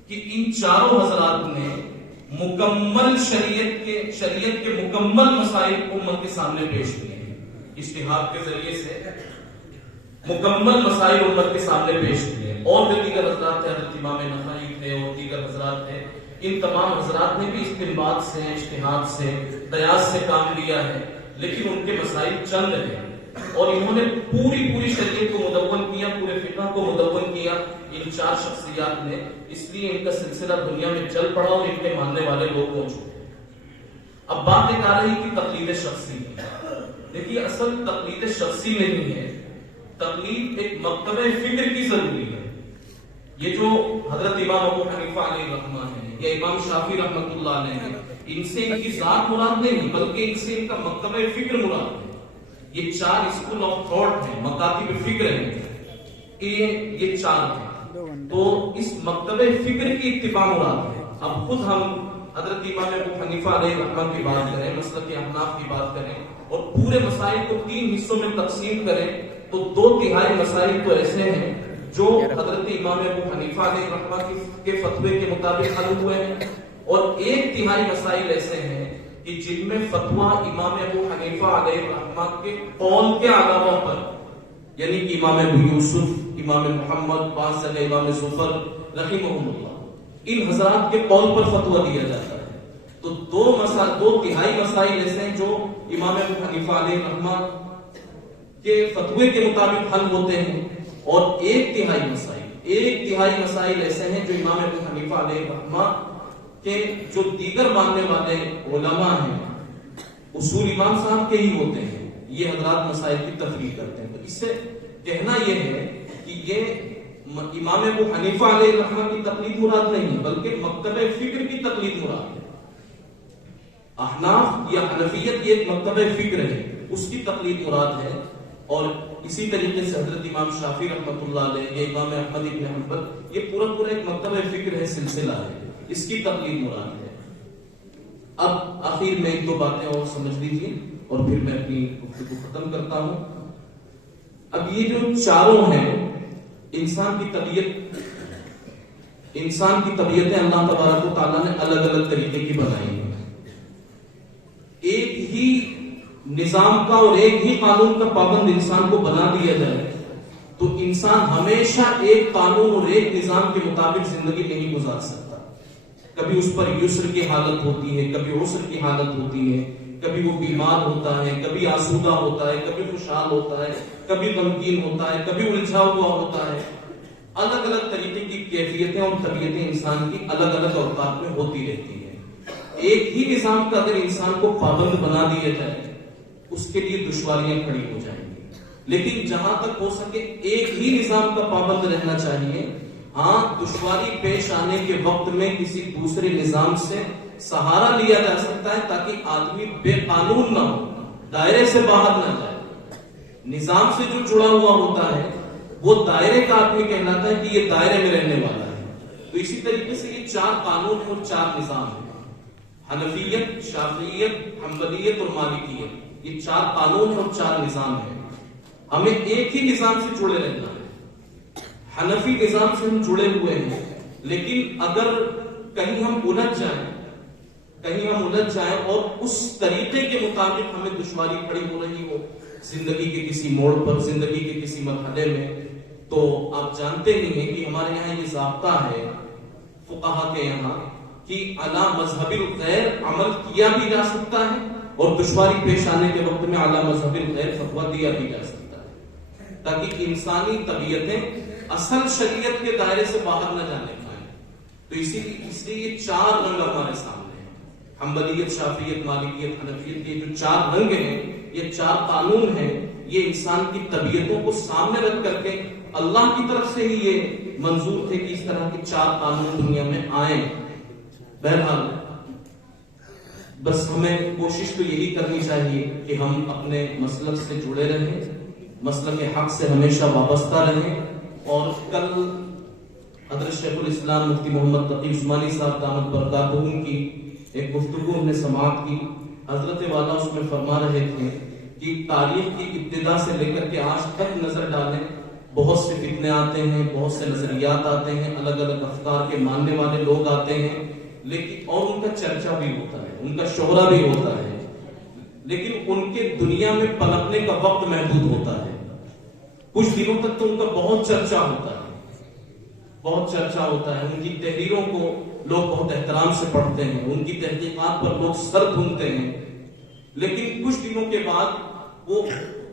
کہ ان 4 حضرات نے مکمل شریعت کے مکمل مسائل امت کے سامنے پیش کیے ہیں. اجتہاد کے ذریعے سے مکمل مسائل امت کے سامنے پیش کیے ہیں. اور جو دیگر حضرات ہیں, حضرت امام نخعی تھے اور دیگر حضرات ہیں, ان تمام حضرات نے بھی استنباط سے, اجتہاد سے, قیاس سے کام لیا ہے. لیکن ان کے مسائل چند ہیں اور انہوں نے پوری شریعت کو مدون کیا, پورے فقہ کو مدون کیا ان 4 شخصیات نے. اس لیے ان کا سلسلہ دنیا میں چل پڑا اور ان کے ماننے والے لوگ موجود ہیں. اب بات ایک آ رہی کہ تقلید شخصی ہے. دیکھیے اصل تقلید شخصی نہیں ہے, تقلید ایک مکتبہ فکر کی ضروری ہے. یہ جو حضرت امام ابو حنیفہ علیہ الرحمہ ہیں یا امام شافعی رحمۃ اللہ علیہ ہیں، ان سے ان کی ذات مراد نہیں بلکہ ان سے ان کا مکتبہ فکر مراد ہے. یہ 4 اسکول آف تھاٹ ہیں، مکاتب فکر ہیں، یہ 4 ہیں. تو اس مکتبہ فکر کی اتباع مراد ہے. اب خود ہم حضرت امام ابو حنیفہ علیہ الرحمہ کی بات کریں، مسلک احناف کی بات کریں اور پورے مسائل کو 3 حصوں میں تقسیم کریں تو 2/3 مسائل تو ایسے ہیں جو حضرت امام ابو حنیفہ علیہ الرحمہ کے فتوے کے مطابق حل ہوئے ہیں اور 1/3 مسائل ایسے ہیں کہ جن میں فتویٰ امام ابو حنیفہ علیہ الرحمہ کے قول کے علاوہ پر، یعنی کہ امام ابو یوسف، امام محمد، 5 جگہ امام زفر رحمہم اللہ، ان حضرات کے قول پر فتویٰ دیا جاتا ہے. تو 2/3 مسائل ایسے ہیں جو امام ابو حنیفہ علیہ الرحمہ کے فتوے کے مطابق حل ہوتے ہیں اور 1/3 مسائل ایسے ہیں جو امام ابو حنیفہ علیہ الرحمہ کے جو دیگر ماننے والے علماء ہیں، اصول امام صاحب کے ہی ہوتے ہیں، یہ حضرات مسائل کی تفریق کرتے ہیں. تو اس سے کہنا یہ ہے کہ یہ امام ابو حنیفہ علیہ الرحمہ کی تقلید مراد نہیں بلکہ مکتبہ فکر کی تقلید مراد ہے. احناف یا حنفیت یہ ایک مکتبہ فکر ہے، اس کی تقلید مراد ہے. اور اسی طریقے سے حضرت امام شافعی رحمۃ اللہ علیہ یا امام احمد بن حنبل، یہ پورا ایک مکتبہ فکر ہے، سلسلہ ہے، اس کی تقلید مراد ہے. اب آخر میں 1-2 باتیں اور سمجھ لیجیے اور پھر میں اپنی گفتگو ختم کرتا ہوں. اب یہ جو چاروں ہیں، انسان کی طبیعتیں اللہ تبارک و تعالیٰ نے الگ الگ طریقے کی بنائی ہیں. ایک ہی نظام کا اور ایک ہی قانون کا پابند انسان کو بنا دیا جائے تو انسان ہمیشہ ایک قانون اور ایک نظام کے مطابق زندگی نہیں گزار سکتا. کبھی اس پر یسر کی حالت ہوتی ہے، کبھی عسر کی حالت ہوتی ہے، کبھی وہ بیمار ہوتا ہے، کبھی آسودہ ہوتا ہے، کبھی خوشحال ہوتا ہے، کبھی غمگین ہوتا ہے، کبھی الجھا ہوا ہوتا ہے. الگ الگ طریقے کی کیفیتیں اور طبیعتیں انسان کی الگ الگ اوقات میں ہوتی رہتی ہیں. ایک ہی نظام کا اگر انسان کو پابند بنا دیا جائے اس کے لیے دشواریاں کھڑی ہو جائیں گی. لیکن جہاں تک ہو سکے ایک ہی نظام کا پابند رہنا چاہیے. ہاں، دشواری پیش آنے کے وقت میں کسی دوسرے نظام سے سہارا لیا جا سکتا ہے تاکہ آدمی بے قانون نہ ہو، دائرے سے باہر نہ جائے. نظام سے جو جڑا ہوا ہوتا ہے وہ دائرے کا آدمی کہلاتا ہے کہ یہ دائرے میں رہنے والا ہے. تو اسی طریقے سے یہ 4 قانون اور 4 نظام ہیں، حنفیت، شافعیت، حنبلیت اور مالکیت. یہ 4 قانون اور 4 نظام ہیں. ہمیں ایک ہی نظام سے جڑے رہنا ہے. حنفی نظام سے ہم جڑے ہوئے ہیں، لیکن اگر کہیں ہم الجھ جائیں اور اس طریقے کے مطابق ہمیں دشواری کھڑی ہو رہی ہو زندگی کے کسی موڑ پر، زندگی کے کسی مرحلے میں، تو آپ جانتے ہی ہیں کہ ہمارے یہاں یہ ضابطہ ہے فقہا کے یہاں کہ علی مذہب الغیر عمل کیا بھی جا سکتا ہے اور دشواری پیش آنے کے وقت میں علی مذہب الغیر فتویٰ دیا بھی جا سکتا ہے تاکہ انسانی طبیعتیں اصل شریعت کے دائرے سے باہر نہ جانے پائیں. تو اس لیے یہ 4 رنگ ہمارے سامنے ہیں، حنبلیت، شافعیت، مالکیت، حنفیت. یہ جو 4 رنگ ہیں، یہ 4 قانون ہیں، یہ انسان کی طبیعتوں کو سامنے رکھ کر کے اللہ کی طرف سے ہی یہ منظور تھے کہ اس طرح کے 4 قانون دنیا میں آئیں. بہرحال بس ہمیں کوشش تو یہی کرنی چاہیے کہ ہم اپنے مسلک سے جڑے رہیں، مسلک حق سے ہمیشہ وابستہ رہیں. اور کل حضرت شیخ الاسلام مفتی محمد تقی عثمانی صاحب دامت برکاتہم کی ایک گفتگو ہم نے سماعت کی. حضرت والا اس میں فرما رہے تھے کہ تاریخ کی ابتدا سے لے کر کے آج تک نظر ڈالیں، بہت سے فتنے آتے ہیں، بہت سے نظریات آتے ہیں، الگ الگ افکار کے ماننے والے لوگ آتے ہیں، لیکن اور ان کا چرچا بھی ہوتا ہے، ان کا شہرہ بھی ہوتا ہے، لیکن ان کے دنیا میں پنپنے کا وقت محدود ہوتا ہے. کچھ دنوں تک تو ان کا بہت چرچا ہوتا ہے، ان کی تحریروں کو لوگ بہت احترام سے پڑھتے ہیں، ان کی تحقیقات پر لوگ سر دھنتے ہیں، لیکن کچھ دنوں کے بعد وہ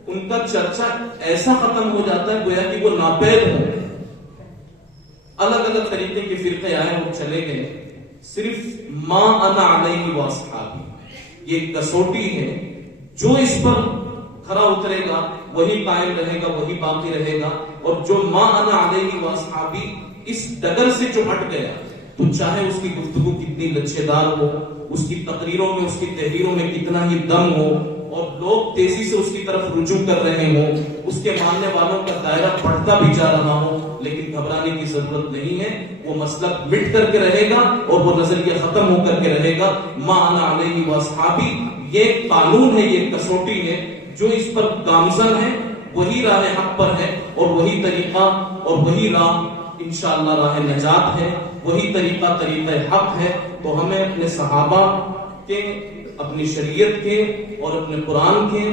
ان کا چرچا ایسا ختم ہو جاتا ہے گویا کہ وہ ناپید ہو. الگ الگ طریقے کے فرقے آئے اور چلے گئے. صرف ما انا علیہ واصحابی یہ کسوٹی ہے، جو اس پر کھرا اترے گا وہی قائم رہے گا، وہی باقی رہے گا. اور جو ما انا علیہ واصحابی اس ڈگر سے جو ہٹ گیا تو چاہے اس کی گفتگو کتنی لچھے دار ہو، اس کی تقریروں میں، اس کی تحریروں میں کتنا ہی دم ہو اور لوگ تیزی سے اس کی طرف رجوع کر رہے ہوں، اس کے ماننے والوں کا دائرہ بڑھتا بھی جا رہا ہو، لیکن گھبرانے کی ضرورت نہیں ہے. وہ مسلک مٹ کر کے رہے گا اور وہ نظریہ ختم ہو کر کے رہے گا. ما انا علیہ واصحابی، یہ قانون ہے، یہ کسوٹی ہے. جو اس پر گامزن ہے وہی راہ حق پر ہے، اور وہی طریقہ اور وہی راہ انشاءاللہ راہ نجات ہے، وہی طریقہ حق ہے. تو ہمیں اپنے صحابہ کے، اپنی شریعت کے اور اپنے قرآن کے،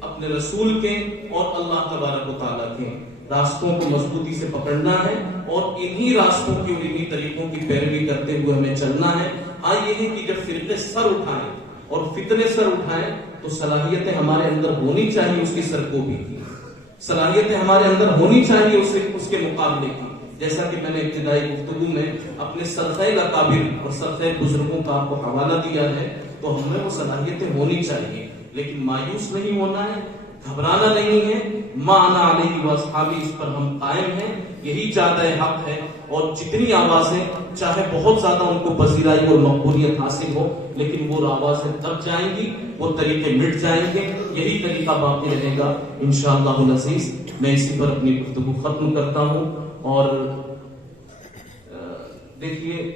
اپنے رسول کے اور اللہ تبارک و تعالیٰ کے راستوں کو مضبوطی سے پکڑنا ہے اور انہی راستوں کی اور انہی طریقوں کی پیروی کرتے ہوئے ہمیں چلنا ہے. ہاں یہ ہے کہ جب فرقے سر اٹھائیں اور فتنے سر اٹھائیں تو صلاحیتیں ہمارے اندر ہونی چاہیے اس کی سرکوبی کی، صلاحیتیں ہمارے اندر ہونی چاہیے اس کے مقابلے کی. جیسا کہ میں نے ابتدائی گفتگو میں اپنے سرخیل اکابر اور سرخیل بزرگوں کا آپ کو حوالہ دیا ہے، تو ہمیں وہ صلاحیتیں ہونی چاہیے، لیکن مایوس نہیں ہونا ہے، گھبرانا نہیں ہے. ما انا علیہ واصحابی، اس پر ہم قائم ہیں، یہی چاہتا ہے حق ہے. اور جتنی آوازیں چاہے بہت زیادہ ان کو پذیرائی اور مقبولیت حاصل ہو، لیکن وہ آوازیں دب جائیں گی، وہ طریقے مٹ جائیں گے، یہی طریقہ باقی رہے گا انشاءاللہ العزیز. میں اسی پر اپنی گفتگو ختم کرتا ہوں. اور دیکھیے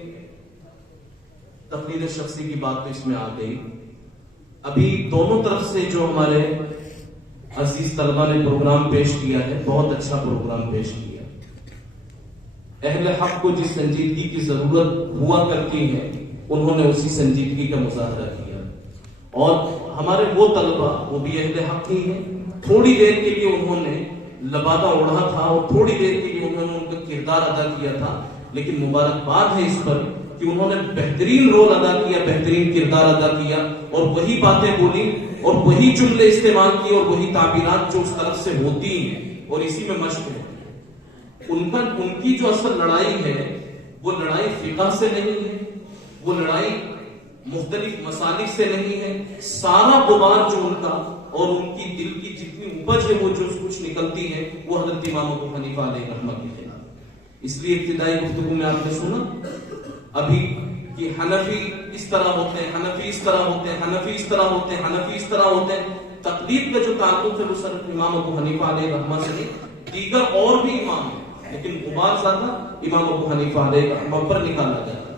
تقلید شخصی کی بات تو اس میں آ گئی. ابھی دونوں طرف سے جو ہمارے عزیز طلبہ نے پروگرام پیش کیا ہے، بہت اچھا پروگرام پیش کیا. اہل حق کو جس سنجیدگی کی ضرورت ہوا کرتی ہے انہوں نے اسی سنجیدگی کا مظاہرہ کیا. اور ہمارے وہ طلبہ، وہ بھی اہل حق ہی ہیں، تھوڑی دیر کے لیے انہوں نے لبادہ اڑا تھا اور تھوڑی دیر کے لیے انہوں نے ان کا کردار ادا کیا تھا، لیکن مبارکباد ہے اس پر کہ انہوں نے بہترین رول ادا کیا، بہترین کردار ادا کیا اور وہی باتیں بولی اور وہی جملے استعمال کیے اور وہی تعبیرات جو اس طرف سے ہوتی ہیں اور اسی میں مشق ہے. ان کی جو اصل لڑائی ہے وہ لڑائی فقہ سے نہیں ہے، وہ لڑائی مختلف مسالک سے نہیں ہے. سارا غبار جو ان کا اور ان کی دل کی جتنی اپج ہے وہ جو کچھ نکلتی ہے وہ حضرت امام ابو حنیفہ علیہ رحمہ کے خلاف. اس لیے ابتدائی گفتگو میں آپ نے سنا ابھی کہ حنفی اس طرح ہوتے ہیں، حنفی اس طرح ہوتے ہیں، حنفی اس طرح ہوتے ہیں، حنفی اس طرح ہوتے ہیں. تقلید کا جو تعلق ہے وہ صرف امام ابو حنیفہ علیہ رحمہ سے نہیں، دیگر اور بھی امام ہیں، لیکن غبار زیادہ امام ابو حنیفہ علیہ رحمہ پر نکالا جاتا ہے.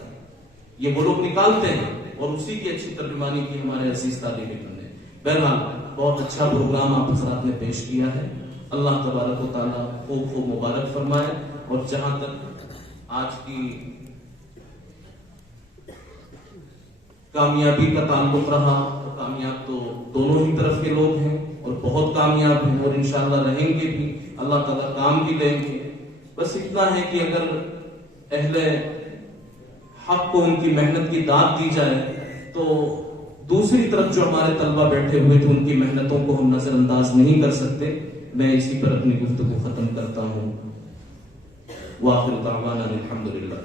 یہ وہ لوگ نکالتے ہیں اور اسی کی اچھی ترجمانی کی ہمارے عزیز طالب علم نے. بہرحال بہت اچھا پروگرام آپ حضرات نے پیش کیا ہے. اللہ تبارک و تعالیٰ خوب خوب مبارک فرمائے. اور جہاں تک آج کی کامیابی کا تعلق رہا تو کامیاب تو دونوں ہی طرف کے لوگ ہیں اور بہت کامیاب ہیں اور انشاءاللہ رہیں گے بھی. اللہ تعالیٰ کام بھی دیں گے. بس اتنا ہے کہ اگر اہل حق کو ان کی محنت کی داد دی جائے تو دوسری طرف جو ہمارے طلبہ بیٹھے ہوئے تھے ان کی محنتوں کو ہم نظر انداز نہیں کر سکتے. میں اسی پر اپنی گفتگو ختم کرتا ہوں. وآخر دعوانا الحمدللہ.